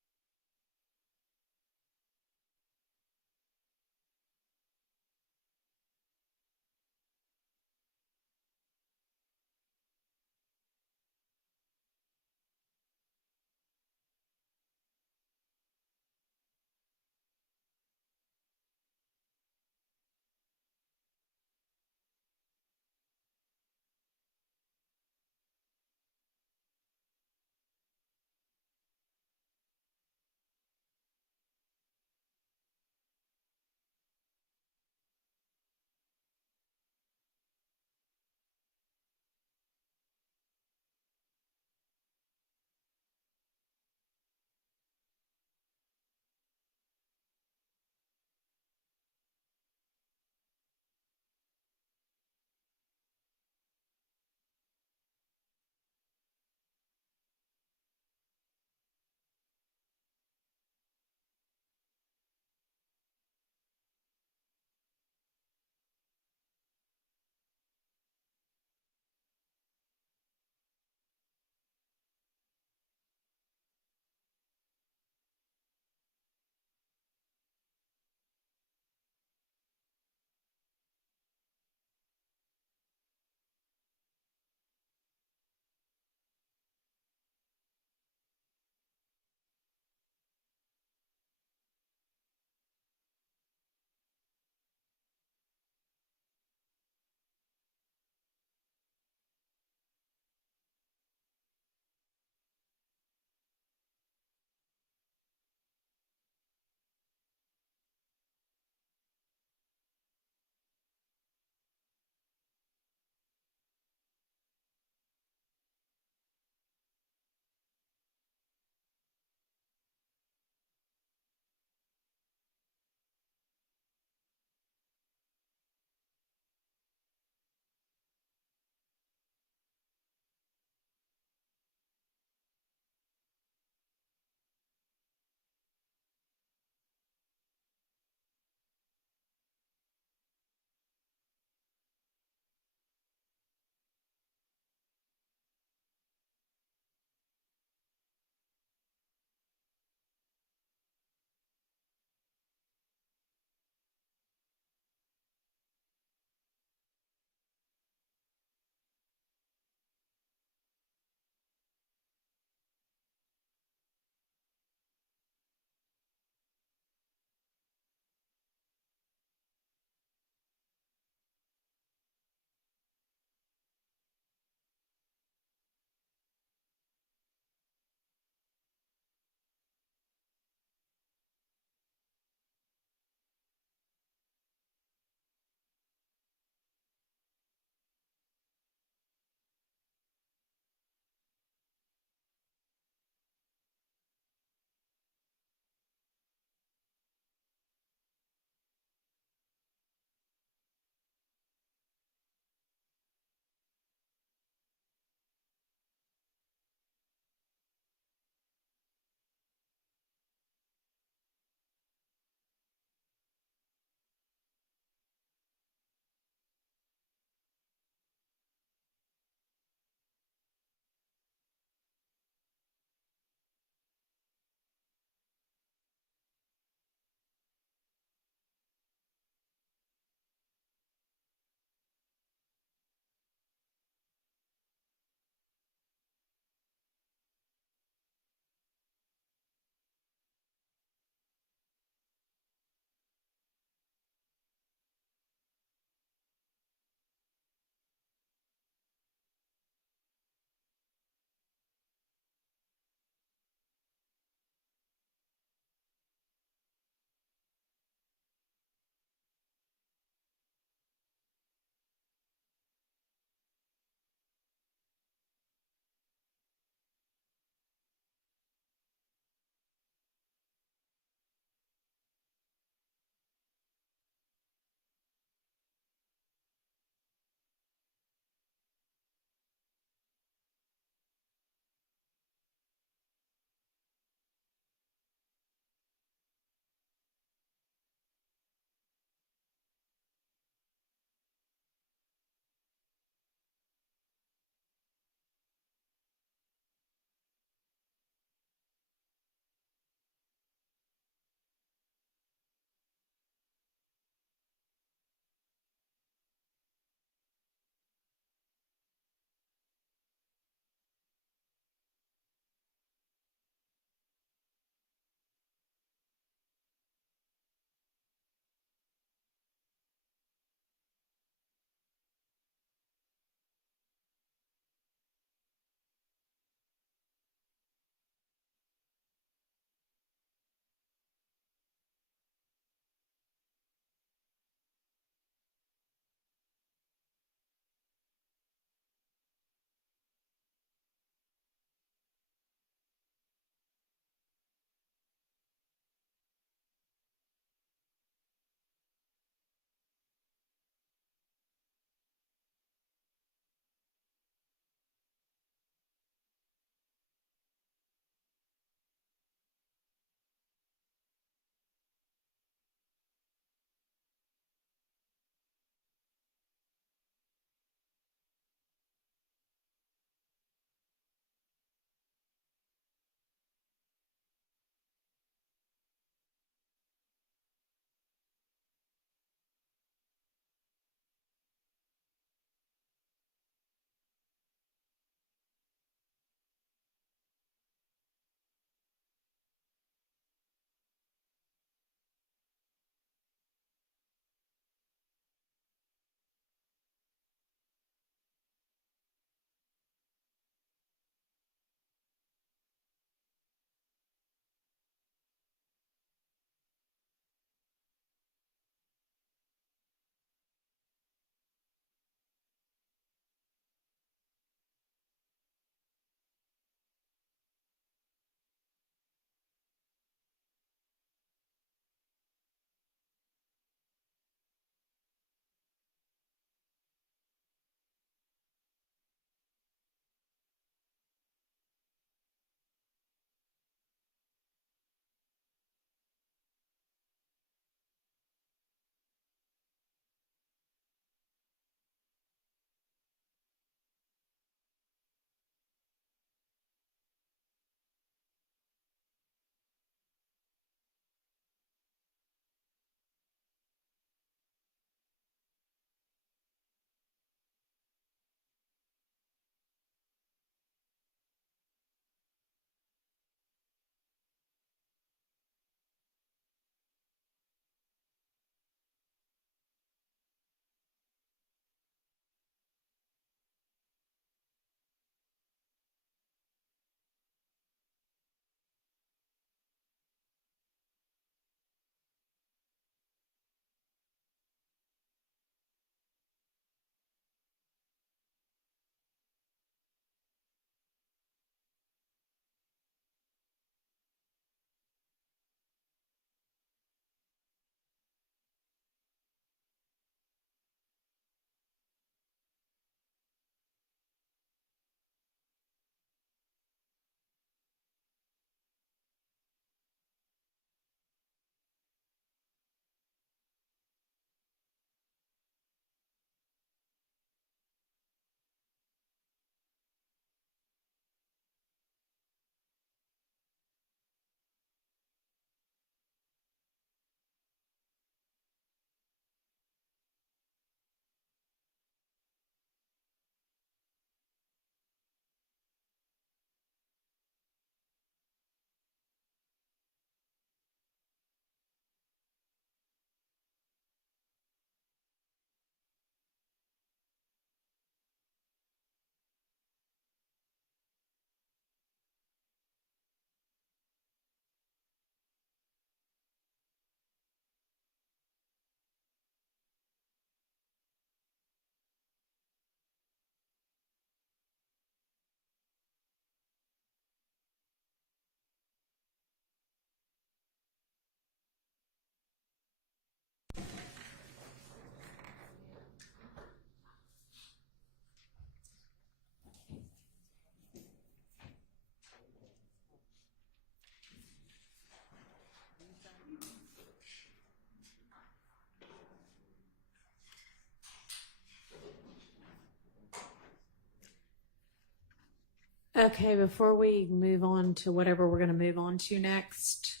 Okay, before we move on to whatever we're going to move on to next,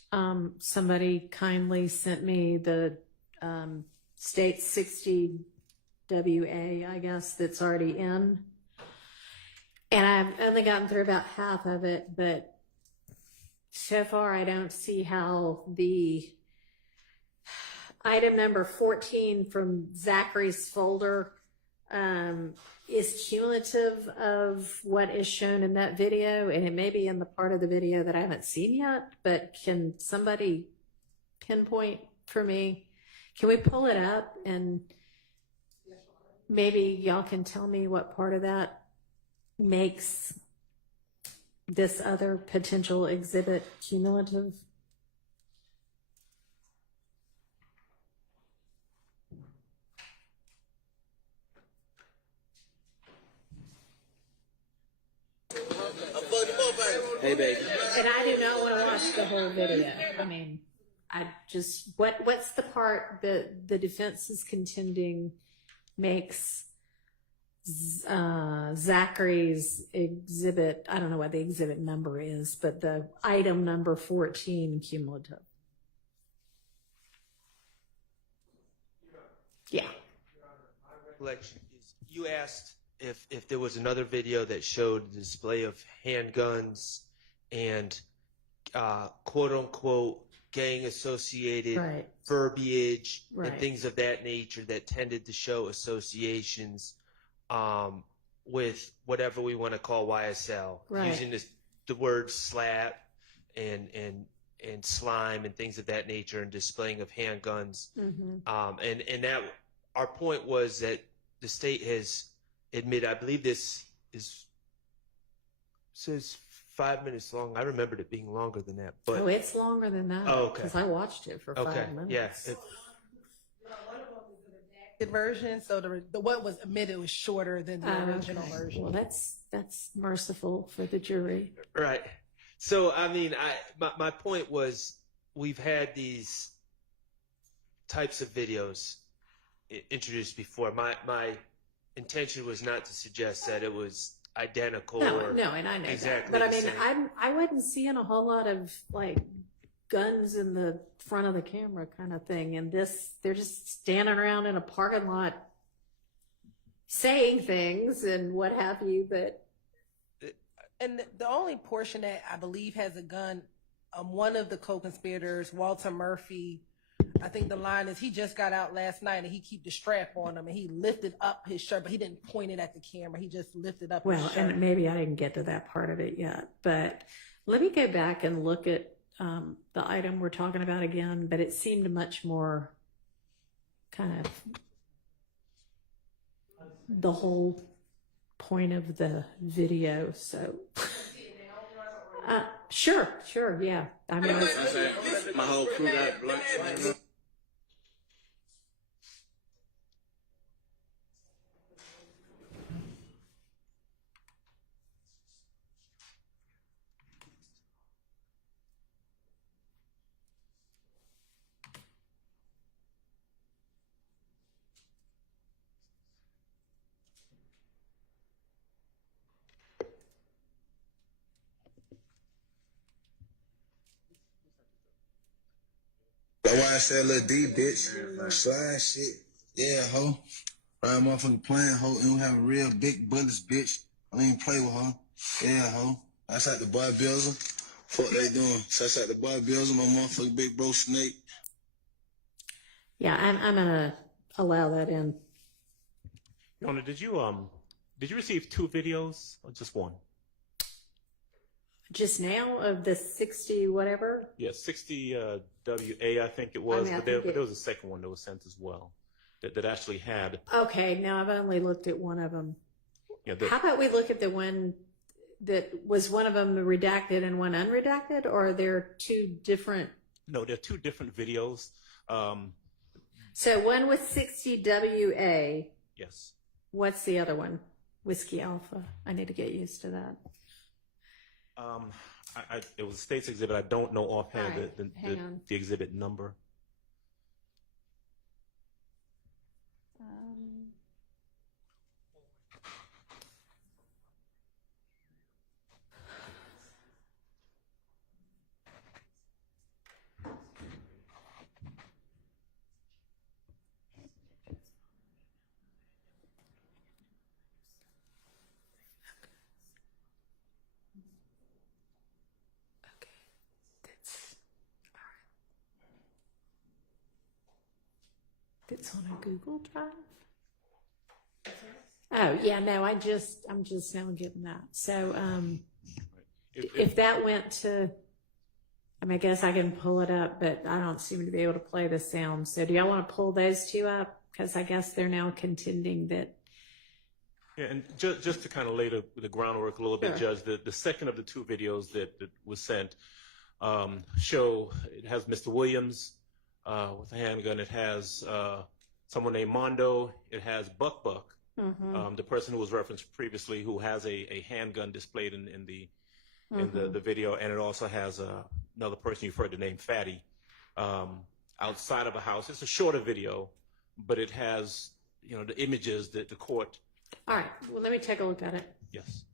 somebody kindly sent me the state 60 WA, I guess, that's already in. And I've only gotten through about half of it, but so far I don't see how the item number 14 from Zachary's folder is cumulative of what is shown in that video, and it may be in the part of the video that I haven't seen yet, but can somebody pinpoint for me? Can we pull it up and maybe y'all can tell me what part of that makes this other potential exhibit cumulative? Hey, baby. And I do not want to watch the whole video. I mean, I just, what's the part that the defense is contending makes Zachary's exhibit, I don't know what the exhibit number is, but the item number 14 cumulative? Yeah. Recollection is you asked if there was another video that showed the display of handguns and quote unquote gang associated Right. verbiage Right. and things of that nature that tended to show associations with whatever we want to call YSL, Right. using the word slap and slime and things of that nature, and displaying of handguns. And that our point was that the state has admitted, I believe this says 5 minutes long. I remembered it being longer than that, but It's longer than that. Oh, okay. Because I watched it for 5 minutes. Yeah. The version, so the what was omitted was shorter than the original Okay. version. Well, that's merciful for the jury. Right. So, I mean, my point was we've had these types of videos introduced before. My intention was not to suggest that it was identical No, or and I know exactly that. But I the mean, same. I wasn't seeing a whole lot of like guns in the front of the camera kind of thing. And they're just standing around in a parking lot saying things and what have you. But And the only portion that I believe has a gun, one of the co-conspirators, Walter Murphy, I think the line is he just got out last night and he keep the strap on him and he lifted up his shirt, but he didn't point it at the camera. He just lifted up well, his shirt. and maybe I didn't get to that part of it yet. But let me go back and look at the item we're talking about again. But it seemed much more kind of the whole point of the video. So sure, yeah. I mean, My whole crew got blunt. That's why I said Lil D, bitch. Slide shit. Yeah, ho. Right, motherfucking playing, ho. And we have real big bullets, bitch. I don't even play with her. Yeah, ho. That's like the boy Bills. Fuck they doing. So that's like the boy Bills, my motherfucking big bro Snake. yeah, I'm gonna allow that in. Your Honor, did you receive 2 videos or just one? Just now of the 60 whatever. Yeah, 60 WA, I think it was, I mean, but there was a second one that was sent as well that actually had. Okay, now I've only looked at one of them. Yeah, How about we look at the one that was one of them redacted and one unredacted, or are there 2 different? No, there are 2 different videos. So one was 60 WA. Yes. What's the other one? Whiskey Alpha. I need to get used to that. It was a state's exhibit. I don't know offhand All right, hang on. the exhibit number. It's on a Google Drive. Oh yeah, no, I'm just now getting that. So if that went to, I mean, I guess I can pull it up, but I don't seem to be able to play the sound. So do y'all want to pull those two up? Because I guess they're now contending that. Yeah, and just to kind of lay the groundwork a little bit, Sure. Judge, the second of the two videos that was sent show it has Mr. Williams with a handgun. It has someone named Mondo. It has Buck Buck, the person who was referenced previously, who has a handgun displayed in the video, and it also has another person you've heard the name Fatty outside of a house. It's a shorter video, but it has the images that the court. All right, well, let me take a look at it. Yes.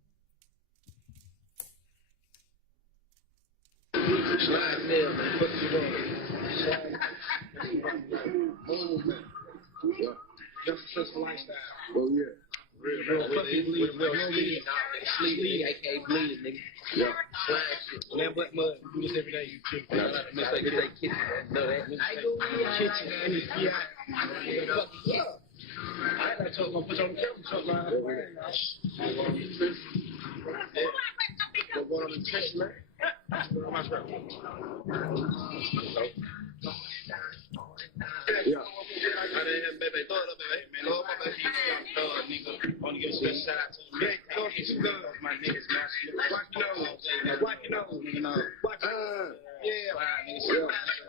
Slide there, man. What you doing? Movement. Yeah. Just a successful lifestyle. Oh, yeah. Real fucking bleed. Real bleed. Sleep, aka bleed, nigga. Yeah. Slide shit. Lamb butt mud. Do this every day. You trip. I like to say kitchen. No, that. Kitchen, man. Yeah. I ain't not gonna put you on the camera, talk like that. Going on the test, man. Yeah. I didn't baby, throw it up, baby. Man, no, my baby, nigga. Want to give a special shout out to the big coaches, my niggas, man. Watch your nose, nigga. Watch your nose. Yeah.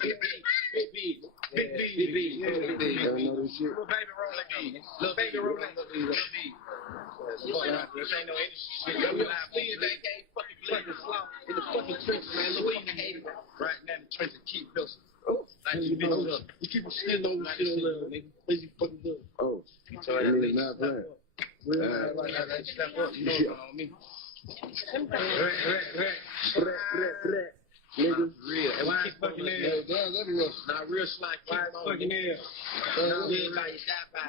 Big B. Little baby rolling B. Little baby rolling B. This ain't no industry shit. We can't fucking play the slump in the fucking trenches, man. Look fucking hating right now in the trenches. Keep pills. Like you bitches up. You keep shit over shit on there, nigga. Please you fucking do it. Oh. So that nigga not playing. Like that step up, you know what on me. Niggas, real. And we keep fucking there. Not real slime. Keep fucking there. Real like you die by.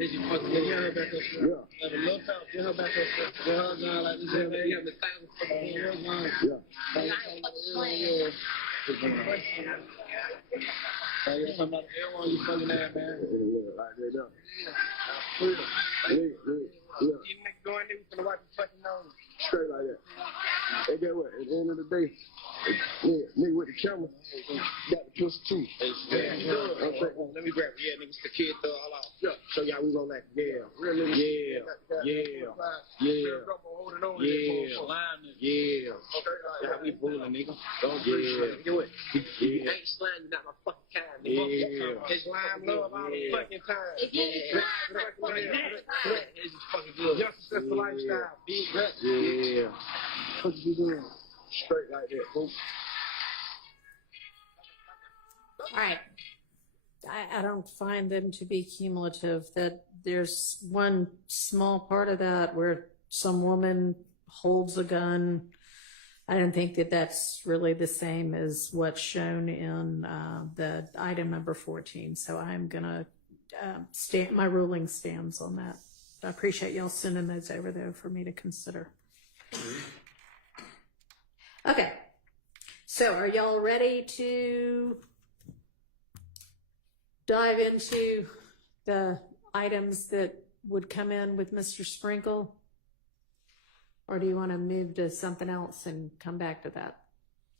Is you fucking there? Get her back up. Yeah. Have a little time. Get her back up. Get her down like this. You have the time to fucking get her down. Yeah. Hey, you're talking about everyone you fucking at, man. Yeah, like that up. You niggas going there, we finna wipe your fucking nose. Straight like that. Hey, guess what? At the end of the day, nigga with the camera got the pistol too. Let me grab it. Yeah, niggas, the kid thug. Hold on. Yeah. Show y'all we gonna like, yeah. Yeah, we fooling, nigga. Don't do it. You ain't slime, you're not my fucking kind, nigga. It's lime love all the fucking time. It's just fucking good. Your successful lifestyle, big gut. Yeah. What you doing? Straight like that, folks. All right. I don't find them to be cumulative. That there's one small part of that where some woman holds a gun. I don't think that that's really the same as what's shown in the item number 14. So I'm gonna stand. My ruling stands on that. I appreciate y'all sending those over though for me to consider. Okay. So are y'all ready to dive into the items that would come in with Mr. Sprinkle? Or do you want to move to something else and come back to that?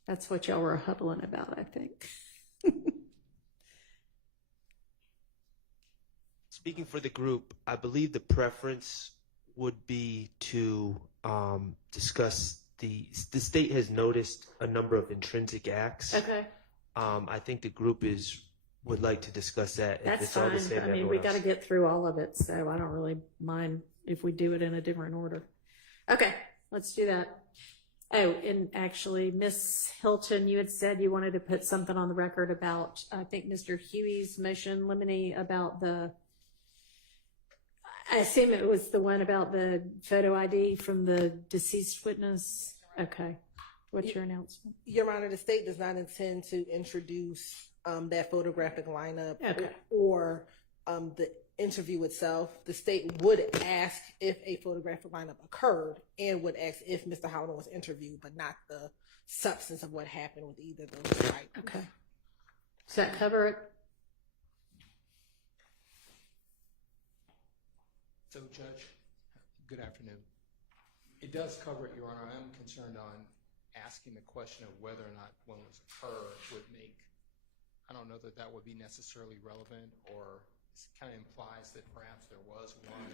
That's what y'all were huddling about, I think. Speaking for the group, I believe the preference would be to discuss the state has noticed a number of intrinsic acts. Okay. I think the group would like to discuss that. That's it's all the fine. same I mean, we got to get through all of it, so I don't really mind if we do it in a different order. Okay, let's do that. Oh, and actually, Miss Hilton, you had said you wanted to put something on the record about, I think, Mr. Huey's motion limine about I assume it was the one about the photo ID from the deceased witness. Okay. What's your announcement? Your Honor, the state does not intend to introduce that photographic lineup Okay. or the interview itself. The state would ask if a photographic lineup occurred and would ask if Mr. Howland was interviewed, but not the substance of what happened with either of those items. Okay. Does that cover it? So, Judge, good afternoon. It does cover it, Your Honor. I am concerned on asking the question of whether or not one was occurred would make, I don't know that that would be necessarily relevant, or it kind of implies that perhaps there was one,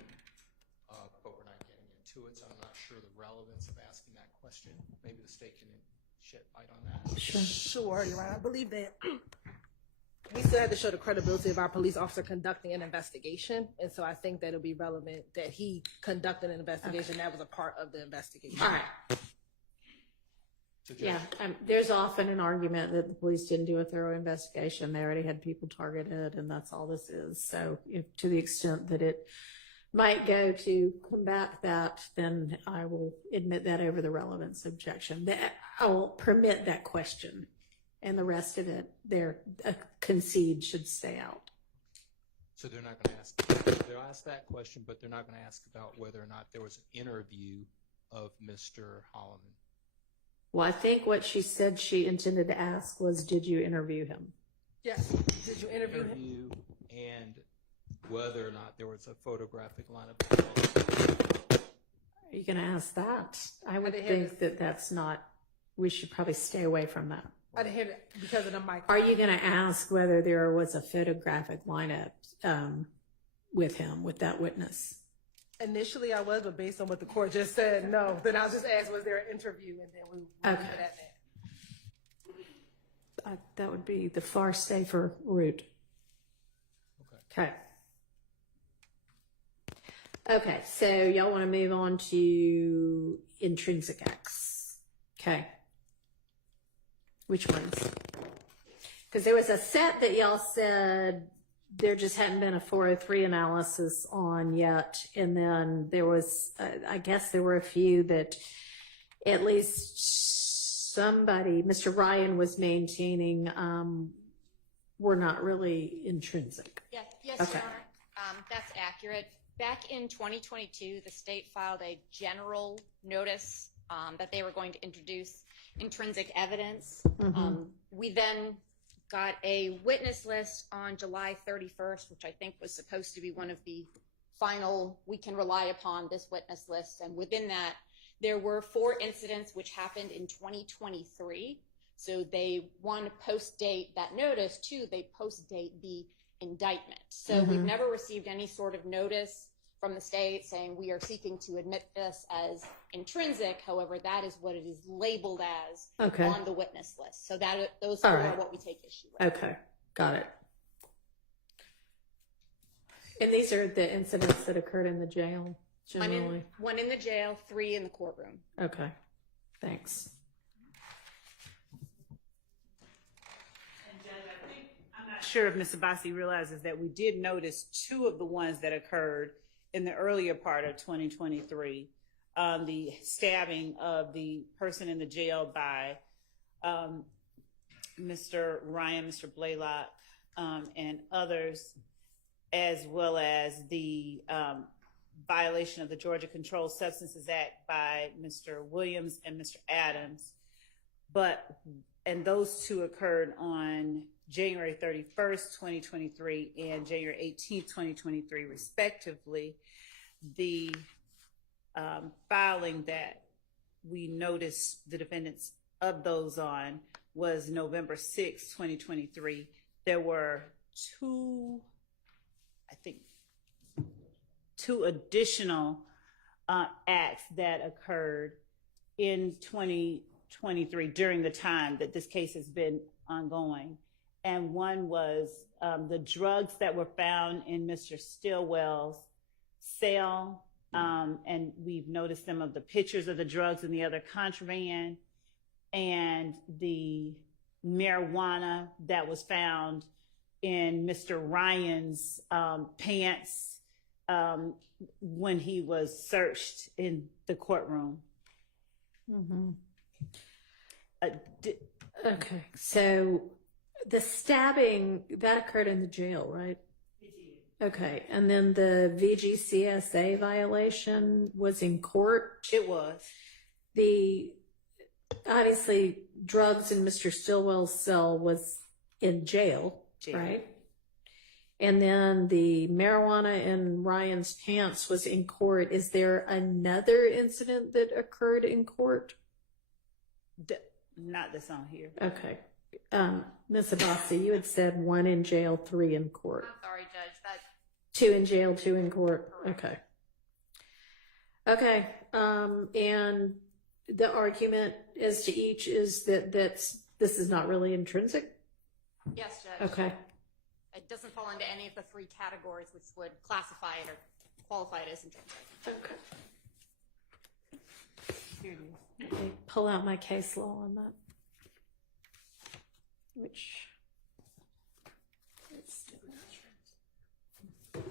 but we're not getting into it, so I'm not sure the relevance of asking that question. Maybe the state can shed light on that. Sure, Your Honor. I believe that we still have to show the credibility of our police officer conducting an investigation, and so I think that it'll be relevant that he conducted an investigation. That was a part of the investigation. All right. So, Judge, Yeah, there's often an argument that the police didn't do a thorough investigation. They already had people targeted, and that's all this is. So to the extent that it might go to combat that, then I will admit that over the relevance objection. I will permit that question, and the rest of it, concede should stay out. so they're not going to ask, they'll ask that question, but they're not going to ask about whether or not there was an interview of Mr. Holloman. Well, I think what she said she intended to ask was, did you interview him? Yes. Did you interview him? And whether or not there was a photographic lineup. Are you going to ask that? I would think that that's not, we should probably stay away from that. I didn't hear it because of the mic. Are you going to ask whether there was a photographic lineup with him, with that witness? Initially, I was, but based on what the court just said, no. Then I'll just ask, was there an interview, and then we leave it at that. That would be the far safer route. Okay. Okay, so y'all want to move on to intrinsic acts. Okay. Which ones? Because there was a set that y'all said there just hadn't been a 403 analysis on yet. And then there was, I guess there were a few that at least somebody, Mr. Ryan was maintaining, were not really intrinsic. Yes, Okay. Your Honor. That's accurate. Back in 2022, the state filed a general notice that they were going to introduce intrinsic evidence. We then got a witness list on July 31st, which I think was supposed to be one of the final, we can rely upon this witness list. And within that, there were 4 incidents which happened in 2023. So they, 1, post-date that notice, 2, they post-date the indictment. So we've never received any sort of notice from the state saying we are seeking to admit this as intrinsic. However, that is what it is labeled as on the witness list. So that those are what we take issue with. Okay, got it. And these are the incidents that occurred in the jail, generally? One in the jail, 3 in the courtroom. Okay, thanks. I'm not sure if Mr. Bassi realizes that we did notice 2 of the ones that occurred in the earlier part of 2023. The stabbing of the person in the jail by Mr. Ryan, Mr. Blaylock, and others, as well as the violation of the Georgia Controlled Substances Act by Mr. Williams and Mr. Adams. And those 2 occurred on January 31st, 2023 and January 18th, 2023, respectively. The filing that we noticed the defendants of those on was November 6th, 2023. There were 2 additional acts that occurred in 2023 during the time that this case has been ongoing. And one was the drugs that were found in Mr. Stillwell's cell, and we've noticed some of the pictures of the drugs and the other contraband, and the marijuana that was found in Mr. Ryan's pants when he was searched in the courtroom. Okay, so the stabbing, that occurred in the jail, right? Okay, and then the VGCSA violation was in court? It was. Obviously, drugs in Mr. Stillwell's cell was in jail, right? And then the marijuana in Ryan's pants was in court. Is there another incident that occurred in court? Not that's on here. Okay. Ms. Abassi, you had said 1 in jail, 3 in court. I'm sorry, Judge. That 2 in jail, 2 in court. Okay. Okay. And the argument as to each is that this is not really intrinsic? yes, Judge. Okay. It doesn't fall into any of the 3 categories which would classify it or qualify it as intrinsic. Okay. Here it is. Let me pull out my case law on that. Which let's do that.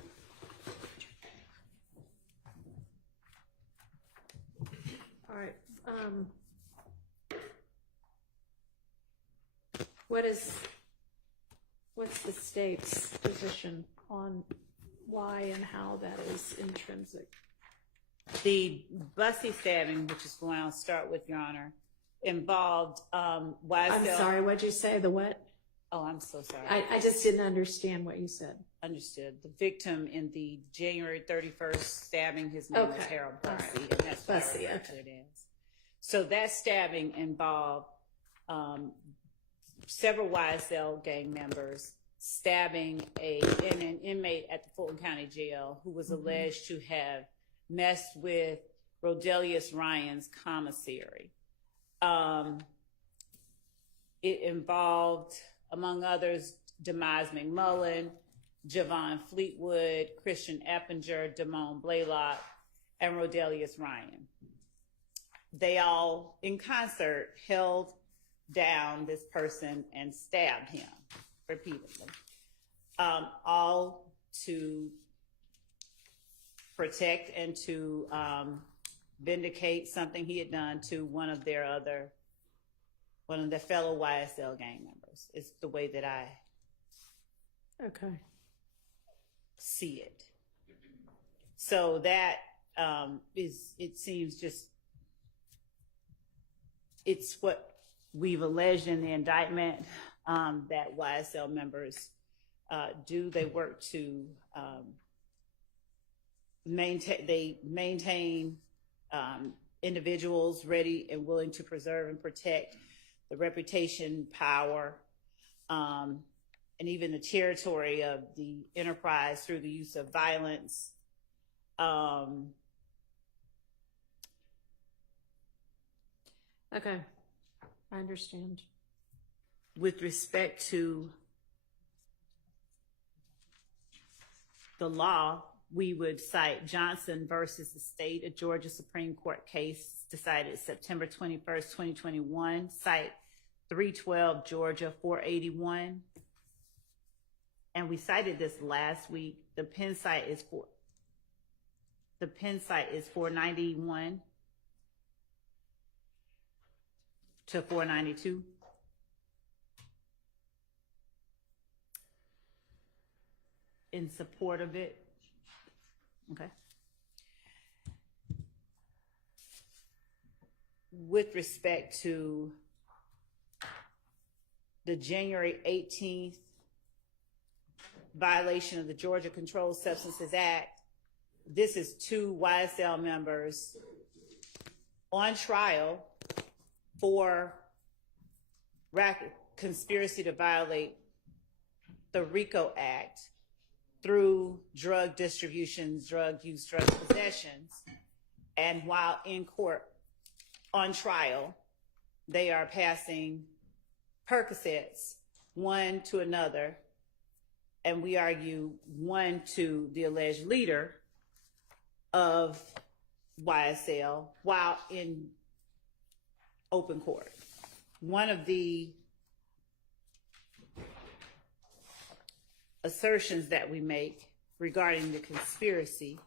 All right. What's the state's position on why and how that is intrinsic? The Bussey stabbing, which is the one I'll start with, Your Honor, involved I'm YSL. sorry, what'd you say? The what? Oh, I'm so sorry. I just didn't understand what you said. Understood. The victim in the January 31st stabbing, his name was Okay. Harold All Bussey, right. and that's what Bussey, I refer to okay. it as. So that stabbing involved several YSL gang members stabbing an inmate at the Fulton County Jail who was alleged to have messed with Rodelius Ryan's commissary. It involved, among others, Demise McMullen, Javon Fleetwood, Christian Eppinger, Damone Blaylock, and Rodelius Ryan. They all, in concert, held down this person and stabbed him repeatedly, all to protect and to vindicate something he had done to one of their fellow YSL gang members. It's the way that I see it. So that it seems just, it's what we've alleged in the indictment that YSL members do. They work to maintain individuals ready and willing to preserve and protect the reputation, power, and even the territory of the enterprise through the use of violence. Okay, I understand. With respect to the law, we would cite Johnson versus the State, a Georgia Supreme Court case decided September 21st, 2021, cite 312 Georgia 481. And we cited this last week. The Penn site is 491 to 492. In support of it. Okay. With respect to the January 18th violation of the Georgia Controlled Substances Act, this is 2 YSL members on trial for conspiracy to violate the RICO Act through drug distributions, drug use, drug possessions. And while in court on trial, they are passing Percocets, one to another, and we argue one to the alleged leader of YSL while in open court. One of the assertions that we make regarding the conspiracy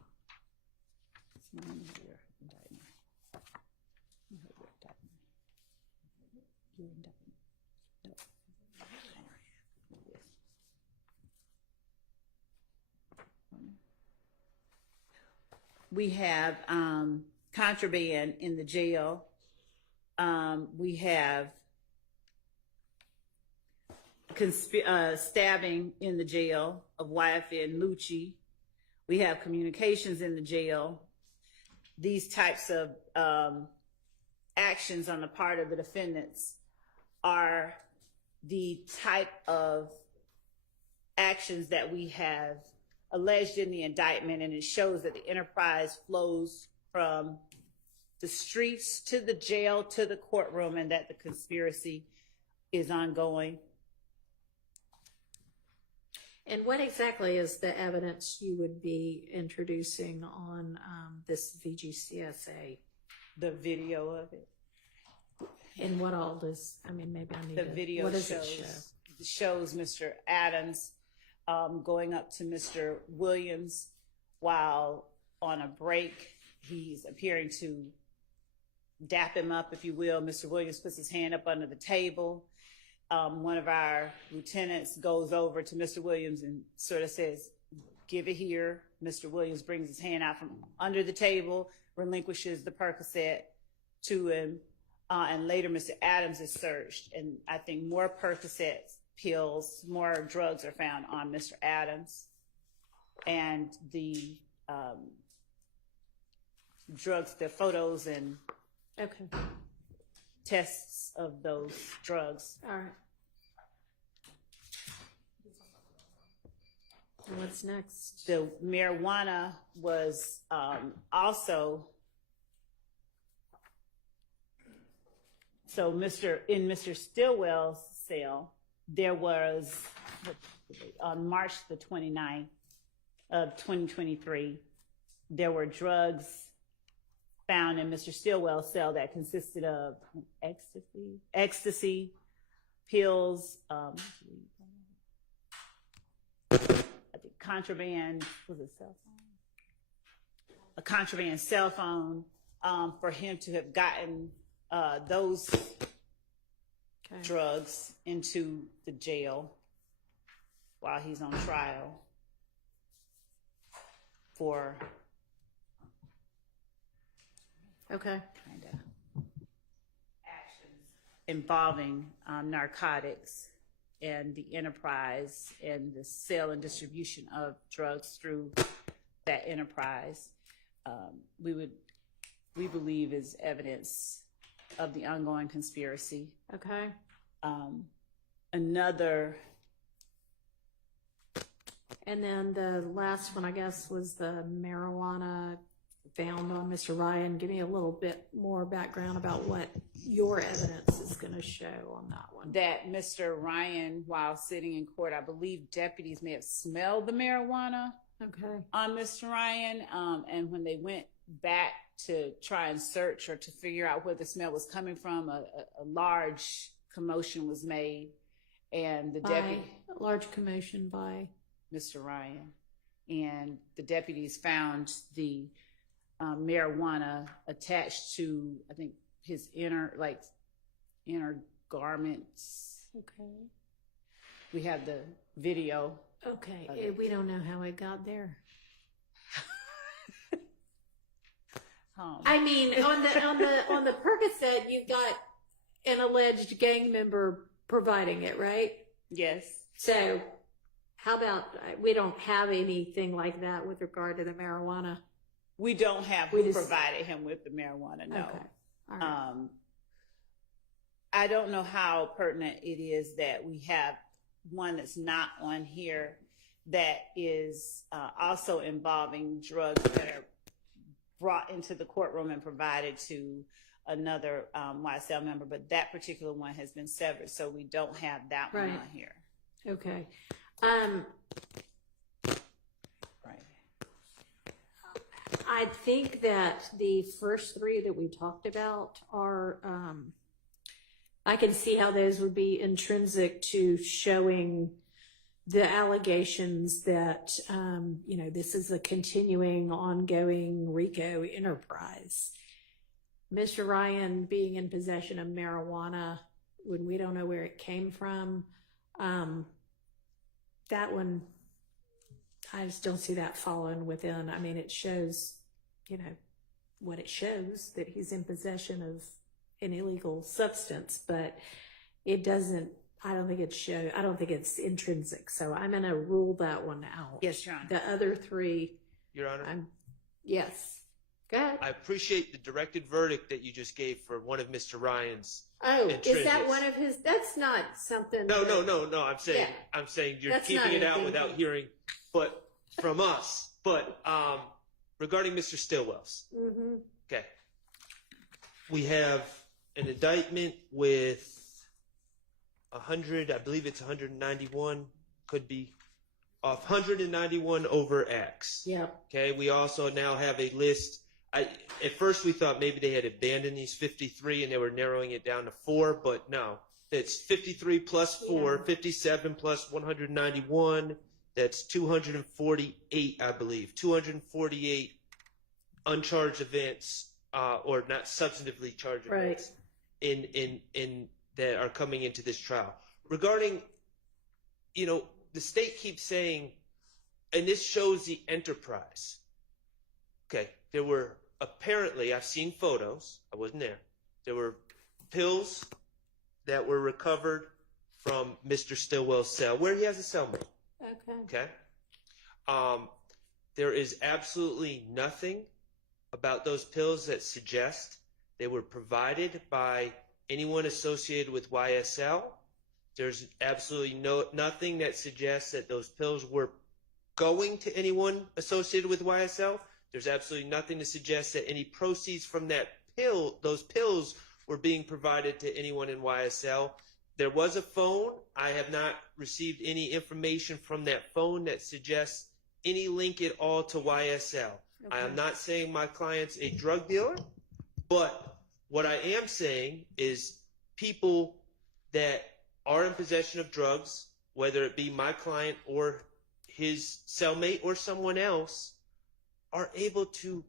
we have contraband in the jail. We have stabbing in the jail of YFN Lucci. We have communications in the jail. These types of actions on the part of the defendants are the type of actions that we have alleged in the indictment, and it shows that the enterprise flows from the streets to the jail to the courtroom, and that the conspiracy is ongoing. And what exactly is the evidence you would be introducing on this VGCSA? The video of it. And what all does, I mean, maybe I need The to, video what does shows Mr. Adams going up to Mr. Williams while on a break. He's appearing to dap him up, if you will. Mr. Williams puts his hand up under the table. One of our lieutenants goes over to Mr. Williams and sort of says, "Give it here." Mr. Williams brings his hand out from under the table, relinquishes the Percocet to him, and later Mr. Adams is searched. And I think more Percocet pills, more drugs are found on Mr. Adams. And the drugs, the photos and tests of those drugs. All right. What's next? The marijuana was also, so in Mr. Stillwell's cell, there was, on March the 29th of 2023, there were drugs found in Mr. Stillwell's cell that consisted of ecstasy pills, I think contraband, was it cell phone? A contraband cell phone, for him to have gotten those drugs into the jail while he's on trial for kind of actions involving narcotics and the enterprise and the sale and distribution of drugs through that enterprise. We believe is evidence of the ongoing conspiracy. Okay. Another. And then the last one, I guess, was the marijuana found on Mr. Ryan. Give me a little bit more background about what your evidence is going to show on that one. That Mr. Ryan, while sitting in court, I believe deputies may have smelled the marijuana on Mr. Ryan. And when they went back to try and search or to figure out where the smell was coming from, a large commotion was made. And the deputy. A large commotion by Mr. Ryan. And the deputies found the marijuana attached to, I think, his inner garments. Okay. We have the video. Okay. We don't know how it got there. I mean, on the Percocet, you've got an alleged gang member providing it, right? Yes. So how about, we don't have anything like that with regard to the marijuana? We don't have who provided him with the marijuana, no. Okay. All right. I don't know how pertinent it is that we have one that's not on here that is also involving drugs that are brought into the courtroom and provided to another YSL member, but that particular one has been severed, so we don't have that one on here. Okay. I think that the first three that we talked about are, I can see how those would be intrinsic to showing the allegations that, this is a continuing, ongoing RICO enterprise. Mr. Ryan being in possession of marijuana when we don't know where it came from, that one, I just don't see that falling within. I mean, it shows, what it shows, that he's in possession of an illegal substance, but it doesn't, I don't think it's intrinsic, so I'm going to rule that one out. Yes, Your Honor. The other three, Your Honor, yes. Go ahead. I appreciate the directed verdict that you just gave for one of Mr. Ryan's. Oh, is that intrinsics. one of his? That's not something. No. Yeah. I'm saying you're That's keeping not it out anything without from- hearing, but from us. But regarding Mr. Stillwell's, Mm-hmm. okay, we have an indictment with 100. I believe it's 191. Could be off. 191 over X. Yep. Okay. We also now have a list. At first we thought maybe they had abandoned these 53 and they were narrowing it down to 4, but no. It's 53 plus 4, 57 plus 191. That's 248, I believe. 248 uncharged events, or not substantively charged events, in that are coming into this trial. Regarding, the state keeps saying, and this shows the enterprise. Okay, there were apparently, I've seen photos, I wasn't there, there were pills that were recovered from Mr. Stillwell's cell, where he has a cellmate. Okay? There is absolutely nothing about those pills that suggest they were provided by anyone associated with YSL. There's absolutely nothing that suggests that those pills were going to anyone associated with YSL. There's absolutely nothing to suggest that any proceeds from those pills were being provided to anyone in YSL. There was a phone. I have not received any information from that phone that suggests any link at all to YSL. Okay. I am not saying my client's a drug dealer, but what I am saying is people that are in possession of drugs, whether it be my client or his cellmate or someone else, are able to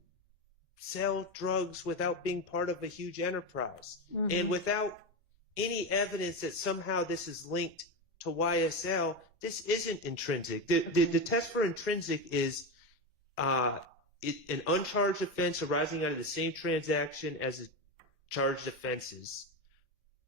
sell drugs without being part of a huge enterprise. Mm-hmm. And without any evidence that somehow this is linked to YSL, this isn't intrinsic. The test for intrinsic is an uncharged offense arising out of the same transaction as the charged offenses.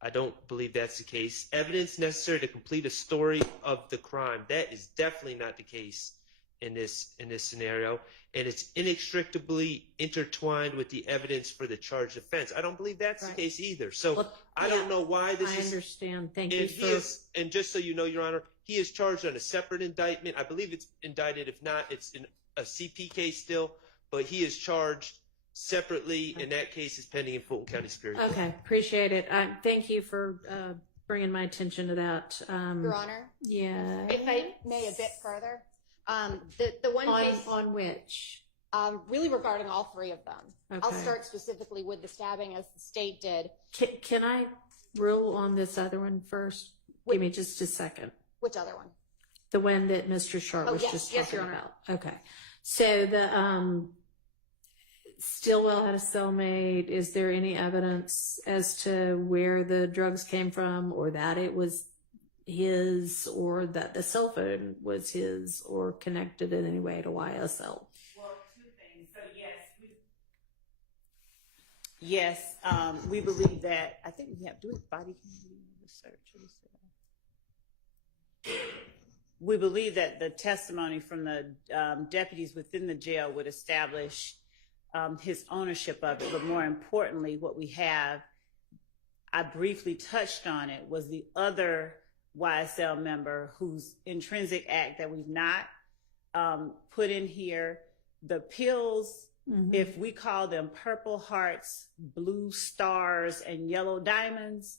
I don't believe that's the case. Evidence necessary to complete a story of the crime. That is definitely not the case in this scenario, and it's inextricably intertwined with the evidence for the charged offense. I don't believe that's the case either. So I don't know why this is. I understand. Thank you for. And just so you know, Your Honor, he is charged on a separate indictment. I believe it's indicted. If not, it's in a CP case still, but he is charged separately, and that case is pending in Fulton County Superior Court. Okay, appreciate it. Thank you for bringing my attention to that. Your Honor? Yeah. If I may, a bit further. The one case on which? Really regarding all three of them. Okay. I'll start specifically with the stabbing, as the state did. Can I rule on this other one first? Give me just a second. Which other one? The one that Mr. Sharp was just talking Your Honor. about. Okay. So the Stillwell had a cellmate. Is there any evidence as to where the drugs came from, or that it was his, or that the cell phone was his, or connected in any way to YSL? Well, two things. So yes, we believe that. I think we have body cam research. We believe that the testimony from the deputies within the jail would establish his ownership of it, but more importantly, what we have, I briefly touched on it, was the other YSL member whose intrinsic act that we've not put in here. The pills, if we call them purple hearts, blue stars, and yellow diamonds,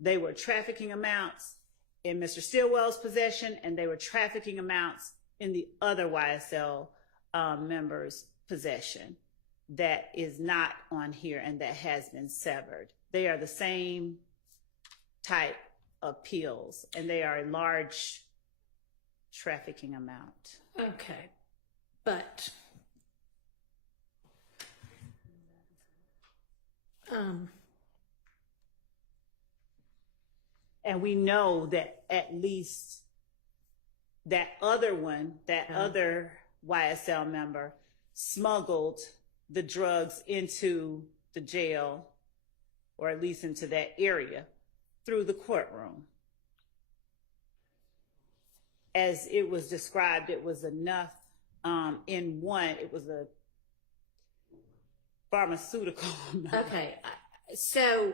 they were trafficking amounts in Mr. Stillwell's possession, and they were trafficking amounts in the other YSL member's possession. That is not on here and that has been severed. They are the same type of pills, and they are a large trafficking amount. Okay. But and we know that at least that other one, other YSL member, smuggled the drugs into the jail, or at least into that area, through the courtroom. as it was described, it was enough in one, it was a pharmaceutical. Okay, so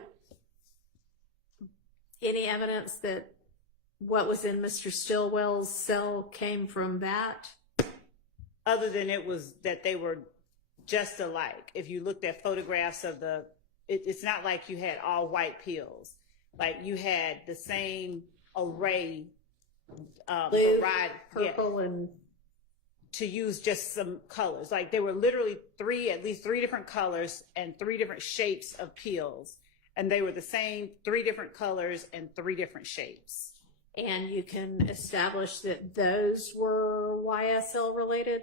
any evidence that what was in Mr. Stillwell's cell came from that? Other than it was that they were just alike. If you looked at photographs of it's not like you had all white pills. Like you had the same array, Blue, variety, purple, and to use just some colors. Like there were literally at least three different colors and three different shapes of pills. And they were the same, three different colors and three different shapes. And you can establish that those were YSL related?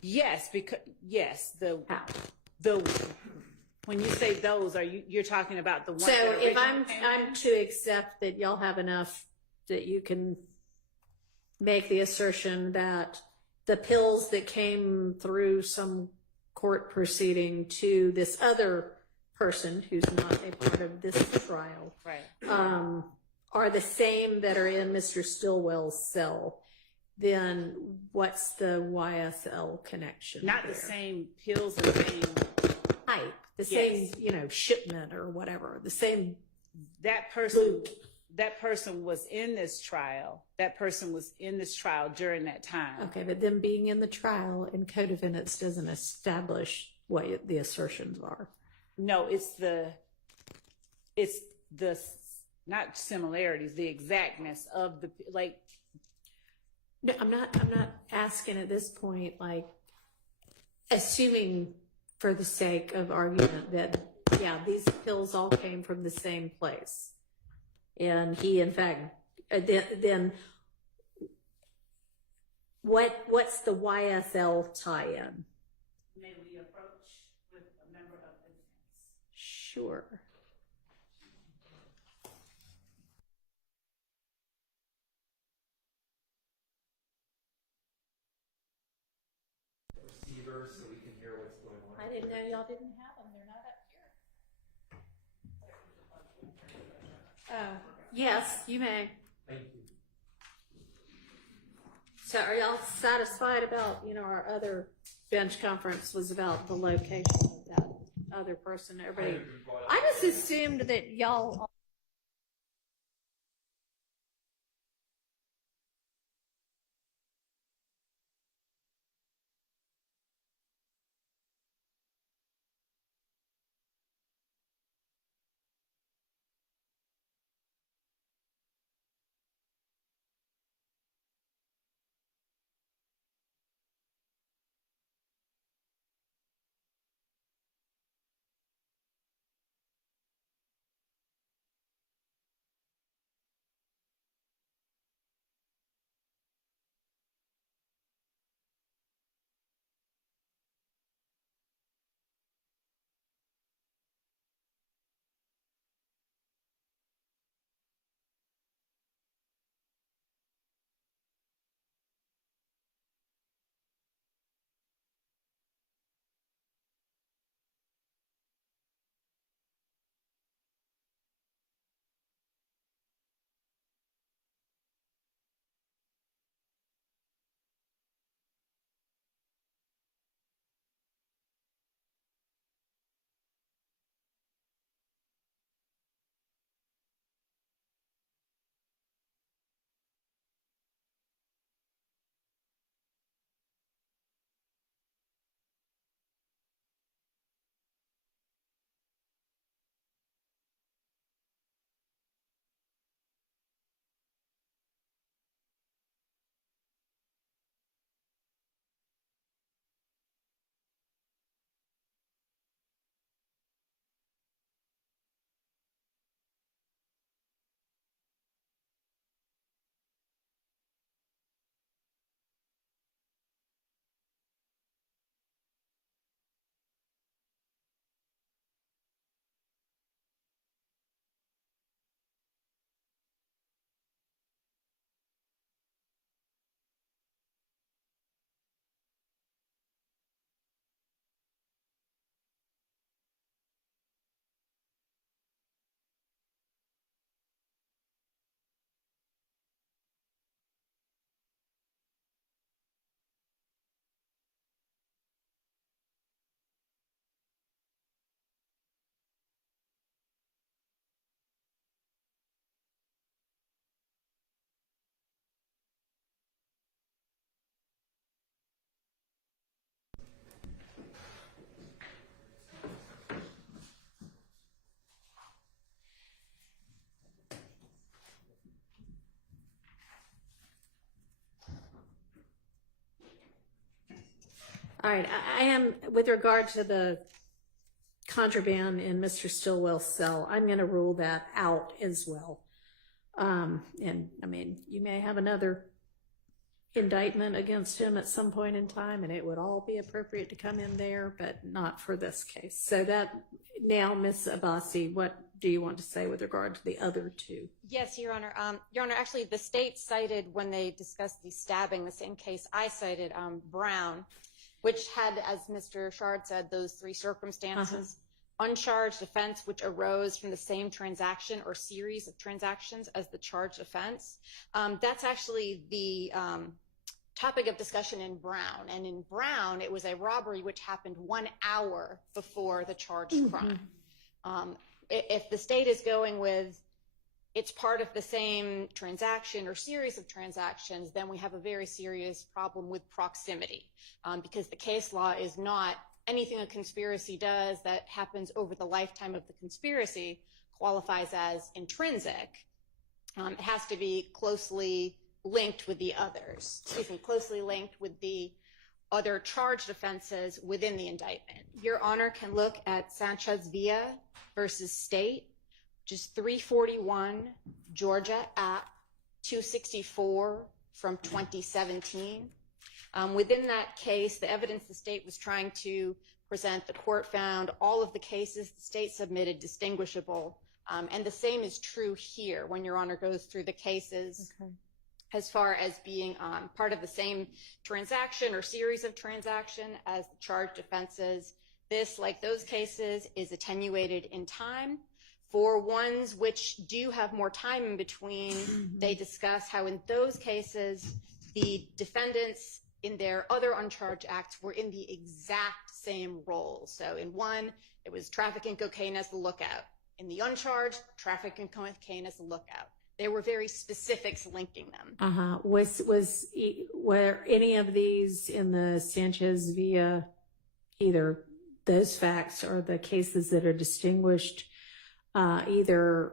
Yes, because How? When you say those, you're talking about the ones? So that if originally came in? I'm to accept that y'all have enough that you can make the assertion that the pills that came through some court proceeding to this other person who's not a part of this trial, right, are the same that are in Mr. Stillwell's cell, then what's the YSL connection? Not there? the same pills and same type, the Yes. same, shipment or whatever, the same. that person was in this trial. That person was in this trial during that time. Okay, but them being in the trial and co-defendants doesn't establish what the assertions are. No, it's the not similarities, the exactness of the, like. No, I'm not asking at this point, like, assuming for the sake of argument that, yeah, these pills all came from the same place. And he, in fact, then what's the YSL tie-in? May we approach with a member of the defense? Sure. Receiver, so we can hear what's going on. I didn't know y'all didn't have them. They're not up here. Yes, you may. Thank you. So are y'all satisfied about, our other bench conference was about the location of that other person? Everybody, I just assumed that y'all All right, I am, with regard to the contraband in Mr. Stillwell's cell, I'm going to rule that out as well. And I mean, you may have another indictment against him at some point in time, and it would all be appropriate to come in there, but not for this case. So that, now, Ms. Abbasi, what do you want to say with regard to the other two? Yes, Your Honor. Your Honor, actually, the state cited, when they discussed the stabbing, the same case I cited, Brown, which had, as Mr. Shard said, those three circumstances. Uncharged offense which arose from the same transaction or series of transactions as the charged offense. That's actually the topic of discussion in Brown. And in Brown, it was a robbery which happened 1 hour before the charged crime. If the state is going with it's part of the same transaction or series of transactions, then we have a very serious problem with proximity, because the case law is not anything a conspiracy does that happens over the lifetime of the conspiracy qualifies as intrinsic. It has to be closely linked with the others, closely linked with the other charged offenses within the indictment. Your Honor can look at Sanchez Villa versus State, which is 341 Georgia App 264 from 2017. Within that case, the evidence the state was trying to present, the court found all of the cases the state submitted distinguishable. And the same is true here when Your Honor goes through the cases as far as being part of the same transaction or series of transaction as the charged offenses. This, like those cases, is attenuated in time. For ones which do have more time in between, they discuss how in those cases, the defendants in their other uncharged acts were in the exact same role. So in one, it was trafficking cocaine as the lookout. In the uncharged, trafficking cocaine as the lookout. There were very specifics linking them. Were any of these in the Sanchez Villa, either those facts or the cases that are distinguished, either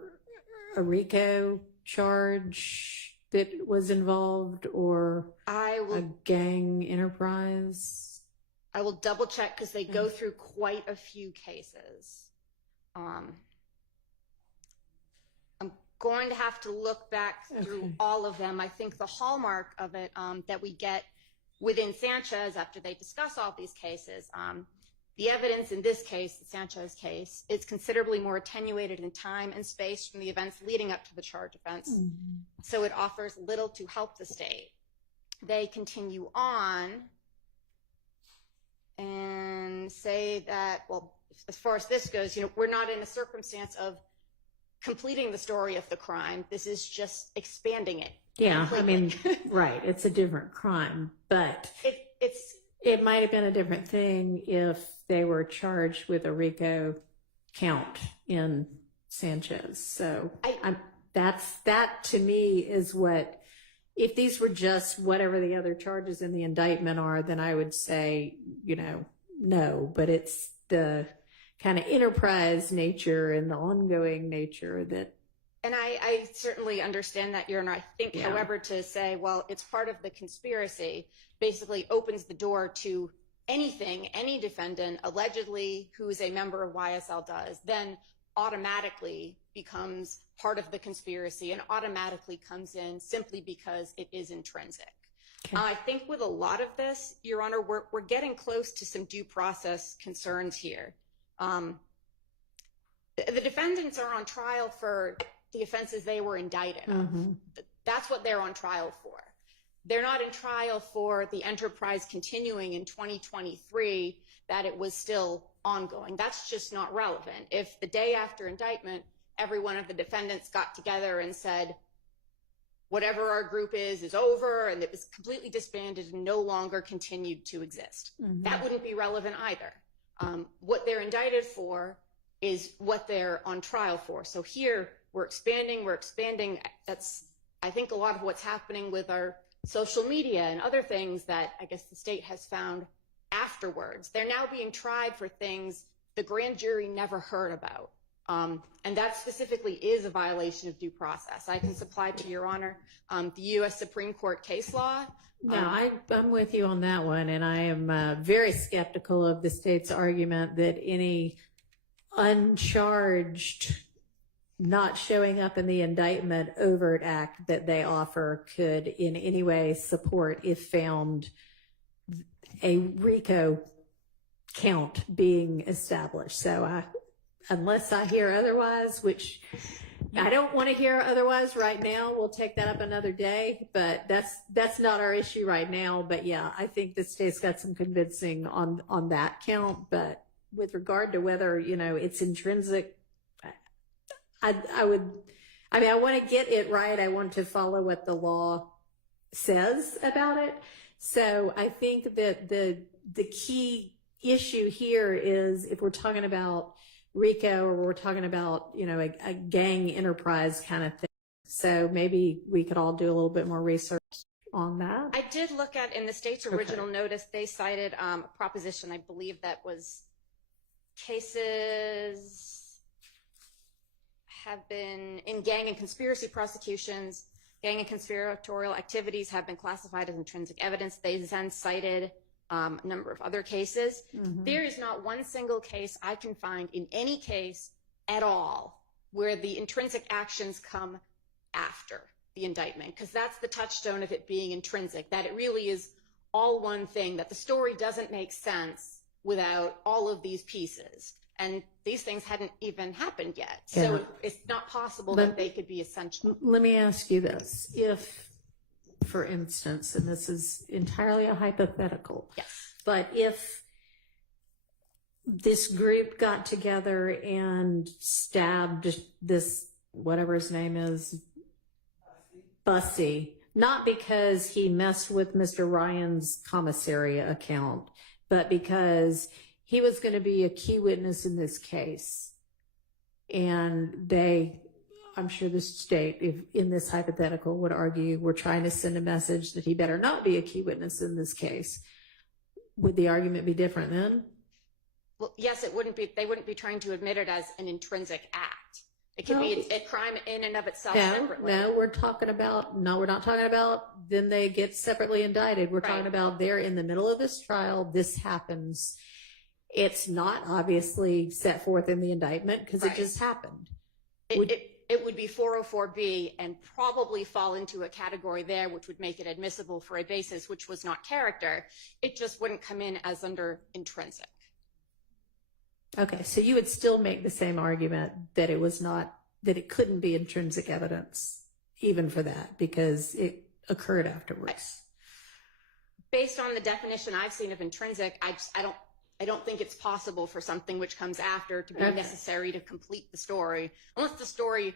a RICO charge that was involved or a gang enterprise? I will double check because they go through quite a few cases. I'm going to have to look back through all of them. I think the hallmark of it that we get within Sanchez after they discuss all these cases, the evidence in this case, the Sanchez case, is considerably more attenuated in time and space from the events leading up to the charge offense. So it offers little to help the state. They continue on and say that, well, as far as this goes, we're not in a circumstance of completing the story of the crime. This is just expanding it. Yeah, I mean, right. It's a different crime, but it might have been a different thing if they were charged with a RICO count in Sanchez. So that to me is what, if these were just whatever the other charges in the indictment are, then I would say, no, but it's the kind of enterprise nature and the ongoing nature that. And I certainly understand that, Your Honor. I think, however, to say, well, it's part of the conspiracy basically opens the door to anything any defendant allegedly who is a member of YSL does, then automatically becomes part of the conspiracy and automatically comes in simply because it is intrinsic. I think with a lot of this, Your Honor, we're getting close to some due process concerns here. The defendants are on trial for the offenses they were indicted of. That's what they're on trial for. They're not in trial for the enterprise continuing in 2023, that it was still ongoing. That's just not relevant. If the day after indictment, every one of the defendants got together and said, whatever our group is over, and it was completely disbanded and no longer continued to exist, that wouldn't be relevant either. What they're indicted for is what they're on trial for. So here, we're expanding. That's, I think, a lot of what's happening with our social media and other things that I guess the state has found afterwards. They're now being tried for things the grand jury never heard about. And that specifically is a violation of due process. I can supply to Your Honor the U.S. Supreme Court case law. No, I'm with you on that one, and I am very skeptical of the state's argument that any uncharged, not showing up in the indictment overt act that they offer could in any way support, if found, a RICO count being established. So unless I hear otherwise, which I don't want to hear otherwise right now, we'll take that up another day, but that's not our issue right now. But yeah, I think the state's got some convincing on that count. But with regard to whether, it's intrinsic, I want to get it right. I want to follow what the law says about it. So I think that the key issue here is, if we're talking about RICO or we're talking about, a gang enterprise kind of thing. So maybe we could all do a little bit more research on that. I did look at, in the state's original notice, they cited a proposition, I believe that was cases have been in gang and conspiracy prosecutions, gang and conspiratorial activities have been classified as intrinsic evidence. They then cited a number of other cases. There is not one single case I can find in any case at all where the intrinsic actions come after the indictment, because that's the touchstone of it being intrinsic, that it really is all one thing, that the story doesn't make sense without all of these pieces. And these things hadn't even happened yet. Yeah. So it's not possible that they could be essential. Let me ask you this. If, for instance, and this is entirely a hypothetical, yes, but if this group got together and stabbed this, whatever his name is, Bussy, not because he messed with Mr. Ryan's commissary account, but because he was going to be a key witness in this case. And I'm sure the state, if in this hypothetical, would argue we're trying to send a message that he better not be a key witness in this case. Would the argument be different then? Well, yes, it wouldn't be. They wouldn't be trying to admit it as an intrinsic act. It could be a crime in and of itself separately. No, we're not talking about then they get separately indicted. We're talking about they're in the middle of this trial. This happens. It's not obviously set forth in the indictment because it just happened. It would be 404B and probably fall into a category there, which would make it admissible for a basis which was not character. It just wouldn't come in as under intrinsic. Okay, so you would still make the same argument that it couldn't be intrinsic evidence, even for that, because it occurred afterwards. Based on the definition I've seen of intrinsic, I don't think it's possible for something which comes after to be necessary to complete the story, unless the story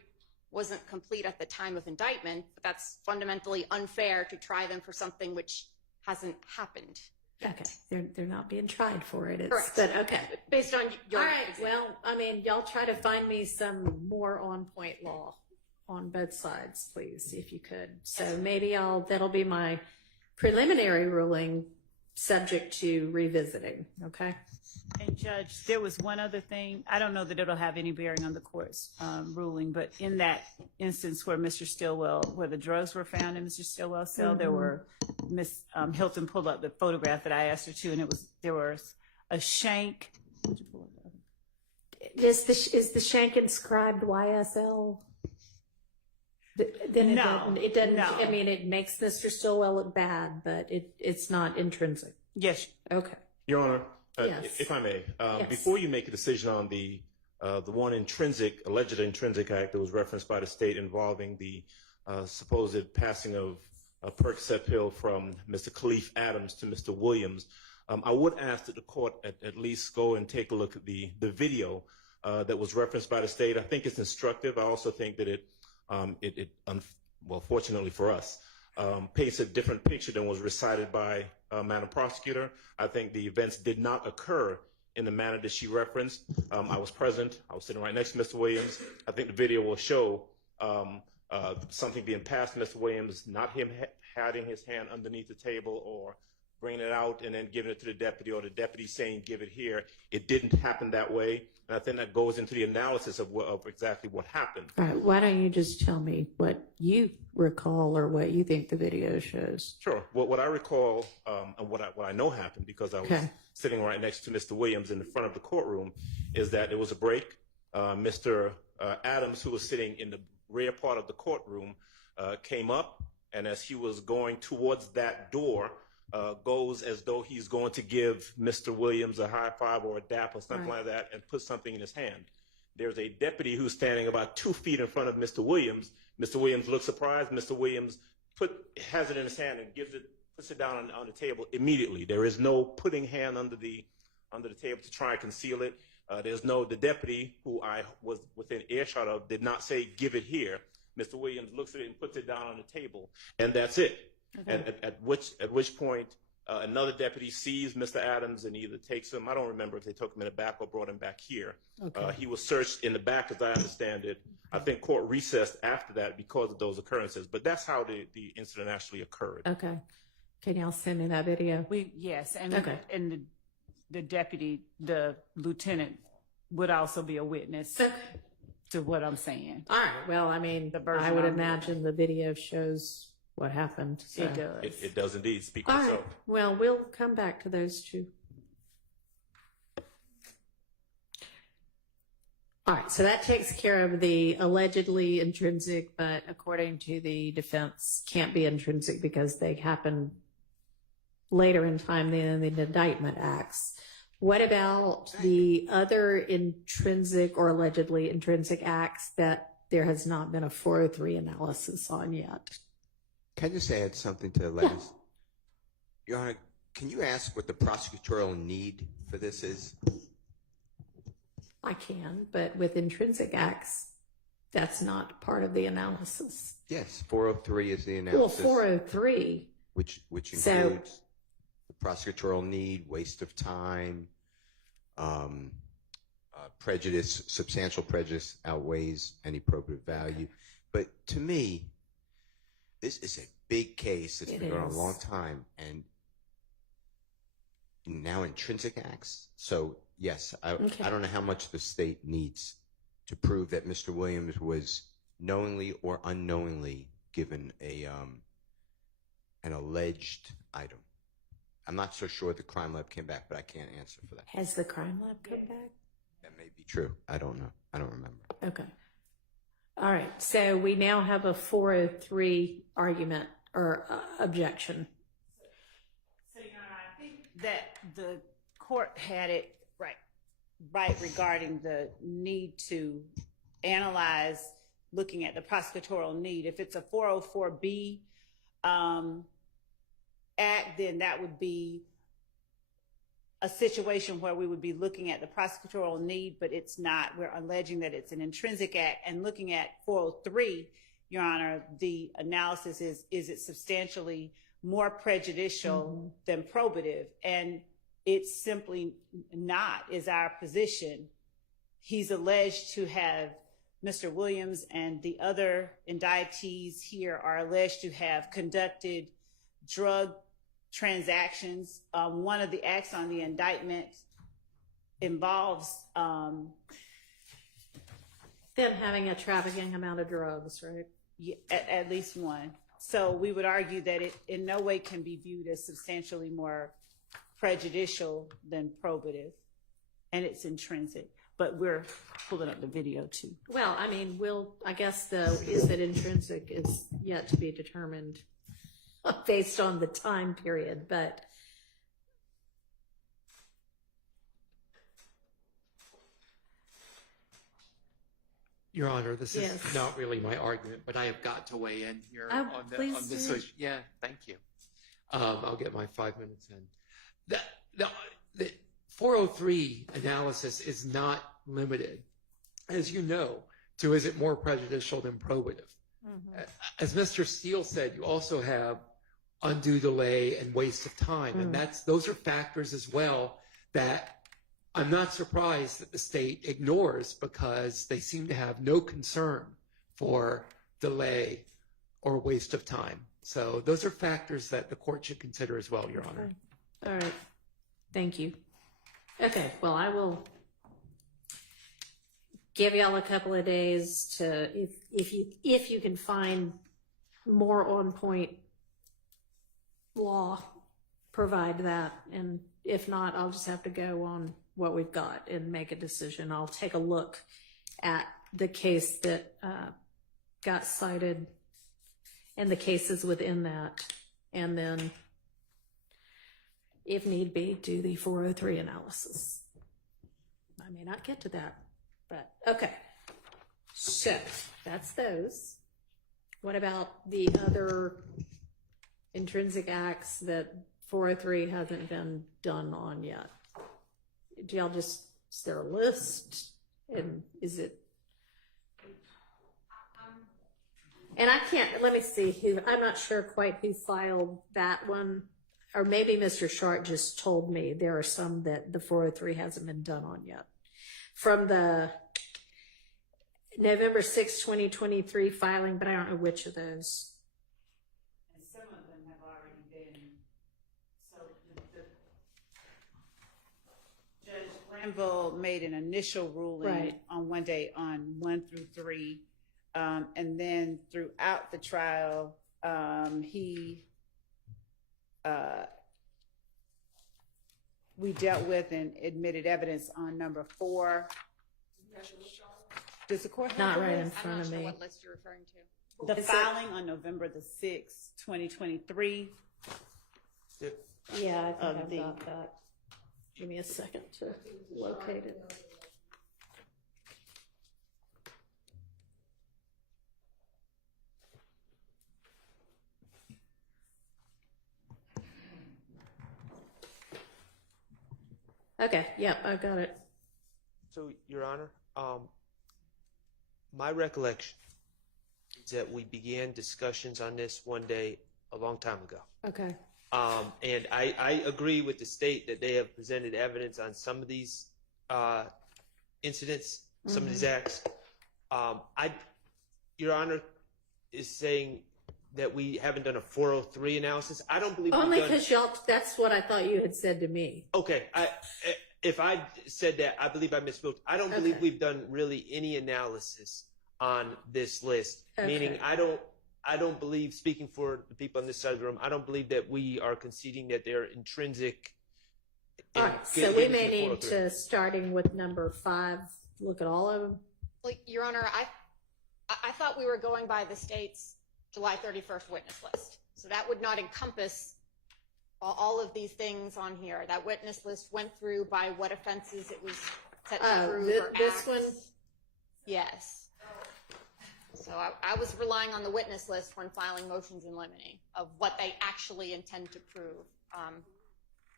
wasn't complete at the time of indictment. But that's fundamentally unfair to try them for something which hasn't happened. Okay, they're not being tried for it. Correct. But okay. Based on your all right. Well, y'all try to find me some more on-point law on both sides, please, if you could. So maybe that'll be my preliminary ruling, subject to revisiting. Okay. And Judge, there was one other thing. I don't know that it'll have any bearing on the court's ruling, but in that instance where where the drugs were found in Mr. Stillwell's cell, there were, Miss Hilton pulled up the photograph that I asked her to, and there was a shank. Is the shank inscribed YSL? Then it doesn't. No. I mean, it makes Mr. Stillwell look bad, but it's not intrinsic. Yes. Okay. Your Honor, Yes. if I may, Yes. before you make a decision on the one alleged intrinsic act that was referenced by the state involving the supposed passing of a Percocet pill from Mr. Khalif Adams to Mr. Williams, I would ask that the court at least go and take a look at the video that was referenced by the state. I think it's instructive. I also think that fortunately for us, paints a different picture than was recited by Madam Prosecutor. I think the events did not occur in the manner that she referenced. I was present. I was sitting right next to Mr. Williams. I think the video will show something being passed to Mr. Williams, not him hiding his hand underneath the table or bringing it out and then giving it to the deputy, or the deputy saying, give it here. It didn't happen that way. And I think that goes into the analysis of exactly what happened. All right, why don't you just tell me what you recall or what you think the video shows? Sure. What I recall, and what I know happened, because I was sitting right next to Mr. Williams in the front of the courtroom, is that there was a break. Mr. Adams, who was sitting in the rear part of the courtroom, came up, and as he was going towards that door, goes as though he's going to give Mr. Williams a high five or a dap or something like that, and put something in his hand. There's a deputy who's standing about 2 feet in front of Mr. Williams. Mr. Williams looks surprised. Mr. Williams has it in his hand and puts it down on the table immediately. There is no putting hand under the table to try and conceal it. The deputy, who I was within earshot of, did not say, give it here. Mr. Williams looks at it and puts it down on the table, and that's it. And at which point another deputy sees Mr. Adams and either takes him, I don't remember if they took him in the back or brought him back here. He was searched in the back, as I understand it. I think court recessed after that because of those occurrences, but that's how the incident actually occurred. Okay. Can y'all send me that video? Yes, and the deputy, the lieutenant, would also be a witness to what I'm saying. All right. Well, I mean, I would imagine the video shows what happened. So. It does. It does indeed speak for All itself. right. Well, we'll come back to those two. All right. So that takes care of the allegedly intrinsic, but according to the defense, can't be intrinsic because they happen later in time than the indictment acts. What about the other intrinsic or allegedly intrinsic acts that there has not been a 403 analysis on yet? Can I just add something to Lena's? Your Honor, can you ask what the prosecutorial need for this is? I can, but with intrinsic acts, that's not part of the analysis. Yes, 403 is the analysis. Well, 403. Which includes the prosecutorial need, waste of time, prejudice, substantial prejudice outweighs any probative value. But to me, this is a big case that's been going on a long time, and now intrinsic acts. So yes, I don't know how much the state needs to prove that Mr. Williams was knowingly or unknowingly given an alleged item. I'm not so sure the crime lab came back, but I can't answer for that. Has the crime lab come back? That may be true. I don't know. I don't remember. Okay. All right. So we now have a 403 argument or objection. So, Your Honor, I think that the court had it right regarding the need to analyze, looking at the prosecutorial need. If it's a 404B act, then that would be a situation where we would be looking at the prosecutorial need, but it's not. We're alleging that it's an intrinsic act. And looking at 403, Your Honor, the analysis is it substantially more prejudicial than probative? And it's simply not, is our position. He's alleged to have, Mr. Williams and the other indictees here are alleged to have conducted drug transactions. One of the acts on the indictment involves them having a trafficking amount of drugs, right? At least one. So we would argue that it in no way can be viewed as substantially more prejudicial than probative, and it's intrinsic. But we're pulling up the video too. Well, I mean, I guess is it intrinsic is yet to be determined based on the time period, but Your Honor, this is not really my argument, but I have got to weigh in here on this issue. Yeah, thank you. I'll get my 5 minutes in. The 403 analysis is not limited, as you know, to is it more prejudicial than probative. As Mr. Steele said, you also have undue delay and waste of time, and those are factors as well that I'm not surprised that the state ignores, because they seem to have no concern for delay or waste of time. So those are factors that the court should consider as well, Your Honor. All right. Thank you. Okay, well, I will give y'all a couple of days to, if you can find more on point law, provide that. And if not, I'll just have to go on what we've got and make a decision. I'll take a look at the case that got cited and the cases within that, and then, if need be, do the 403 analysis. I may not get to that, but okay. So that's those. What about the other intrinsic acts that 403 hasn't been done on yet? Do y'all just, is there a list? And is it? And I can't, let me see who, I'm not sure quite who filed that one. Or maybe Mr. Sharp just told me there are some that the 403 hasn't been done on yet. From the November 6, 2023 filing, but I don't know which of those. And some of them have already been, so Judge Granville made an initial ruling on one day on 1 through 3. And then throughout the trial, we dealt with and admitted evidence on number 4. Does the court have Not the right in list? front of me. What list you're referring to? The filing on November the 6th, 2023. Yeah, I think I've got that. Give me a second to locate it. Okay, yep, I've got it. So, Your Honor, my recollection is that we began discussions on this one day a long time ago. Okay. And I agree with the state that they have presented evidence on some of these incidents, some of these acts. Your Honor is saying that we haven't done a 403 analysis. I don't believe Only we've done. because y'all, that's what I thought you had said to me. Okay, if I said that, I believe I misspoke. I don't believe we've done really any analysis on this list. Okay. Meaning, I don't believe, speaking for the people on this side of the room, I don't believe that we are conceding that they're intrinsic. All right, so we may need to, starting with number 5, look at all of them. Well, Your Honor, I thought we were going by the state's July 31st witness list. So that would not encompass all of these things on here. That witness list went through by what offenses it was set to prove or this acts. one? Yes. So I was relying on the witness list when filing motions in limine of what they actually intend to prove.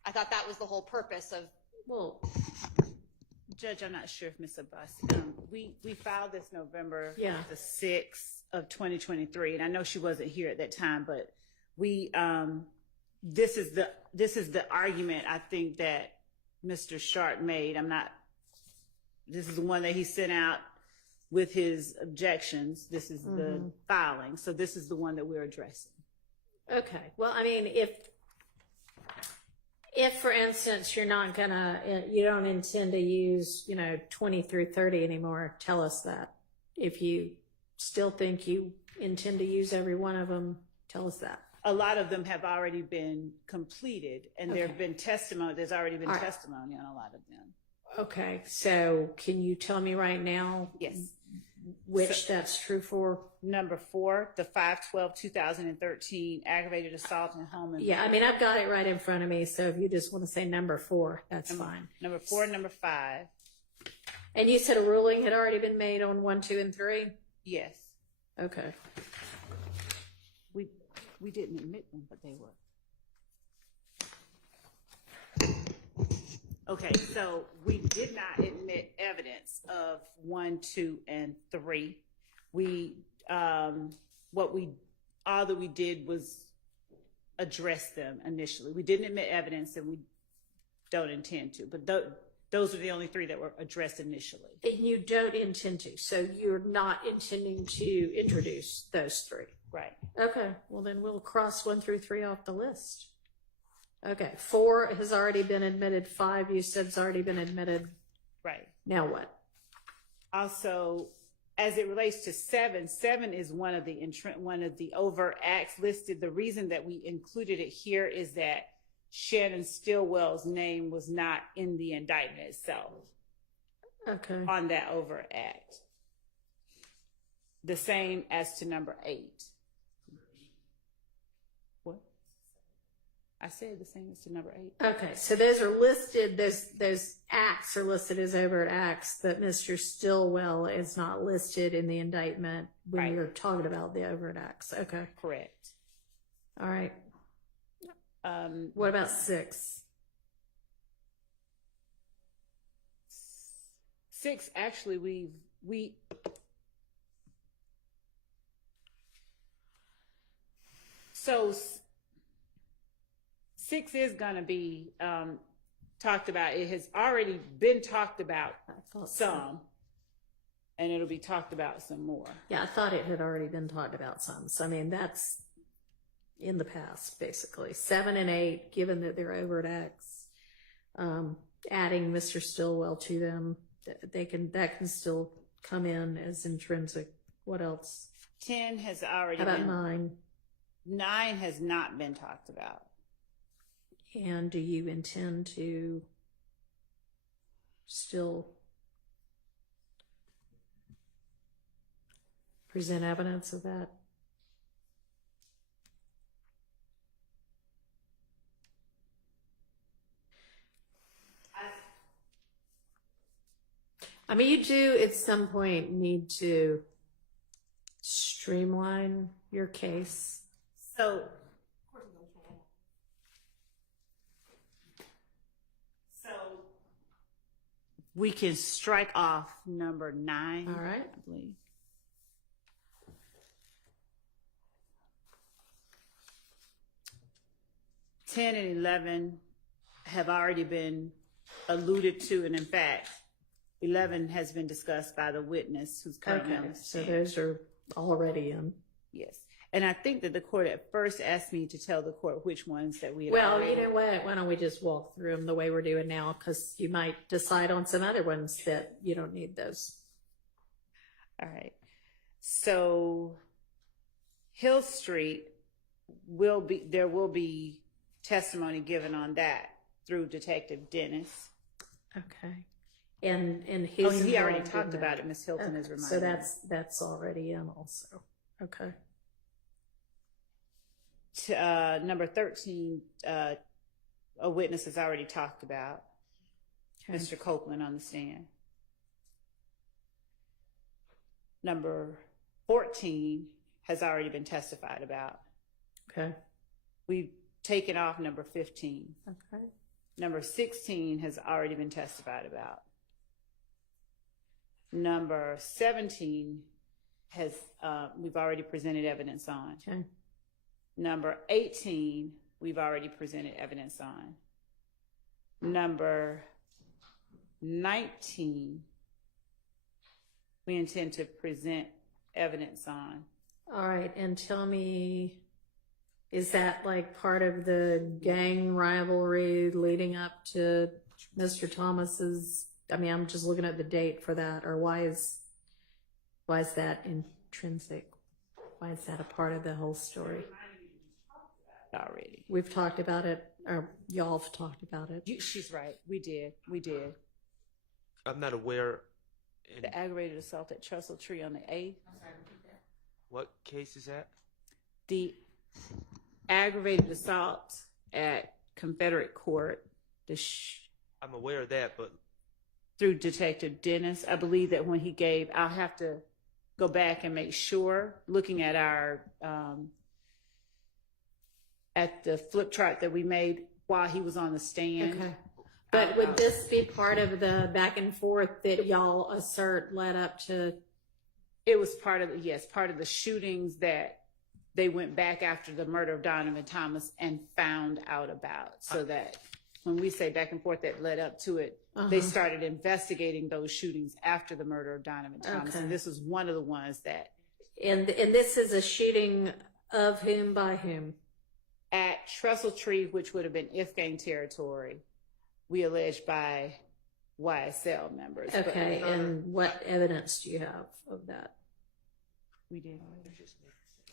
I thought that was the whole purpose of. Well, Judge, I'm not sure if Ms. Abbas, we filed this November the 6th of 2023, and I know she wasn't here at that time, but we this is the argument I think that Mr. Sharp made. This is the one that he sent out with his objections. This is the filing, so this is the one that we're addressing. Okay. Well, I mean, if for instance you don't intend to use 20 through 30 anymore, tell us that. If you still think you intend to use every one of them, tell us that. A lot of them have already been completed, and there have been testimony. There's already been testimony on a lot of them. Okay, so can you tell me right now? Yes. Which that's true for? Number 4, the 5/12/2013 aggravated assault in home and Yeah, I mean, I've got it right in front of me, so if you just want to say number 4, that's fine. Number 4 and number 5. And you said a ruling had already been made on 1, 2, and 3? Yes. Okay. We didn't admit them, but they were. Okay, so we did not admit evidence of 1, 2, and 3. All that we did was address them initially. We didn't admit evidence, and we don't intend to. But those are the only 3 that were addressed initially. And you don't intend to, so you're not intending to introduce those 3. Right. Okay. Well, then we'll cross 1 through 3 off the list. Okay, 4 has already been admitted, 5 you said has already been admitted. Right. Now what? Also, as it relates to 7 is one of the overt acts listed. The reason that we included it here is that Shannon Stillwell's name was not in the indictment itself. Okay. On that overt act. The same as to number 8. What? I said the same as to number 8. Okay, so those are listed, those acts are listed as overt acts, but Mr. Stillwell is not listed in the indictment when you're talking about the overt acts. Okay. Correct. All right. What about 6? 6, actually, so 6 is going to be talked about. It has already been talked about some, and it'll be talked about some more. Yeah, I thought it had already been talked about some. So, I mean, that's in the past, basically. 7 and 8, given that they're overt acts, adding Mr. Stillwell to them, that can still come in as intrinsic. What else? 10 has already How about been. 9? 9 has not been talked about. And do you intend to still present evidence of that? I mean, you do at some point need to streamline your case. So we can strike off number 9. All right. I believe. Ten and 11 have already been alluded to, and in fact, 11 has been discussed by the witness who's currently on the So stand. those are already in. Yes. And I think that the court at first asked me to tell the court which ones that we had Well, already. you know what? Why don't we just walk through them the way we're doing now? Because you might decide on some other ones that you don't need those. All right. So Hill Street there will be testimony given on that through Detective Dennis. Okay. And He his already involved in talked that. about it. Miss Hilton has reminded So me. that's already in also. Okay. Number 13, a witness has already talked about. Okay. Mr. Copeland on the stand. Number 14 has already been testified about. Okay. We've taken off number 15. Okay. Number 16 has already been testified about. Number 17 has we've already presented evidence on. Okay. Number 18 we've already presented evidence on. Number 19 we intend to present evidence on. All right. And tell me, is that like part of the gang rivalry leading up to Mr. Thomas's? I mean, I'm just looking at the date for that. Or why is that intrinsic? Why is that a part of the whole story? Already. We've talked about it, or y'all have talked about it. She's right. We did. I'm not aware. The aggravated assault at Trestle Tree on the 8th. What case is that? The aggravated assault at Confederate Court. I'm aware of that, but through Detective Dennis, I believe that when he gave, I'll have to go back and make sure. Looking at our at the flip chart that we made while he was on the stand. Okay. But would this be part of the back and forth that y'all assert led up to? It was part of the shootings that they went back after the murder of Donovan Thomas and found out about. So that when we say back and forth that led up to it, they started investigating those shootings after the murder of Donovan Thomas. Okay. And this was one of the ones that. And this is a shooting of whom by whom? At Trestle Tree, which would have been Ifgang territory, we alleged by YSL members. Okay, and what evidence do you have of that? We did.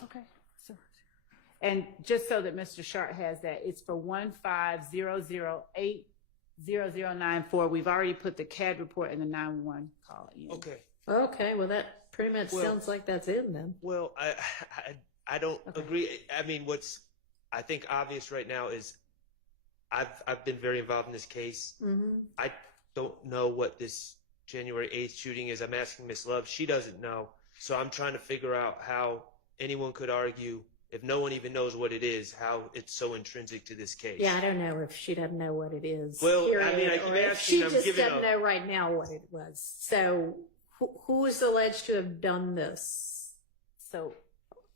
Okay. So, and just so that Mr. Sharp has that, it's for 150080094. We've already put the CAD report and the 911 call in. Okay. Okay, well, that pretty much sounds like that's in then. Well, I don't agree. I mean, what's I think obvious right now is I've been very involved in this case. I don't know what this January 8th shooting is. I'm asking Miss Love. She doesn't know. So I'm trying to figure out how anyone could argue, if no one even knows what it is, how it's so intrinsic to this case. Yeah, I don't know if she doesn't know what it is. Well, period, I mean, I keep or if asking, she I'm just giving doesn't up. know right now what it was. So who is alleged to have done this? So,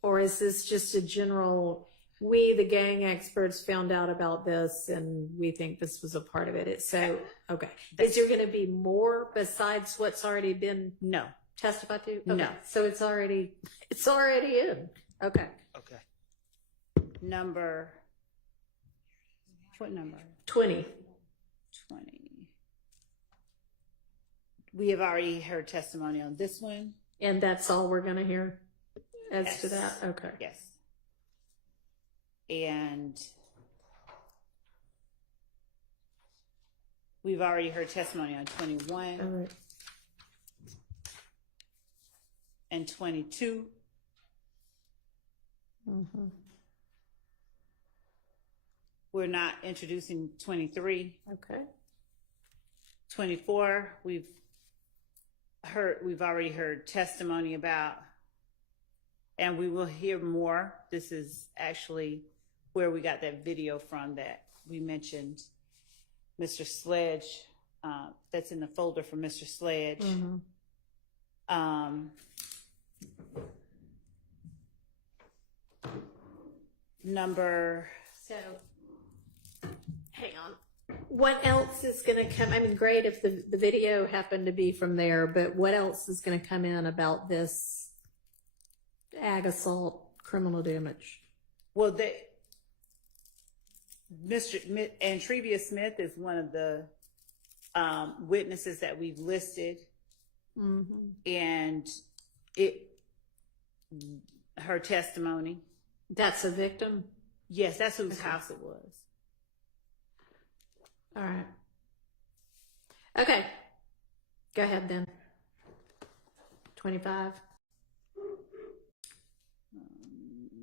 or is this just a general, we, the gang experts, found out about this and we think this was a part of it? It's so, okay. Is there going to be more besides what's already been testified to? Okay. No. So it's already in. Okay. Okay. What number? 20. 20. We have already heard testimony on this one. And that's all we're going to hear as to that? Okay. Yes. And we've already heard testimony on 21 All right. and 22. We're not introducing 23. Okay. 24, we've already heard testimony about, and we will hear more. This is actually where we got that video from that we mentioned. Mr. Sledge, that's in the folder for Mr. Sledge. So, hang on. What else is going to come? I mean, great if the video happened to be from there, but what else is going to come in about this ag assault criminal damage? Well, Mr. Antrevia Smith is one of the witnesses that we've listed, and her testimony. That's a victim? Yes, that's whose house it was. All right. Okay. Go ahead then. 25.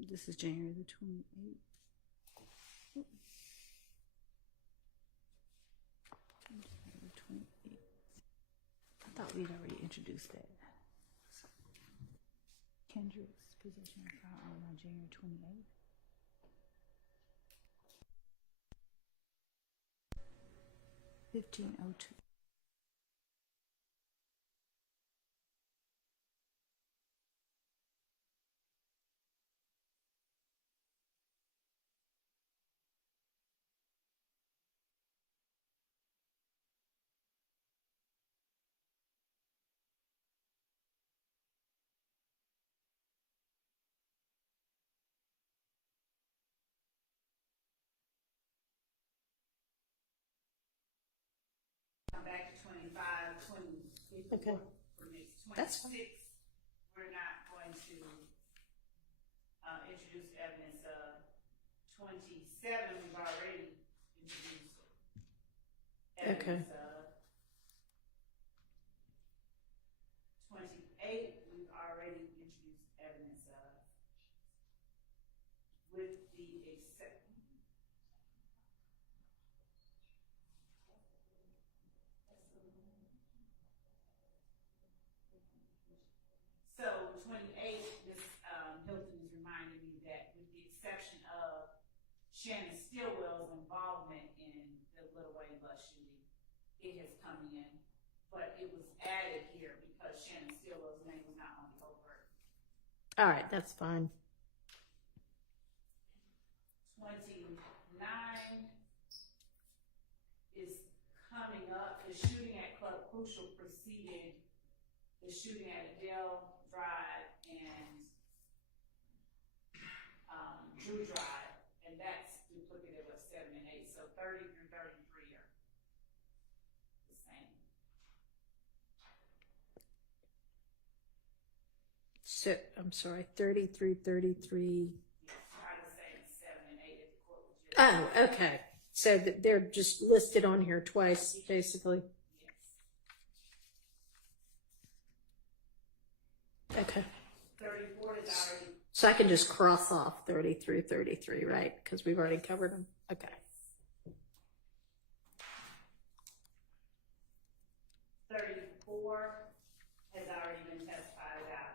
This is January the 28th. I thought we'd already introduced that. Kendrick's possession of firearm on January 28th. 1502. Back to 25, 24. Okay. That's 26, we're not going to introduce evidence of. 27, we've already introduced evidence of. 28, we've already introduced evidence of. With the exception. So 28, Ms. Hilton is reminding me that with the exception of Shannon Stillwell's involvement in the Little Wayne bus shooting, it has come in, but it was added here because Shannon Stillwell's name was not on the overt. All right, that's fine. 29 is coming up. The shooting at Club Crucial preceded the shooting at Adele Drive and Drew Drive, and that's So, I'm sorry, 30 through 33. Oh, okay. So they're just listed on here twice, basically. Okay. 34 is already. So I can just cross off 30 through 33, right? Because we've already covered them. Okay. 34 has already been testified about.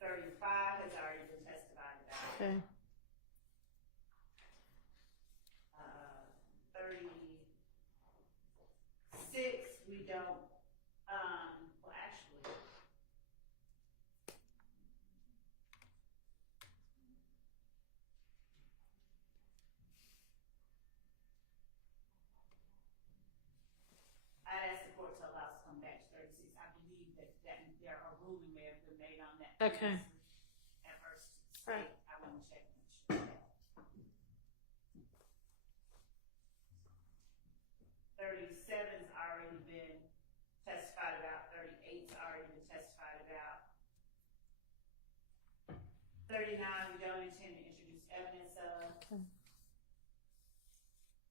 35 has already been testified about. Okay. 36, we don't, well, actually, I asked the court to allow us to come back to 36. I believe that there are ruling may have been made on that. Okay. At first, Right. I want to check and make sure. 37's already been testified about. 38's already been testified about. 39, we don't intend to introduce evidence of. Okay.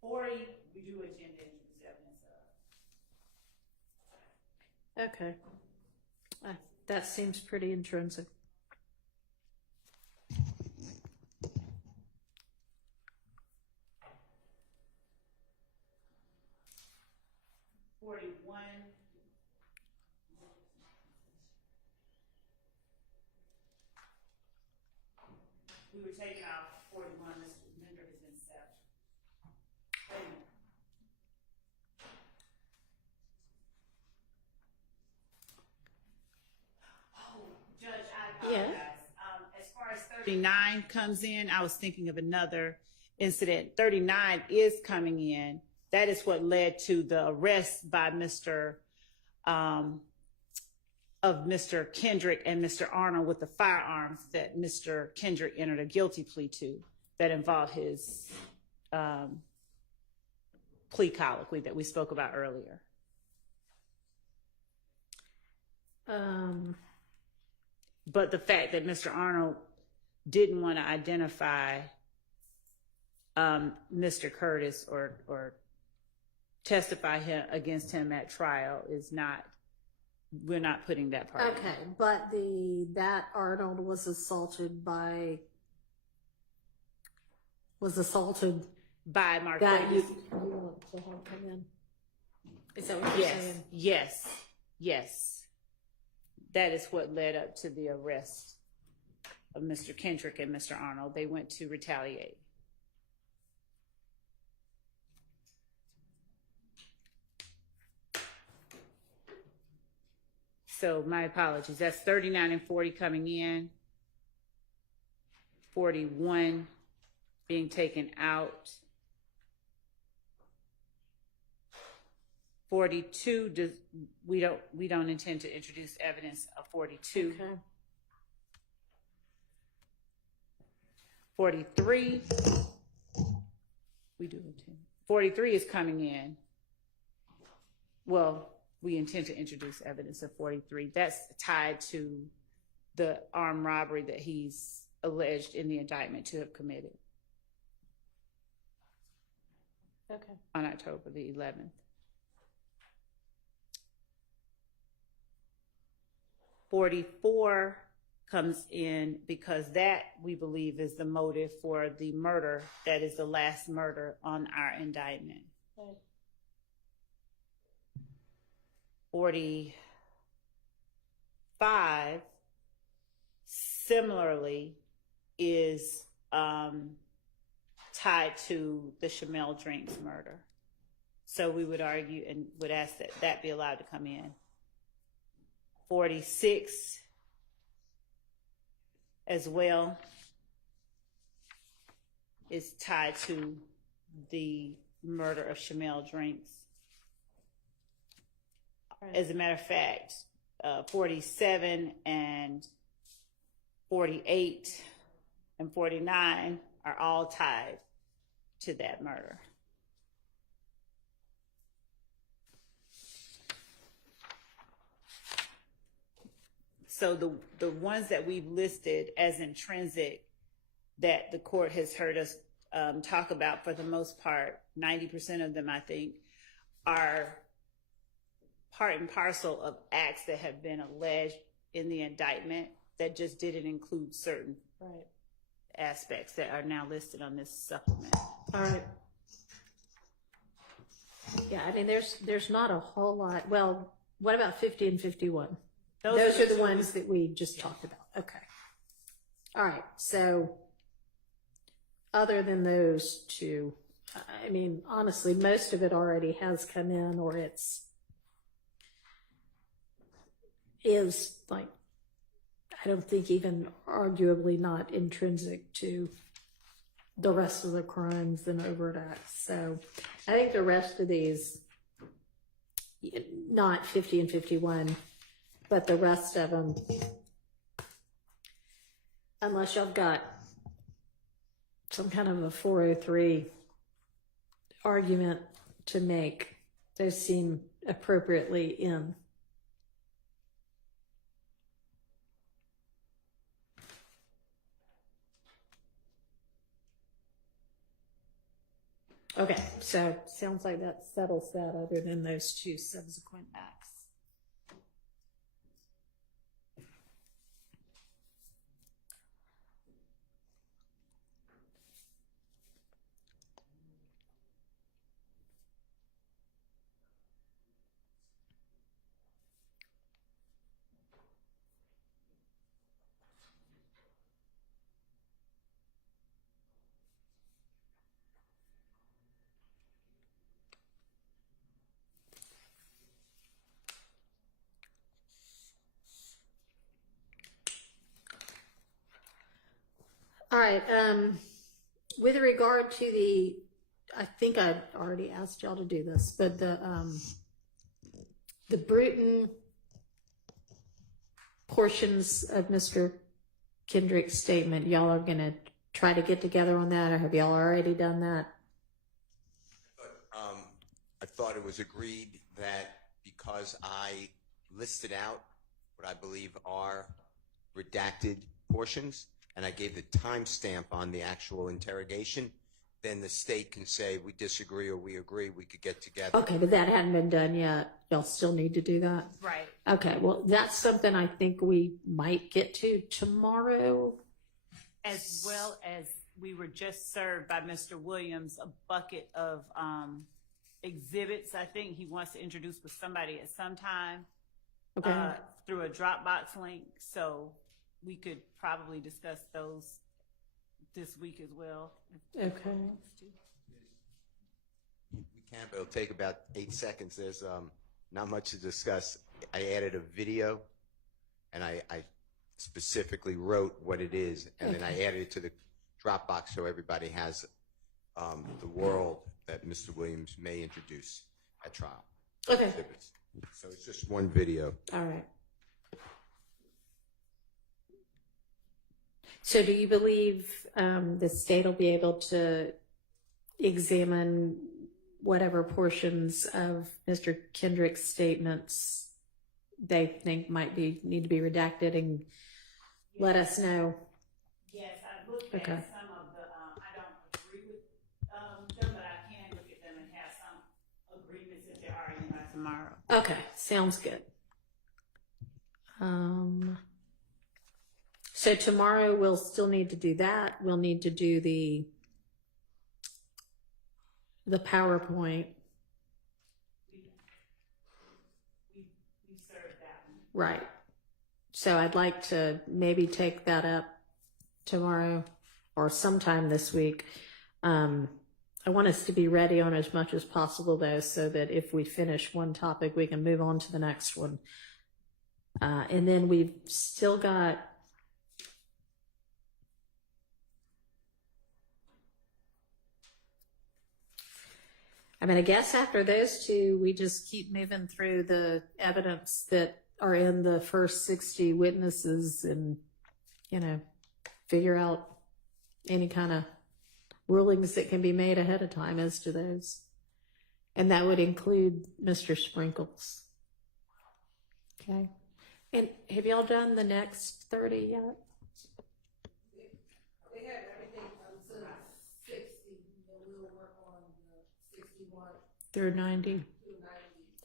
40, we do intend to introduce evidence of. Okay. That seems pretty intrinsic. We were taking out 41, Mr. Linder has been set. Oh, Judge, I apologize. As far as 39 comes in, I was thinking of another incident. 39 is coming in. That is what led to the arrest by Mr. Kendrick and Mr. Arnold with the firearms that Mr. Kendrick entered a guilty plea to that involved his plea colloquy that we spoke about earlier. But the fact that Mr. Arnold didn't want to identify Mr. Curtis or testify against him at trial is not, we're not putting that part in. Okay, but that Arnold was assaulted by Mark. That you want to have come in. Is that what you're saying? Yes. That is what led up to the arrest of Mr. Kendrick and Mr. Arnold. They went to retaliate. So my apologies. That's 39 and 40 coming in. 41 being taken out. 42 we don't intend to introduce evidence of 42. Okay. 43 we do intend. 43 is coming in. Well, we intend to introduce evidence of 43. That's tied to the armed robbery that he's alleged in the indictment to have committed. Okay. On October the 11th. 44 comes in because that, we believe, is the motive for the murder. That is the last murder on our indictment. Okay. 45 similarly is tied to the Shamel Drinks murder. So we would argue and would ask that that be allowed to come in. 46 as well is tied to the murder of Shamel Drinks. Right. As a matter of fact, 47 and 48 and 49 are all tied to that murder. So the ones that we've listed as intrinsic that the court has heard us talk about, for the most part, 90% of them, I think, are part and parcel of acts that have been alleged in the indictment that just didn't include certain aspects that are now listed on this supplement. All right. Yeah, I mean, there's not a whole lot. Well, what about 50 and 51? Those are the ones that we just talked about. Okay. All right. So other than those two, I mean, honestly, most of it already has come in, or is like, I don't think even arguably not intrinsic to the rest of the crimes and overt acts. So I think the rest of these, not 50 and 51, but the rest of them, unless y'all got some kind of a 403 argument to make, those seem appropriately in. Okay, so sounds like that settles that, other than those two subsequent acts. All right, with regard to I think I already asked y'all to do this, but the Bruton portions of Mr. Kendrick's statement, y'all are gonna try to get together on that, or have y'all already done that? I thought it was agreed that because I listed out what I believe are redacted portions, and I gave the timestamp on the actual interrogation, then the state can say we disagree or we agree, we could get together. Okay, but that hadn't been done yet. Y'all still need to do that? Right. Okay, well, that's something I think we might get to tomorrow. As well as we were just served by Mr. Williams a bucket of exhibits. I think he wants to introduce with somebody at some time through a Dropbox link. So we could probably discuss those this week as well. Okay. We can, but it'll take about 8 seconds. There's not much to discuss. I added a video, and I specifically wrote what it is, and then I added it to the Dropbox so everybody has the world that Mr. Williams may introduce at trial. Okay. Exhibits. So it's just one video. All right. So do you believe the state will be able to examine whatever portions of Mr. Kendrick's statements they think might need to be redacted and let us know? Yes, I looked at some of the, I don't agree with them, but I can look at them and have some agreements if they're already by tomorrow. Okay, sounds good. So tomorrow we'll still need to do that. We'll need to do the PowerPoint. We served that one. Right. So I'd like to maybe take that up tomorrow or sometime this week. I want us to be ready on as much as possible, though, so that if we finish one topic, we can move on to the next one. And then we've still got I guess after those two, we just keep moving through the evidence that are in the first 60 witnesses and, figure out any kind of rulings that can be made ahead of time as to those. And that would include Mr. Sprinkles. Okay. And have y'all done the next 30 yet? They have everything until 60, and we'll work on the 61 Through 90? through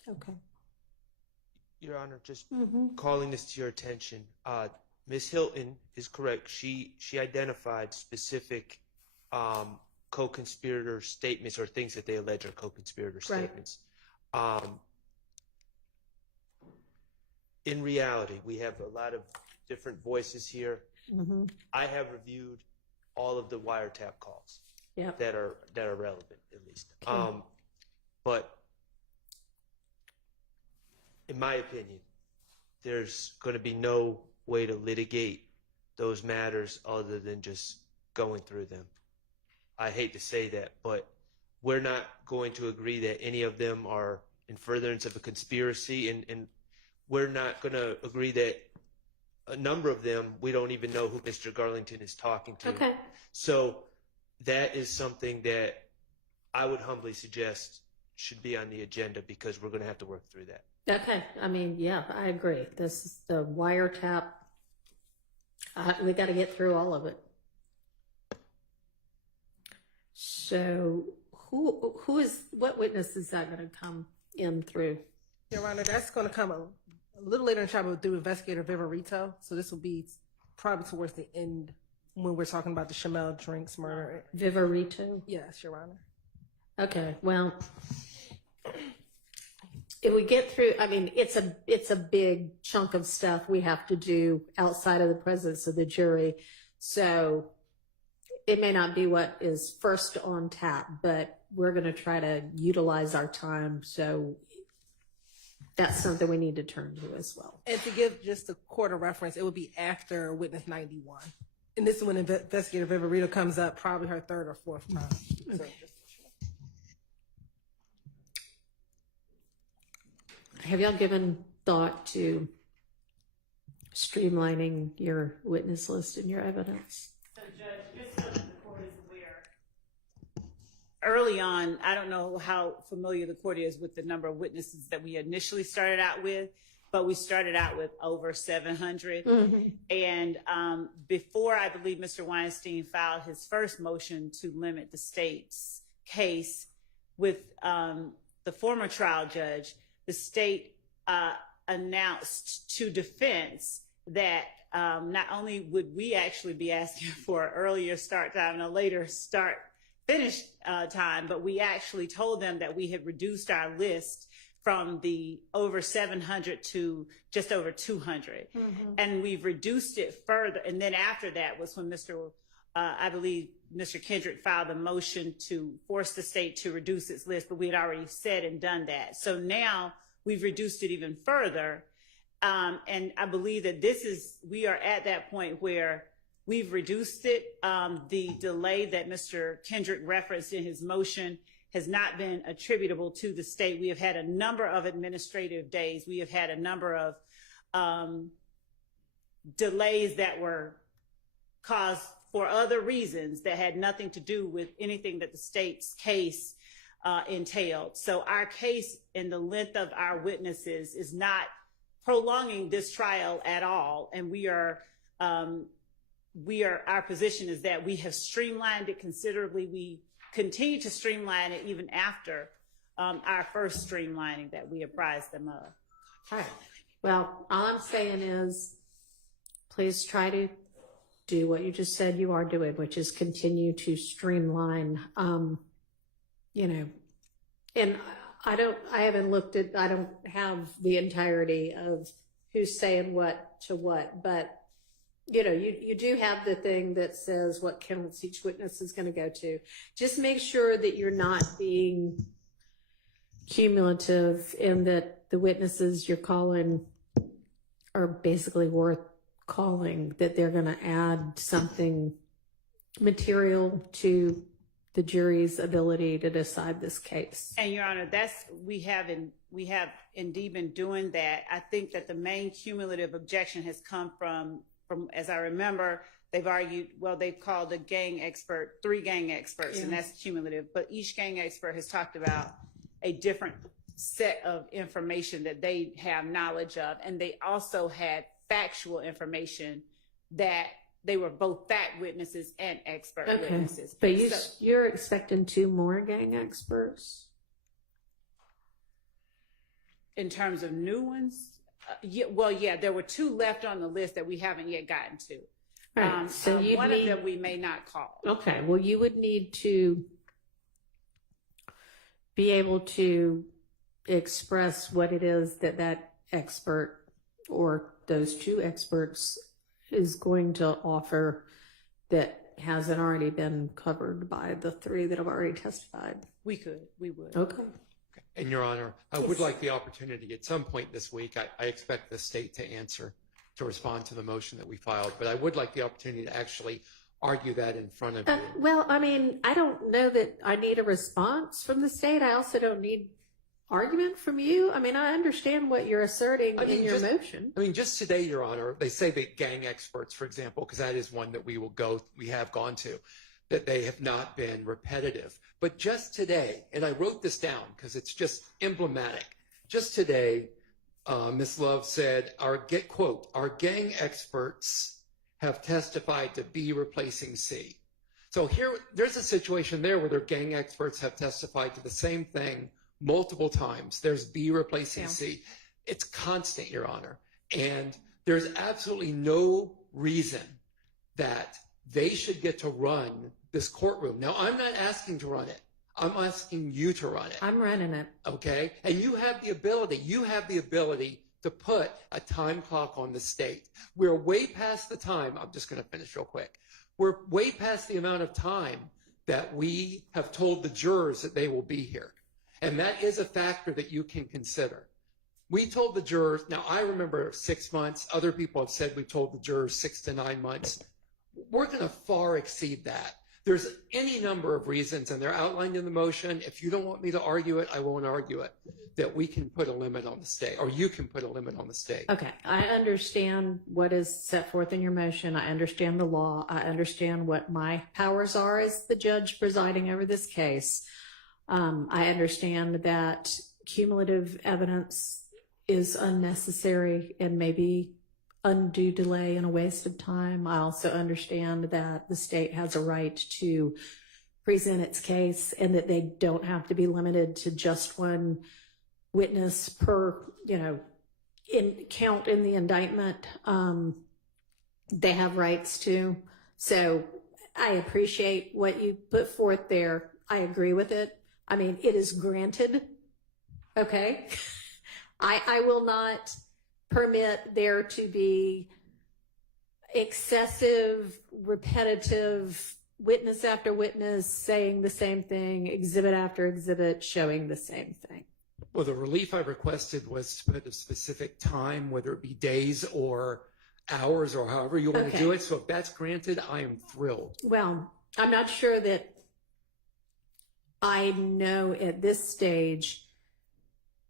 90. Okay. Your Honor, just Mhm. calling this to your attention. Ms. Hilton is correct. She identified specific co-conspirator statements or things that they allege are co-conspirator statements. In reality, we have a lot of different voices here. Mhm. I have reviewed all of the wiretap calls Yep. that are relevant, at least. Okay. But in my opinion, there's going to be no way to litigate those matters other than just going through them. I hate to say that, but we're not going to agree that any of them are in furtherance of a conspiracy, and we're not going to agree that a number of them, we don't even know who Mr. Garlington is talking to. Okay. So that is something that I would humbly suggest should be on the agenda, because we're going to have to work through that. Okay. I mean, yeah, I agree. This is the wiretap. We got to get through all of it. So what witness is that going to come in through? Your Honor, that's going to come a little later in the trial, but through Investigator Viverito. So this will be probably towards the end when we're talking about the Chamel Drinks murder. Viverito? Yes, Your Honor. Okay, well, if we get through, I mean, it's a big chunk of stuff we have to do outside of the presence of the jury. So it may not be what is first on tap, but we're going to try to utilize our time. So that's something we need to turn to as well. And to give just a quarter reference, it would be after witness 91. And this is when Investigator Viverito comes up, probably her third or fourth time. So Have y'all given thought to streamlining your witness list and your evidence? So, Judge, just so that the court is aware, early on, I don't know how familiar the court is with the number of witnesses that we initially started out with, but we started out with over 700. Mhm. And before, I believe, Mr. Weinstein filed his first motion to limit the state's case with the former trial judge, the state announced to defense that not only would we actually be asking for an earlier start time and a later finish time, but we actually told them that we had reduced our list from the over 700 to just over 200. Mhm. And we've reduced it further. And then after that was when I believe Mr. Kendrick filed a motion to force the state to reduce its list, but we had already said and done that. So now we've reduced it even further. And I believe that we are at that point where we've reduced it. The delay that Mr. Kendrick referenced in his motion has not been attributable to the state. We have had a number of administrative days. We have had a number of delays that were caused for other reasons that had nothing to do with anything that the state's case entailed. So our case and the length of our witnesses is not prolonging this trial at all. And our position is that we have streamlined it considerably. We continue to streamline it even after our first streamlining that we apprised them of. All right. Well, all I'm saying is please try to do what you just said you are doing, which is continue to streamline, and I don't have the entirety of who's saying what to what, but you do have the thing that says what counts each witness is going to go to. Just make sure that you're not being cumulative in that the witnesses you're calling are basically worth calling, that they're going to add something material to the jury's ability to decide this case. And Your Honor, we have indeed been doing that. I think that the main cumulative objection has come from, as I remember, they've argued, they've called a gang expert, 3 gang experts, and that's cumulative. But each gang expert has talked about a different set of information that they have knowledge of, and they also had factual information that they were both fact witnesses and expert witnesses. But you're expecting 2 more gang experts? In terms of new ones? Yeah, there were 2 left on the list that we haven't yet gotten to. Right. So one of them we may not call. Okay, well, you would need to be able to express what it is that that expert or those 2 experts is going to offer that hasn't already been covered by the 3 that have already testified. We would. Okay. And Your Honor, I would like the opportunity at some point this week, I expect the state to answer, to respond to the motion that we filed, but I would like the opportunity to actually argue that in front of you. Well, I mean, I don't know that I need a response from the state. I also don't need argument from you. I mean, I understand what you're asserting in your motion. I mean, just today, Your Honor, they say that gang experts, for example, because that is one that we have gone to, that they have not been repetitive. But just today, and I wrote this down because it's just emblematic. Just today, Ms. Love said, quote, our gang experts have testified to B replacing C. So there's a situation there where their gang experts have testified to the same thing multiple times. There's B replacing C. It's constant, Your Honor. And there's absolutely no reason that they should get to run this courtroom. Now, I'm not asking to run it. I'm asking you to run it. I'm running it. Okay? And you have the ability to put a time clock on the state. We're way past the time. I'm just going to finish real quick. We're way past the amount of time that we have told the jurors that they will be here. And that is a factor that you can consider. We told the jurors, now I remember 6 months. Other people have said we told the jurors 6 to 9 months. We're going to far exceed that. There's any number of reasons, and they're outlined in the motion. If you don't want me to argue it, I won't argue it, that we can put a limit on the state, or you can put a limit on the state. Okay, I understand what is set forth in your motion. I understand the law. I understand what my powers are as the judge presiding over this case. I understand that cumulative evidence is unnecessary and maybe undue delay and a waste of time. I also understand that the state has a right to present its case and that they don't have to be limited to just one witness per, count in the indictment. They have rights to. So I appreciate what you put forth there. I agree with it. I mean, it is granted. Okay. I will not permit there to be excessive, repetitive, witness after witness saying the same thing, exhibit after exhibit showing the same thing. Well, the relief I requested was to put a specific time, whether it be days or hours or however you want to do it. So if that's granted, I am thrilled. Well, I'm not sure that I know at this stage,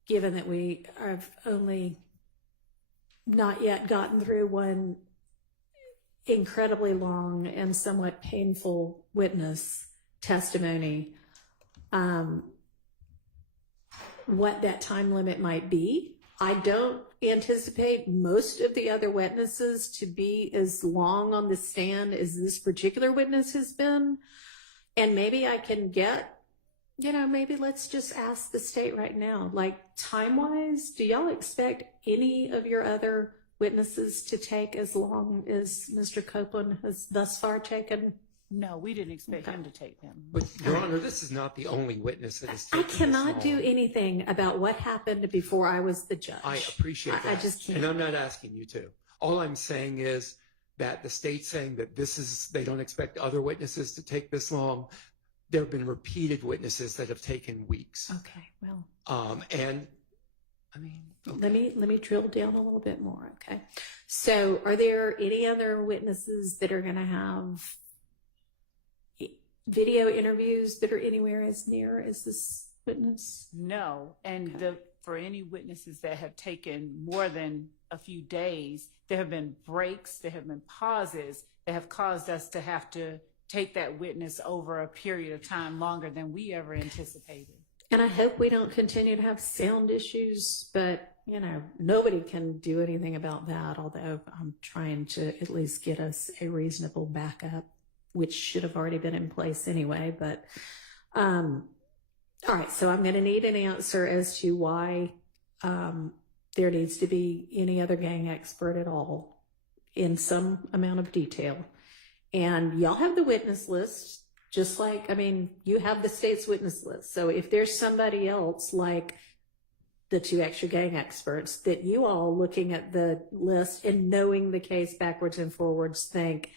given that we have only not yet gotten through one incredibly long and somewhat painful witness testimony, what that time limit might be. I don't anticipate most of the other witnesses to be as long on the stand as this particular witness has been. And maybe I can get, maybe let's just ask the state right now, like time-wise, do y'all expect any of your other witnesses to take as long as Mr. Copeland has thus far taken? No, we didn't expect him to take them. But, Your Honor, this is not the only witness that has taken I cannot do anything about what happened before I was the judge. I appreciate that. I just can't. And I'm not asking you to. All I'm saying is that the state's saying that they don't expect other witnesses to take this long. There have been repeated witnesses that have taken weeks. Okay, well. And I mean, okay. Let me drill down a little bit more. Okay. So are there any other witnesses that are going to have video interviews that are anywhere as near as this witness? No. And for any witnesses that have taken more than a few days, there have been breaks, there have been pauses that have caused us to have to take that witness over a period of time longer than we ever anticipated. And I hope we don't continue to have sound issues, but, you know, nobody can do anything about that, although I'm trying to at least get us a reasonable backup, which should have already been in place anyway. But, all right, so I'm going to need an answer as to why there needs to be any other gang expert at all in some amount of detail. And y'all have the witness list. Just like, I mean, you have the state's witness list. So if there's somebody else like the 2 extra gang experts that you all looking at the list and knowing the case backwards and forwards think